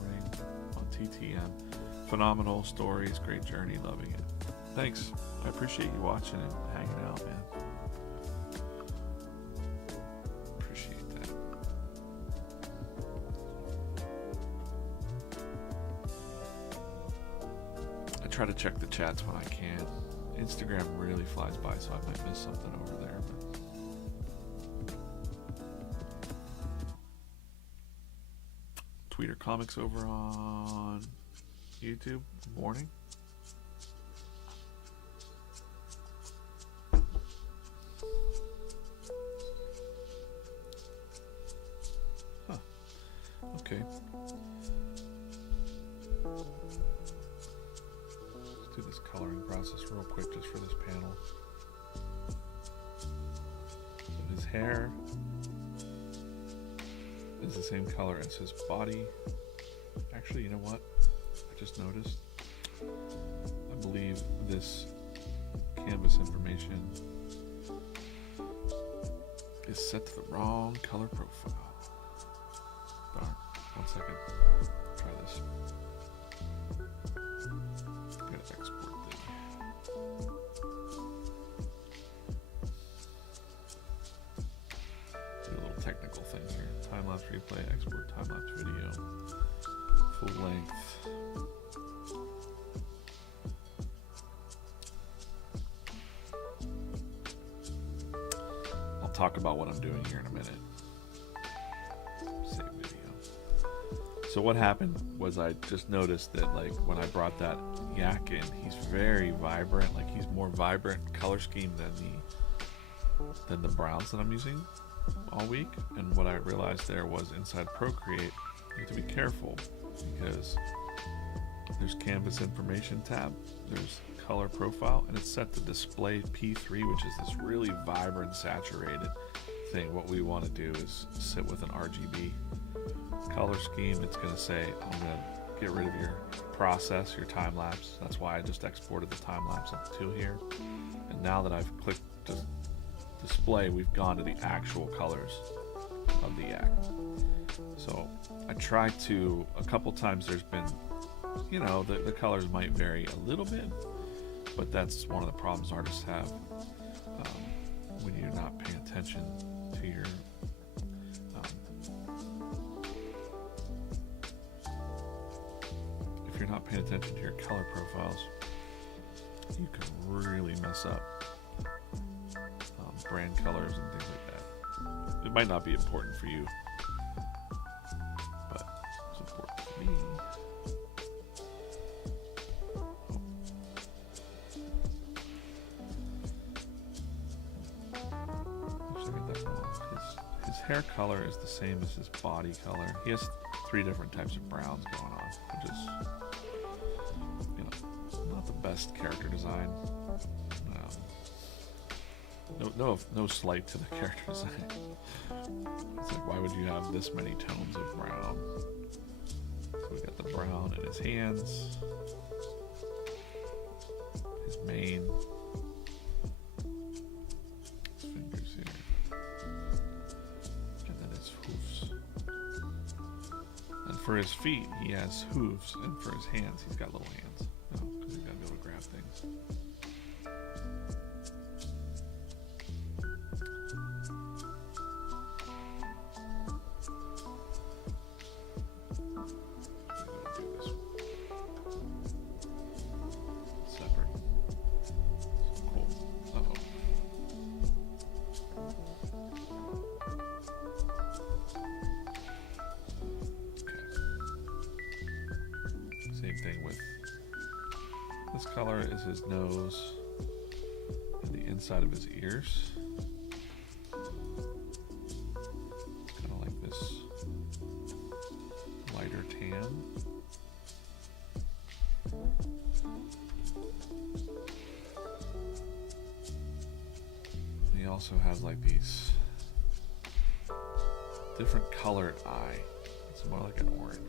TTM. Phenomenal stories, great journey, loving it. Thanks. I appreciate you watching and hanging out, man. Appreciate that. I try to check the chats when I can. Instagram really flies by, so I might miss something over there. Tweeter Comics over on YouTube. Good morning. Huh. Okay. Let's do this coloring process real quick just for this panel. So his hair is the same color as his body. Actually, you know what? I just noticed. I believe this canvas information is set to the wrong color profile. Darn. One second. Try this. I'm gonna export the. Do a little technical thing here. Time lapse replay, export time lapse video, full length. Talk about what I'm doing here in a minute. Save video. So what happened was I just noticed that like when I brought that yak in, he's very vibrant. Like he's more vibrant color scheme than the browns that I'm using all week. And what I realized there was inside Procreate, you have to be careful because there's canvas information tab, there's color profile, and it's set to display P3, which is this really vibrant, saturated thing. What we want to do is sit with an RGB color scheme. It's going to say, I'm going to get rid of your process, your time lapse. That's why I just exported the time lapse up to here. And now that I've clicked just display, we've gone to the actual colors of the yak. So I try to, a couple times there's been, you know, the colors might vary a little bit, but that's one of the problems artists have when you're not paying attention to your if you're not paying attention to your color profiles, you can really mess up brand colors and things like that. It might not be important for you, but it's important for me. His hair color is the same as his body color. He has 3 different types of browns going on, which is, you know, not the best character design. No slight to the character design. It's like, why would you have this many tones of brown? So we got the brown in his hands, his mane, his fingers here, and then his hoofs. And for his feet, he has hooves, and for his hands, he's got little hands. Because he's got to be able to grab things. This color is his nose and the inside of his ears. Kind of like this lighter tan. And he also has like these different colored eye. It's more like an orange.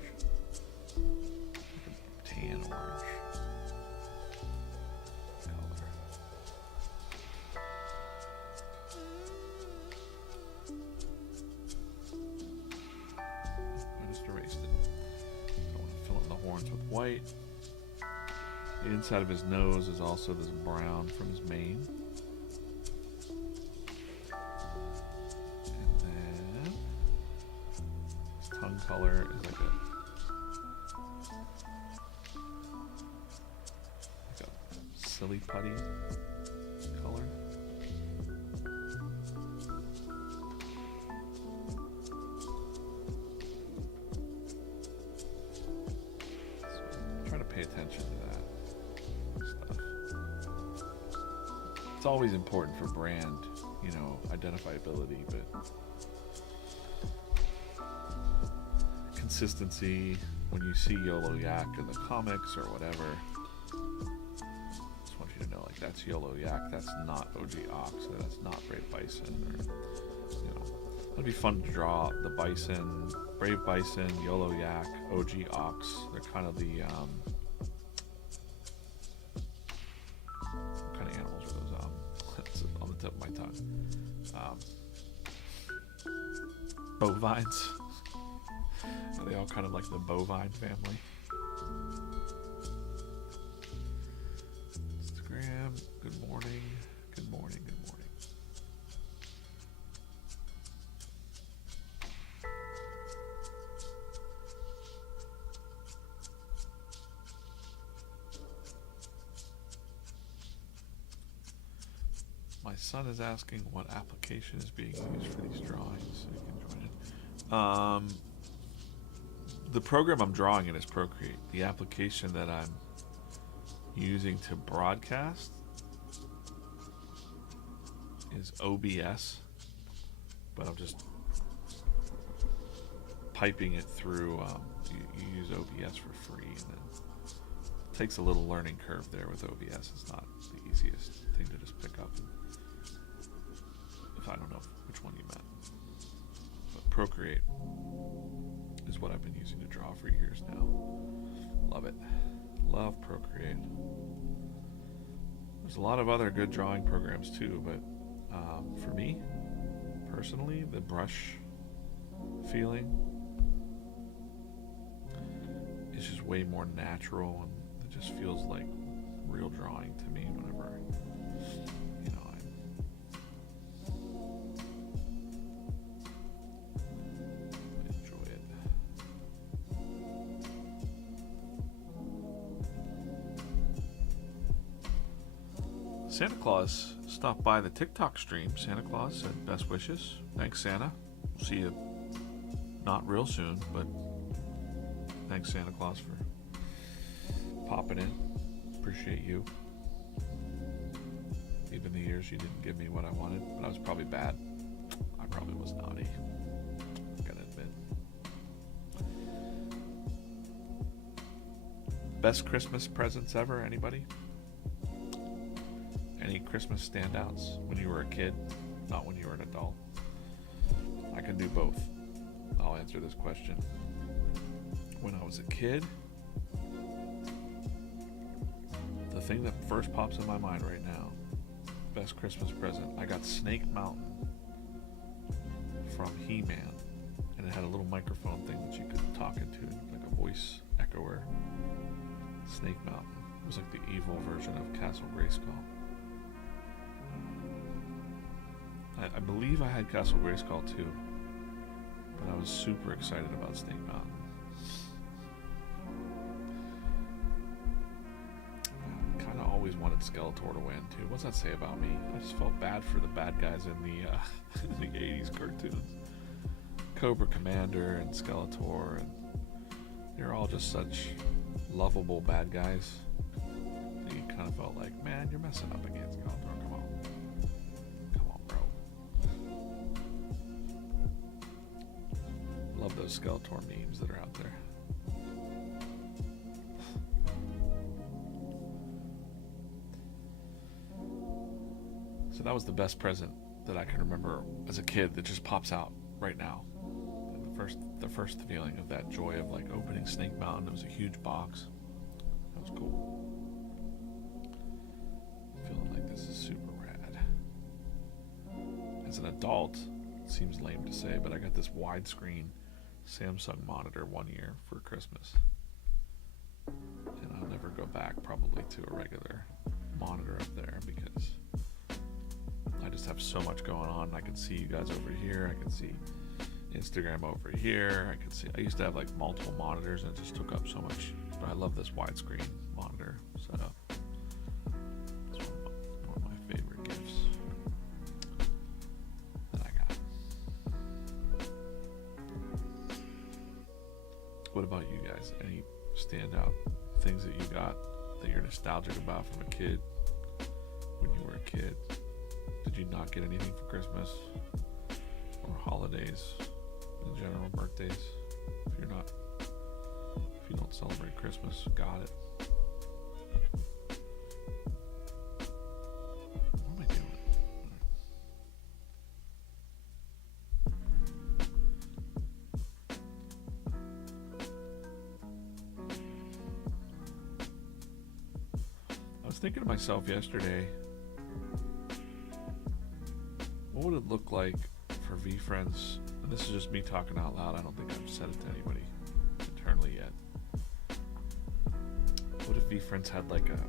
Like a tan orange. White. The inside of his nose is also this brown from his mane. And then his tongue color is like a silly putty color. Pay attention to that stuff. It's always important for brand, you know, identifiability, but consistency. When you see YOLO Yak in the comics or whatever, just want you to know, like, that's YOLO Yak, that's not OG Ox, or that's not Brave Bison, or, you know, it'd be fun to draw the Bison, Brave Bison, YOLO Yak, OG Ox. They're kind of the what kind of animals are those? That's on the tip of my tongue. Bovines. Are they all kind of like the bovine family? Instagram, good morning, good morning, good morning. My son is asking what application is being used for these drawings, so you can join in. The program I'm drawing in is Procreate. The application that I'm using to broadcast is OBS, but I'm just piping it through. You use OBS for free, and then it takes a little learning curve there with OBS. It's not the easiest thing to just pick up. If I don't know which one you meant, but Procreate is what I've been using to draw for years now. Love it. Love Procreate. There's a lot of other good drawing programs too, but for me, personally, the brush feeling is just way more natural, and it just feels like real drawing to me whenever, you know, I enjoy it. Santa Claus stopped by the TikTok stream. Santa Claus said best wishes. Thanks, Santa. We'll see you not real soon, but thanks, Santa Claus, for popping in. Appreciate you. Even the years you didn't give me what I wanted, but I was probably bad. I probably was naughty. Gotta admit. Best Christmas presents ever, anybody? Any Christmas standouts when you were a kid, not when you were an adult? I can do both. I'll answer this question. When I was a kid, the thing that first pops in my mind right now, best Christmas present, I got Snake Mountain from He-Man, and it had a little microphone thing that you could talk into, like a voice echoer. Snake Mountain. It was like the evil version of Castle Grayskull. I believe I had Castle Grayskull too, but I was super excited about Snake Mountain. Kind of always wanted Skeletor to win too. What's that say about me? I just felt bad for the bad guys in the in the 80s cartoons. Cobra Commander and Skeletor, and they're all just such lovable bad guys. You kind of felt like, man, you're messing up against Skeletor. Come on, bro. Love those Skeletor memes that are out there. So that was the best present that I can remember as a kid that just pops out right now. The first feeling of that joy of like opening Snake Mountain. It was a huge box. That was cool. Feeling like this is super rad. As an adult, it seems lame to say, but I got this widescreen Samsung monitor one year for Christmas. And I'll never go back probably to a regular monitor up there because I just have so much going on. I can see you guys over here. I can see Instagram over here. I used to have like multiple monitors and it just took up so much. But I love this widescreen monitor setup. It's one of my favorite gifts that I got. What about you guys? Any standout things that you got that you're nostalgic about from a kid when you were a kid? Did you not get anything for Christmas or holidays in general, birthdays? If you don't celebrate Christmas, got it. What am I doing? I was thinking to myself yesterday, what would it look like for VeeFriends, and this is just me talking out loud, I don't think I've said it to anybody, internally yet. What if VeeFriends had like a...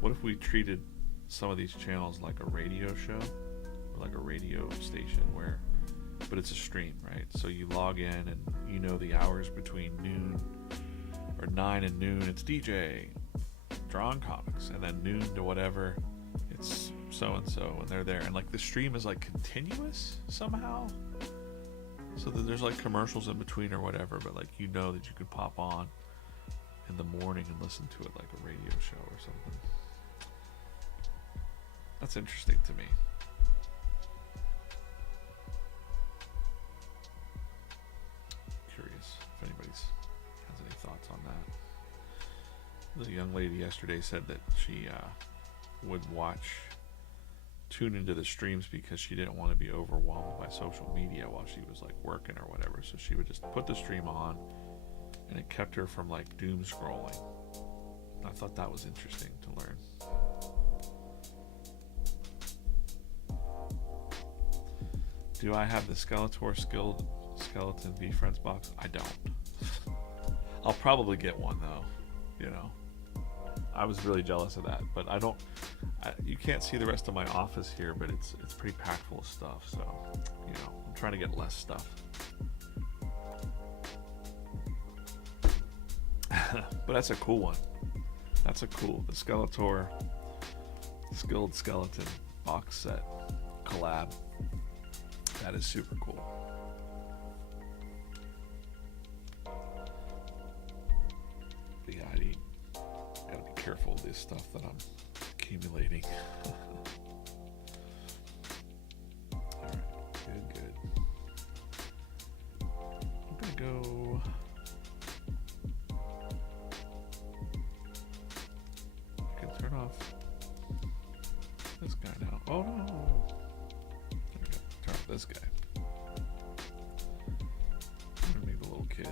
What if we treated some of these channels like a radio show? Or like a radio station where... But it's a stream, right? So you log in and you know the hours between noon or 9 and noon, it's DJ drawing comics, and then noon to whatever, it's so-and-so, and they're there. And like the stream is like continuous somehow. So that there's like commercials in between or whatever, but like you know that you could pop on in the morning and listen to it like a radio show or something. That's interesting to me. Curious if anybody has any thoughts on that. The young lady yesterday said that she would tune into the streams because she didn't want to be overwhelmed by social media while she was like working or whatever. So she would just put the stream on, and it kept her from like doom scrolling. I thought that was interesting to learn. Do I have the Skeletor Skeleton VeeFriends box? I don't. I'll probably get one though, you know. I was really jealous of that, but you can't see the rest of my office here, but it's pretty packed full of stuff, so, you know, I'm trying to get less stuff. But that's a cool one. The Skeletor Skilled Skeleton box set collab. That is super cool. But yeah, gotta be careful of this stuff that I'm accumulating. Alright, good. I'm gonna go... I can turn off this guy now. Oh no! There we go. Turn off this guy. I'm gonna make the little kid.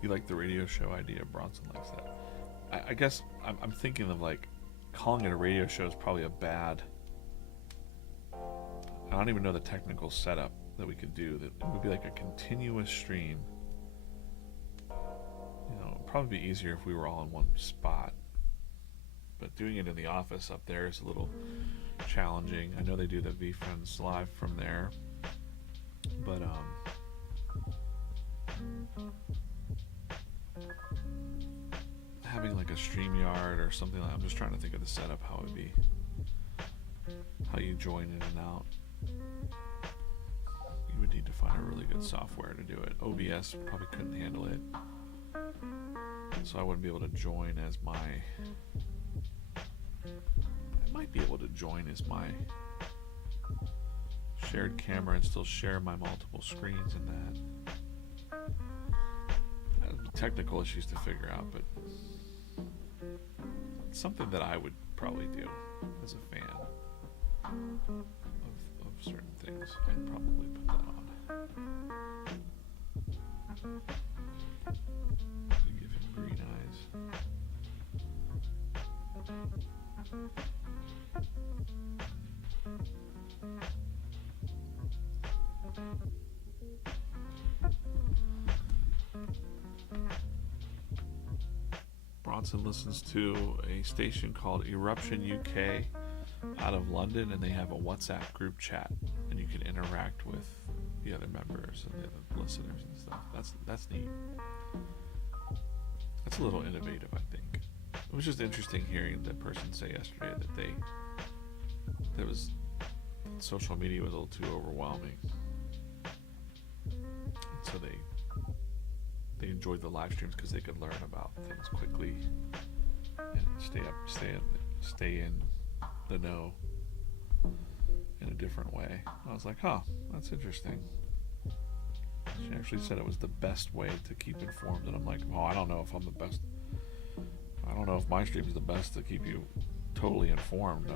You like the radio show idea? Bronson likes that. I guess I'm thinking of like calling it a radio show is probably a bad... I don't even know the technical setup that we could do. That it would be like a continuous stream. You know, it'd probably be easier if we were all in one spot. But doing it in the office up there is a little challenging. I know they do the VeeFriends live from there, but having like a StreamYard or something like that. I'm just trying to think of the setup, how it would be, how you join in and out. You would need to find a really good software to do it. OBS probably couldn't handle it, so I wouldn't be able to join as my... I might be able to join as my shared camera and still share my multiple screens in that. Technical issues to figure out, but it's something that I would probably do as a fan of certain things. I'd probably put that on. Give him green eyes. Bronson listens to a station called Eruption UK out of London, and they have a WhatsApp group chat, and you can interact with the other members and the other listeners and stuff. That's neat. That's a little innovative, I think. It was just interesting hearing that person say yesterday that social media was a little too overwhelming, and so they enjoyed the live streams because they could learn about things quickly and stay in the know in a different way. I was like, huh, that's interesting. She actually said it was the best way to keep informed, and I'm like, oh, I don't know if I'm the best. I don't know if my stream is the best to keep you totally informed.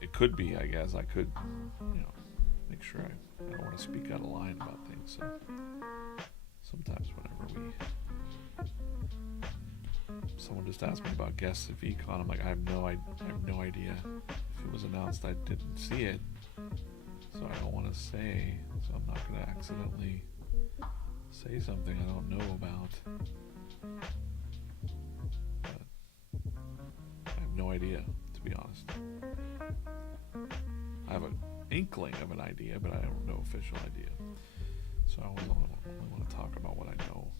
It could be, I guess. I could, make sure I don't want to speak out of line about things. So sometimes whenever someone just asked me about guests at VCon, I'm like, I have no idea. If it was announced, I didn't see it, so I don't want to say. So I'm not going to accidentally say something I don't know about. But I have no idea, to be honest. I have an inkling of an idea, but I don't know official idea. So I only want to talk about what I know,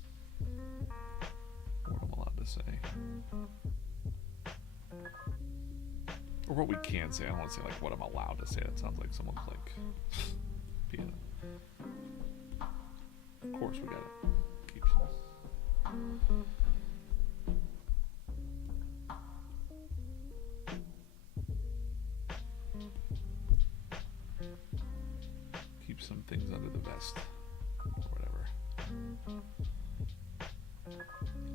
what I'm allowed to say, or what we can say. I don't want to say like what I'm allowed to say. That sounds like someone's like being. Of course, we gotta keep some things under the vest, or whatever.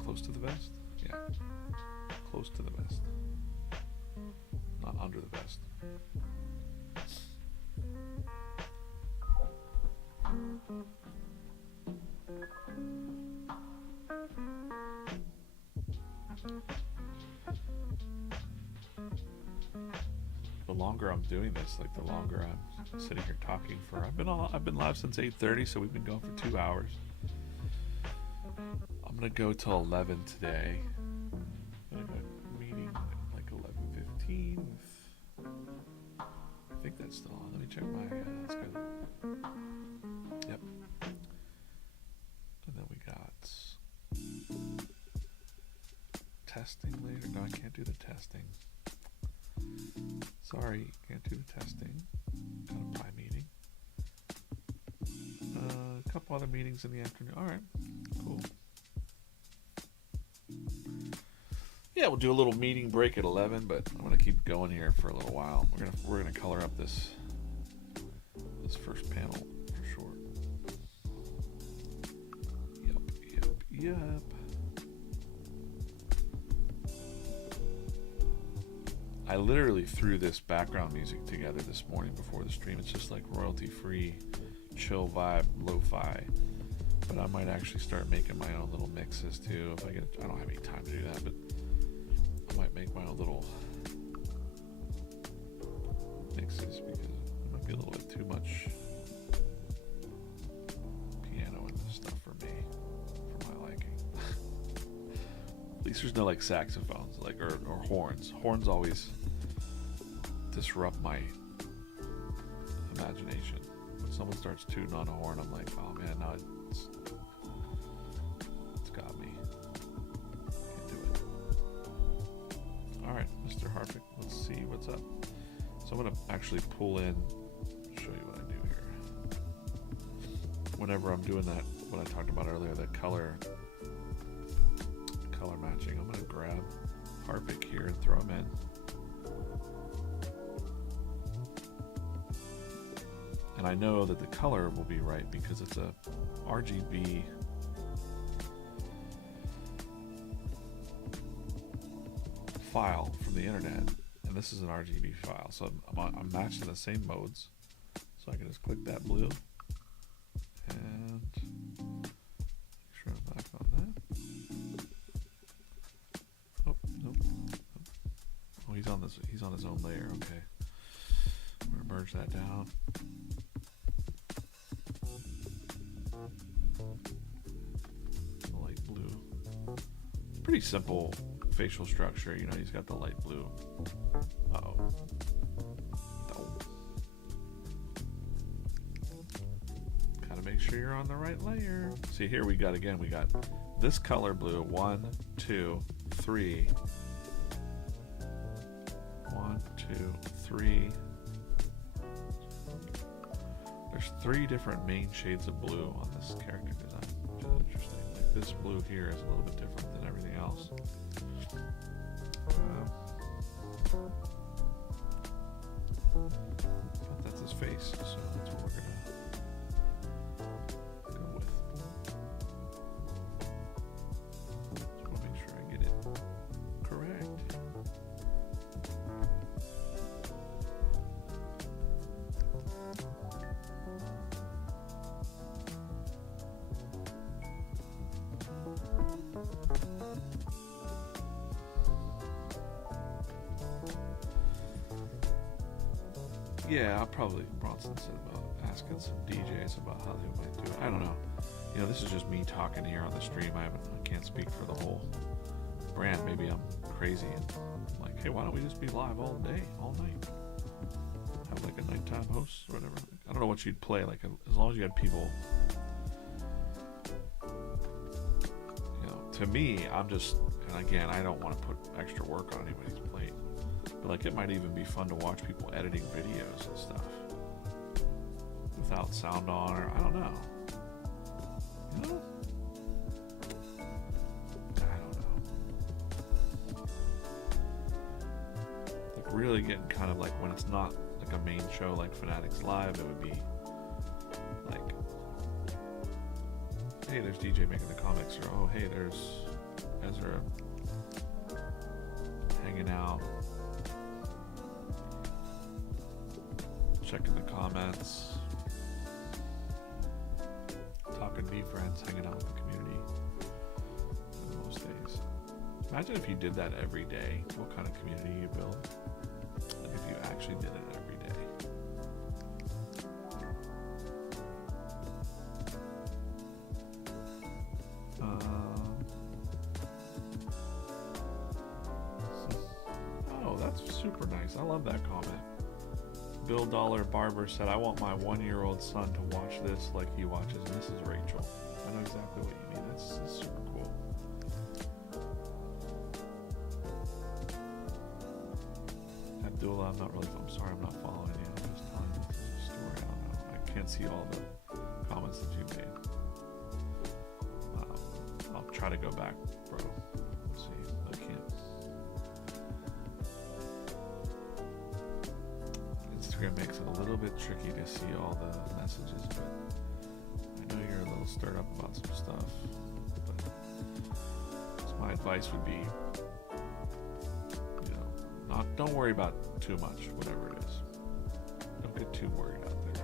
Close to the vest? Yeah. Close to the vest. Not under the vest. The longer I'm doing this, like the longer I'm sitting here talking for. I've been live since 8:30, so we've been going for 2 hours. I'm gonna go till 11 today. I have a meeting at like 11:15. I think that's still on. Let me check my schedule. Yep. And then we got testing later. No, I can't do the testing. Sorry, can't do the testing. Got a pie meeting. A couple other meetings in the afternoon. All right, cool. Yeah, we'll do a little meeting break at 11, but I'm gonna keep going here for a little while. We're gonna color up this first panel for sure. Yep. I literally threw this background music together this morning before the stream. It's just like royalty-free, chill vibe, lo-fi. But I might actually start making my own little mixes too. If I don't have any time to do that, but I might make my own little mixes because it might be a little bit too much piano and stuff for me, for my liking. At least there's no like saxophones, like or horns. Horns always disrupt my imagination. When someone starts tooting on a horn, I'm like, oh man, now it's got me. Can't do it. All right, Mr. Harpick, let's see what's up. So I'm gonna actually pull in, show you what I do here. Whenever I'm doing that, what I talked about earlier, the color matching, I'm gonna grab Harpick here and throw him in. And I know that the color will be right because it's a RGB file from the internet, and this is an RGB file. So I'm matching the same modes. So I can just click that blue and make sure I'm back on that. Oh, nope. Oh, he's on his own layer. Okay. We're gonna merge that down. Light blue. Pretty simple facial structure. You know, he's got the light blue. Uh-oh. Oh. Gotta make sure you're on the right layer. See, here we got this color blue. 1, 2, 3. 1, 2, 3. There's 3 different main shades of blue on this character design, which is interesting. Like this blue here is a little bit different than everything else. But that's his face, so that's what we're gonna go with. Just want to make sure I get it correct. Yeah, Bronson said about asking some DJs about how they might do it. I don't know. This is just me talking here on the stream. I can't speak for the whole brand. Maybe I'm crazy and I'm like, hey, why don't we just be live all day, all night? Have like a nighttime host or whatever. I don't know what you'd play. Like as long as you had people. To me, I'm just, and again, I don't want to put extra work on anybody's plate. But like it might even be fun to watch people editing videos and stuff without sound on, or I don't know. I don't know. Like really getting kind of like when it's not like a main show like Fanatics Live, it would be like, hey, there's DJ making the comics, or oh, hey, there's Ezra hanging out, checking the comments, talking VeeFriends, hanging out with the community most days. Imagine if you did that every day, what kind of community you build. Like if you actually did it every day. Oh, that's super nice. I love that comment. Bill Dollar Barber said, I want my 1-year-old son to watch this like he watches Mrs. Rachel. I know exactly what you mean. That's super cool. Abdullah, I'm sorry I'm not following you. I'm just telling you the story. I don't know. I can't see all the comments that you made. I'll try to go back, bro. Let's see. I can't. Instagram makes it a little bit tricky to see all the messages, but I know you're a little stirred up about some stuff. But so my advice would be, don't worry about too much, whatever it is. Don't get too worried out there.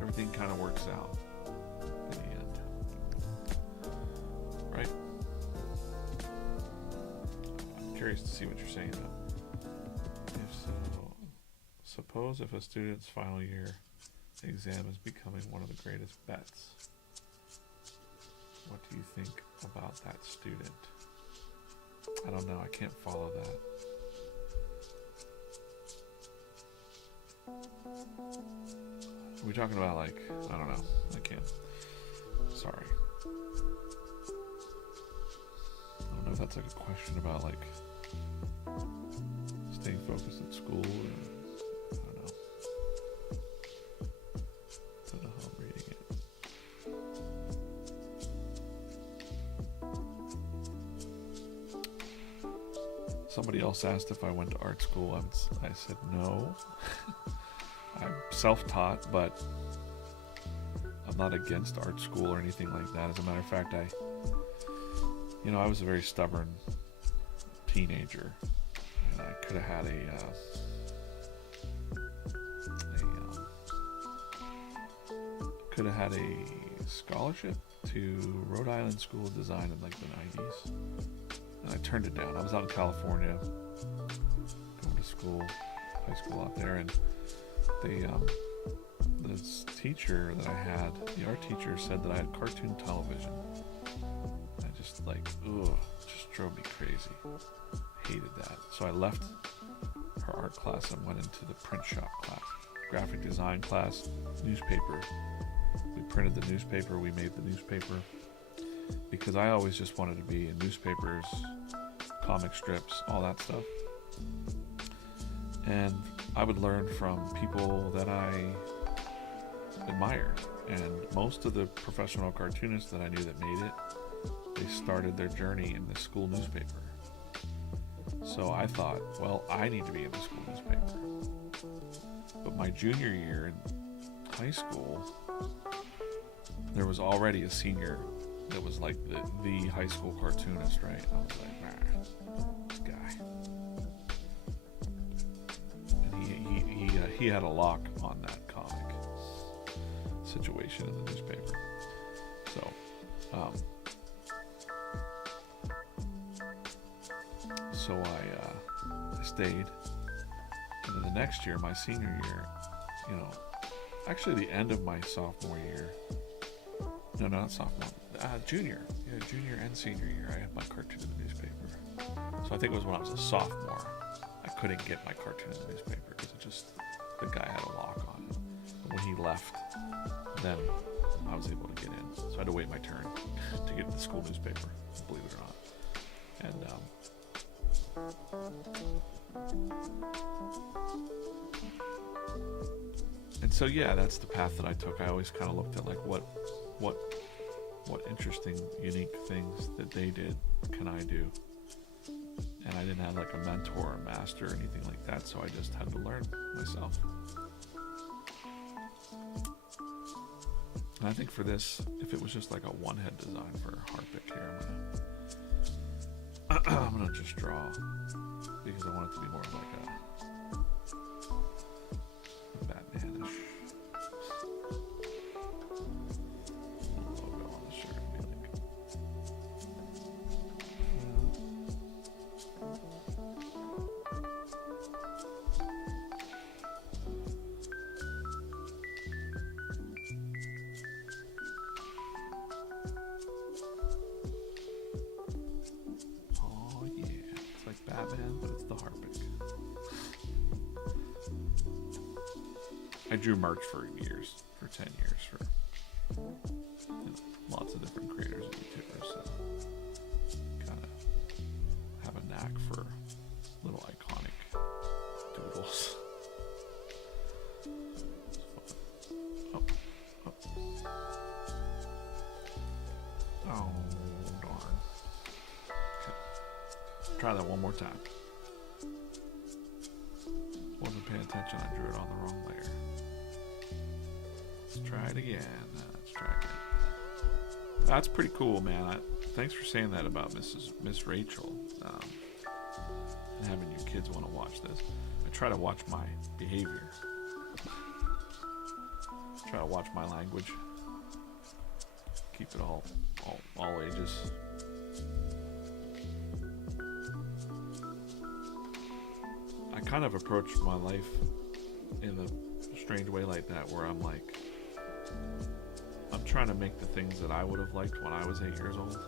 Everything kind of works out in the end, right? I'm curious to see what you're saying though. If so, suppose if a student's final year exam is becoming one of the greatest bets, what do you think about that student? I don't know, I can't follow that. Are we talking about like, I don't know, I can't, sorry. I don't know if that's like a question about like staying focused at school, or I don't know. Don't know how I'm reading it. Somebody else asked if I went to art school. I said no. I'm self-taught, but I'm not against art school or anything like that. As a matter of fact, I was a very stubborn teenager, and I could have had a scholarship to Rhode Island School of Design in like the 90s. And I turned it down. I was out in California going to school, high school out there, and this teacher that I had, the art teacher, said that I had cartoon television. I just just drove me crazy. Hated that. So I left her art class and went into the print shop class, graphic design class, newspaper. We printed the newspaper, we made the newspaper, because I always just wanted to be in newspapers, comic strips, all that stuff. And I would learn from people that I admired. And most of the professional cartoonists that I knew that made it, they started their journey in the school newspaper. So I thought, well, I need to be in the school newspaper. But my junior year in high school, there was already a senior that was like the high school cartoonist, right? I was like, nah, this guy. And he had a lock on that comic situation in the newspaper. So, I stayed. And then the next year, my senior year, actually the end of my sophomore year. No, not sophomore. Junior. Yeah, junior and senior year, I had my cartoon in the newspaper. So I think it was when I was a sophomore, I couldn't get my cartoon in the newspaper because the guy had a lock on it. But when he left, then I was able to get in. So I had to wait my turn to get the school newspaper, believe it or not. And so yeah, that's the path that I took. I always kind of looked at like what interesting, unique things that they did can I do? And I didn't have like a mentor or master or anything like that, so I just had to learn myself. And I think for this, if it was just like a one-head design for Harpic here, I'm gonna just draw because I want it to be more like a Batman-ish logo on the shirt. Be like, oh yeah, it's like Batman, but it's the Harpic. I drew merch for years, for 10 years, for lots of different creators and YouTubers, so kind of have a knack for little iconic doodles. Oh, darn. Okay. Try that one more time. Wasn't paying attention, I drew it on the wrong layer. Let's try it again. Let's try it again. That's pretty cool, man. Thanks for saying that about Miss Rachel, and having your kids want to watch this. I try to watch my behavior. Try to watch my language. Keep it all ages. I kind of approach my life in a strange way like that, where I'm like, I'm trying to make the things that I would have liked when I was 8 years old.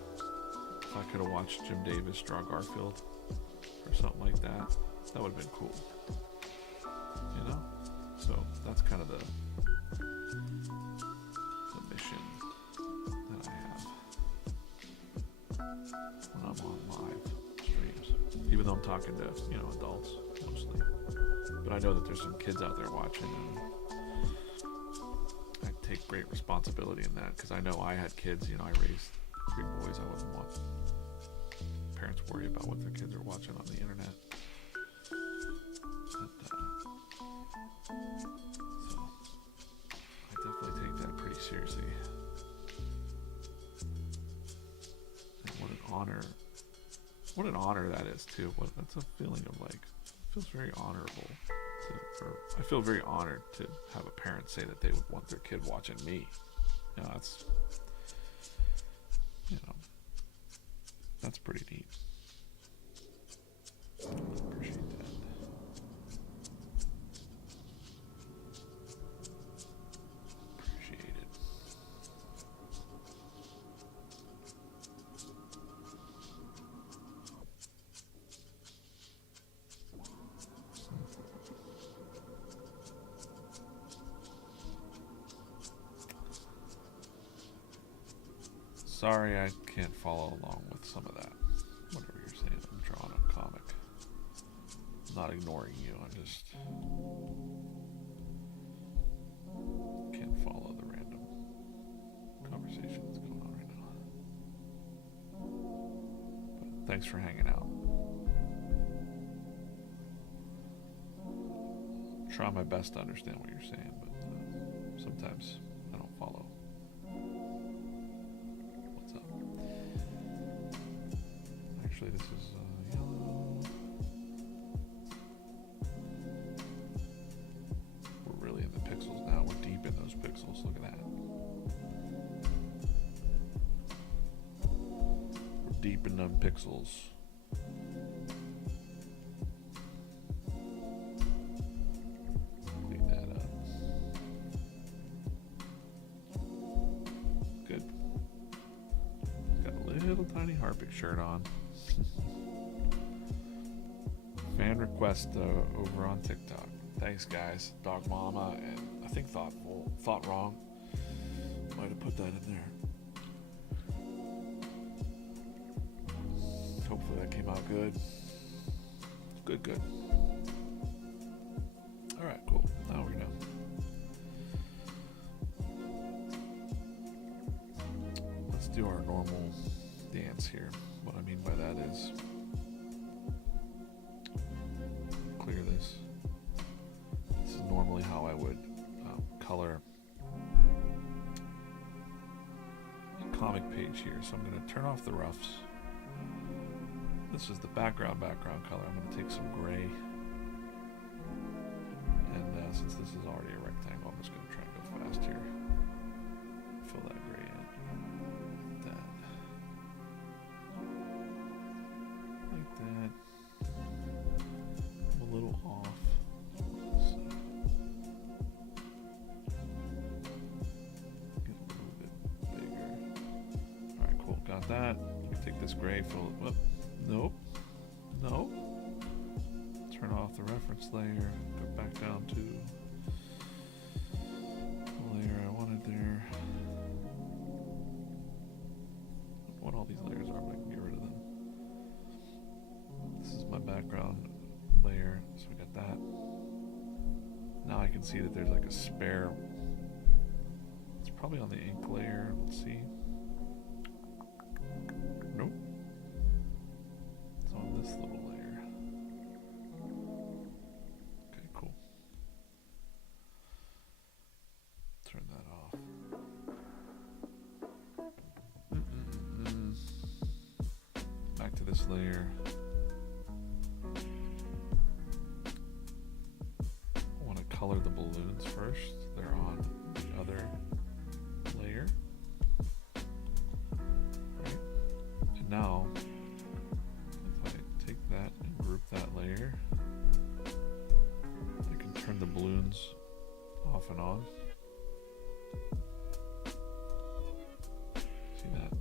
If I could have watched Jim Davis draw Garfield or something like that, that would have been cool. You know? So that's kind of the mission that I have when I'm on live streams. Even though I'm talking to, adults mostly. But I know that there's some kids out there watching, and I take great responsibility in that, because I know I had kids. I raised 3 boys. I wouldn't want parents worry about what their kids are watching on the internet. So I definitely take that pretty seriously. And what an honor that is too. That's a feeling of like, it feels very honorable. I feel very honored to have a parent say that they would want their kid watching me. That's pretty neat. I appreciate that. Appreciate it. Sorry, I can't follow along with some of that. Whatever you're saying, I'm drawing a comic. I'm not ignoring you, I just can't follow the random conversation that's going on right now. But thanks for hanging out. try my best to understand what you're saying, but sometimes I don't follow. What's up? Actually, this is yellow. We're really in the pixels now. We're deep in those pixels. Look at that. We're deep in them pixels. Little tiny Harpic shirt on. Fan request over on TikTok. Thanks, guys. Dog Mama and I think Thought Wrong might have put that in there. Hopefully that came out good. Good. All right, cool. Now we're done. Let's do our normal dance here. What I mean by that is clear this. This is normally how I would color a comic page here. So I'm going to turn off the roughs. This is the background color. I'm going to take some gray, and since this is already a rectangle, I'm just going to try and go fast here. Fill that gray in. Like that. I'm a little off. So get a little bit bigger. Alright, cool. Got that. You can take this gray, fill it. Whoop. Nope. Turn off the reference layer. Go back down to the layer I wanted there. What all these layers are, but I can get rid of them. This is my background layer, so we got that. Now I can see that there's like a spare. It's probably on the ink layer. Let's see. Nope. It's on this little layer. Okay, cool. Turn that off. Back to this layer. I want to color the balloons first. They're on the other layer. Right? And now, if I take that and group that layer, I can turn the balloons off and on. See that?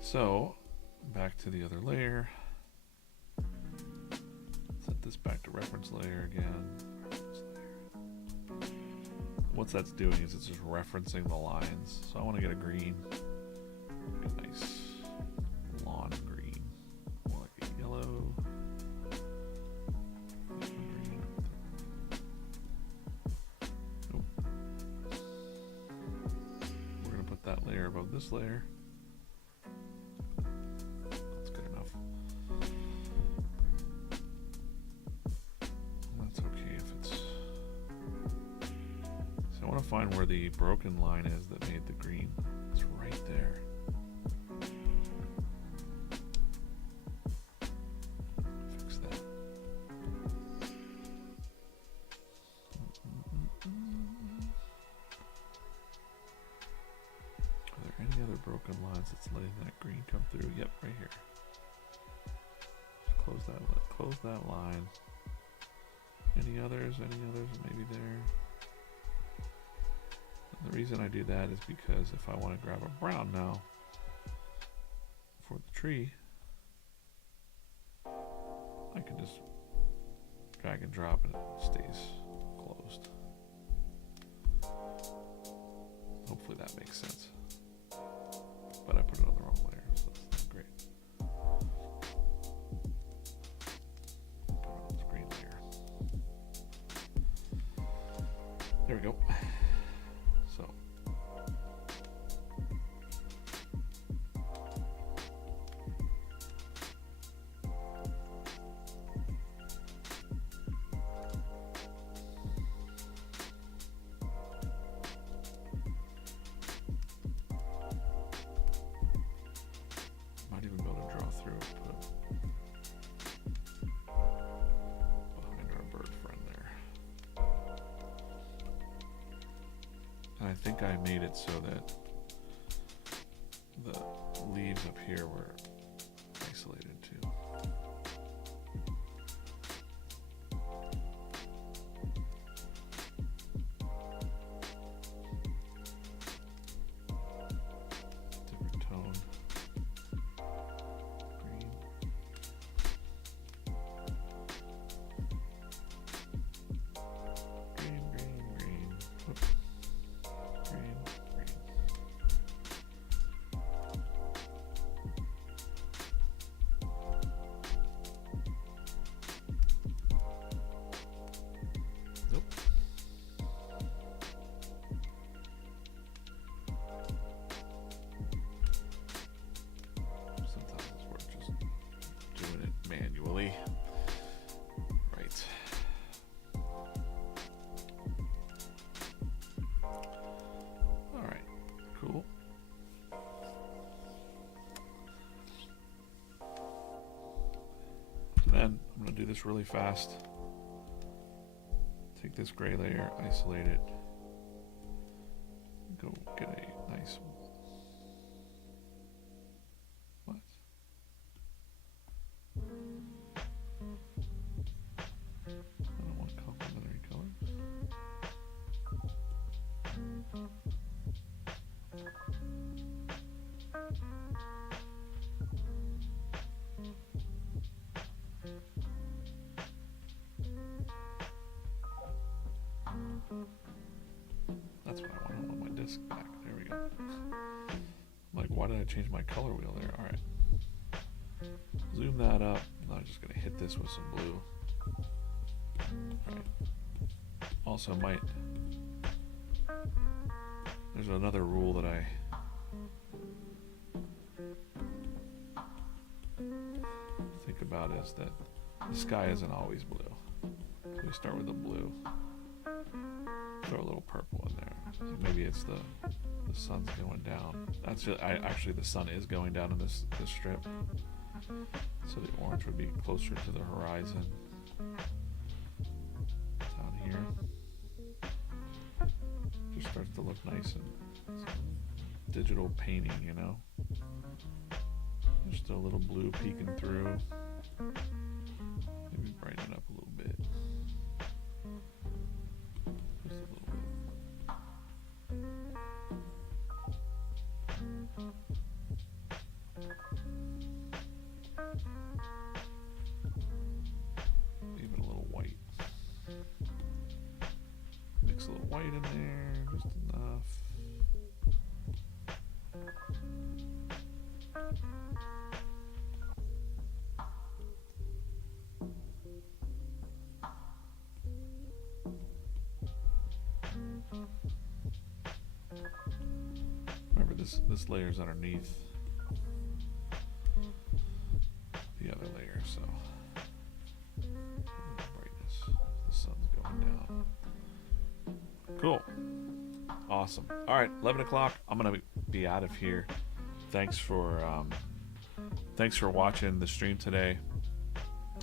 So, back to the other layer. Set this back to reference layer again. What that's doing is it's just referencing the lines. So I want to get a green. Get a nice lawn green. More like a yellow. Green. Nope. We're going to put that layer above this layer. Find where the broken line is that made the green. It's right there. Fix that. Are there any other broken lines that's letting that green come through? Yep, right here. Just close that line. Any others? Maybe there. The reason I do that is because if I want to grab a brown now for the tree, I can just drag and drop and it stays closed. Hopefully that makes sense. But I put it on the wrong layer, so that's not great. Put it on the green layer. There we go. So. Might even be able to draw through it, but behind our bird friend there. And I think I made it so that the leaves up here were isolated too. Different tone. Green. Green, green, green. Whoop. Green, green. Nope. Sometimes it's worth just doing it manually. Right. All right. Cool. And then I'm going to do this really fast. Take this gray layer, isolate it. Go get a nice. What? I don't want complementary colors. That's what I want. I want my disc back. There we go. I'm like, why did I change my color wheel there? All right. Zoom that up. I'm just going to hit this with some blue. All right. Also, there's another rule that I think about is that the sky isn't always blue. So we start with the blue. Throw a little purple in there. So maybe it's the sun's going down. That's just, actually the sun is going down in this strip. So the orange would be closer to the horizon. Down here. Just starts to look nice and digital painting, you know. There's still a little blue peeking through. Maybe brighten it up a little bit. Just a little bit. Even a little white. Mix a little white in there, just enough. Remember, this layer's underneath the other layer, so brightness. The sun's going down. Cool. Awesome. All right, 11 o'clock. I'm gonna be out of here. Thanks for watching the stream today.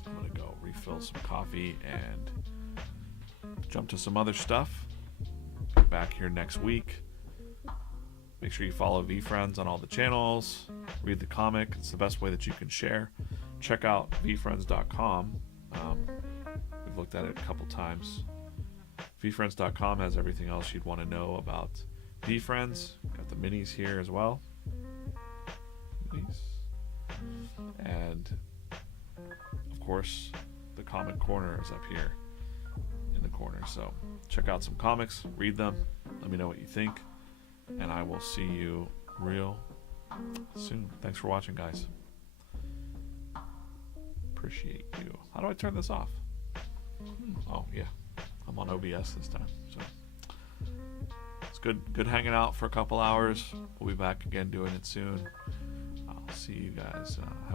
I'm gonna go refill some coffee and jump to some other stuff. Be back here next week. Make sure you follow VeeFriends on all the channels. Read the comic. It's the best way that you can share. Check out VeeFriends.com. We've looked at it a couple times. VeeFriends.com has everything else you'd want to know about VeeFriends. Got the minis here as well. Minis. And, of course, the comic corner is up here in the corner. So check out some comics. Read them. Let me know what you think. And I will see you real soon. Thanks for watching, guys. Appreciate you. How do I turn this off? Oh, yeah. I'm on OBS this time. So good hanging out for a couple hours. We'll be back again doing it soon. I'll see you guys.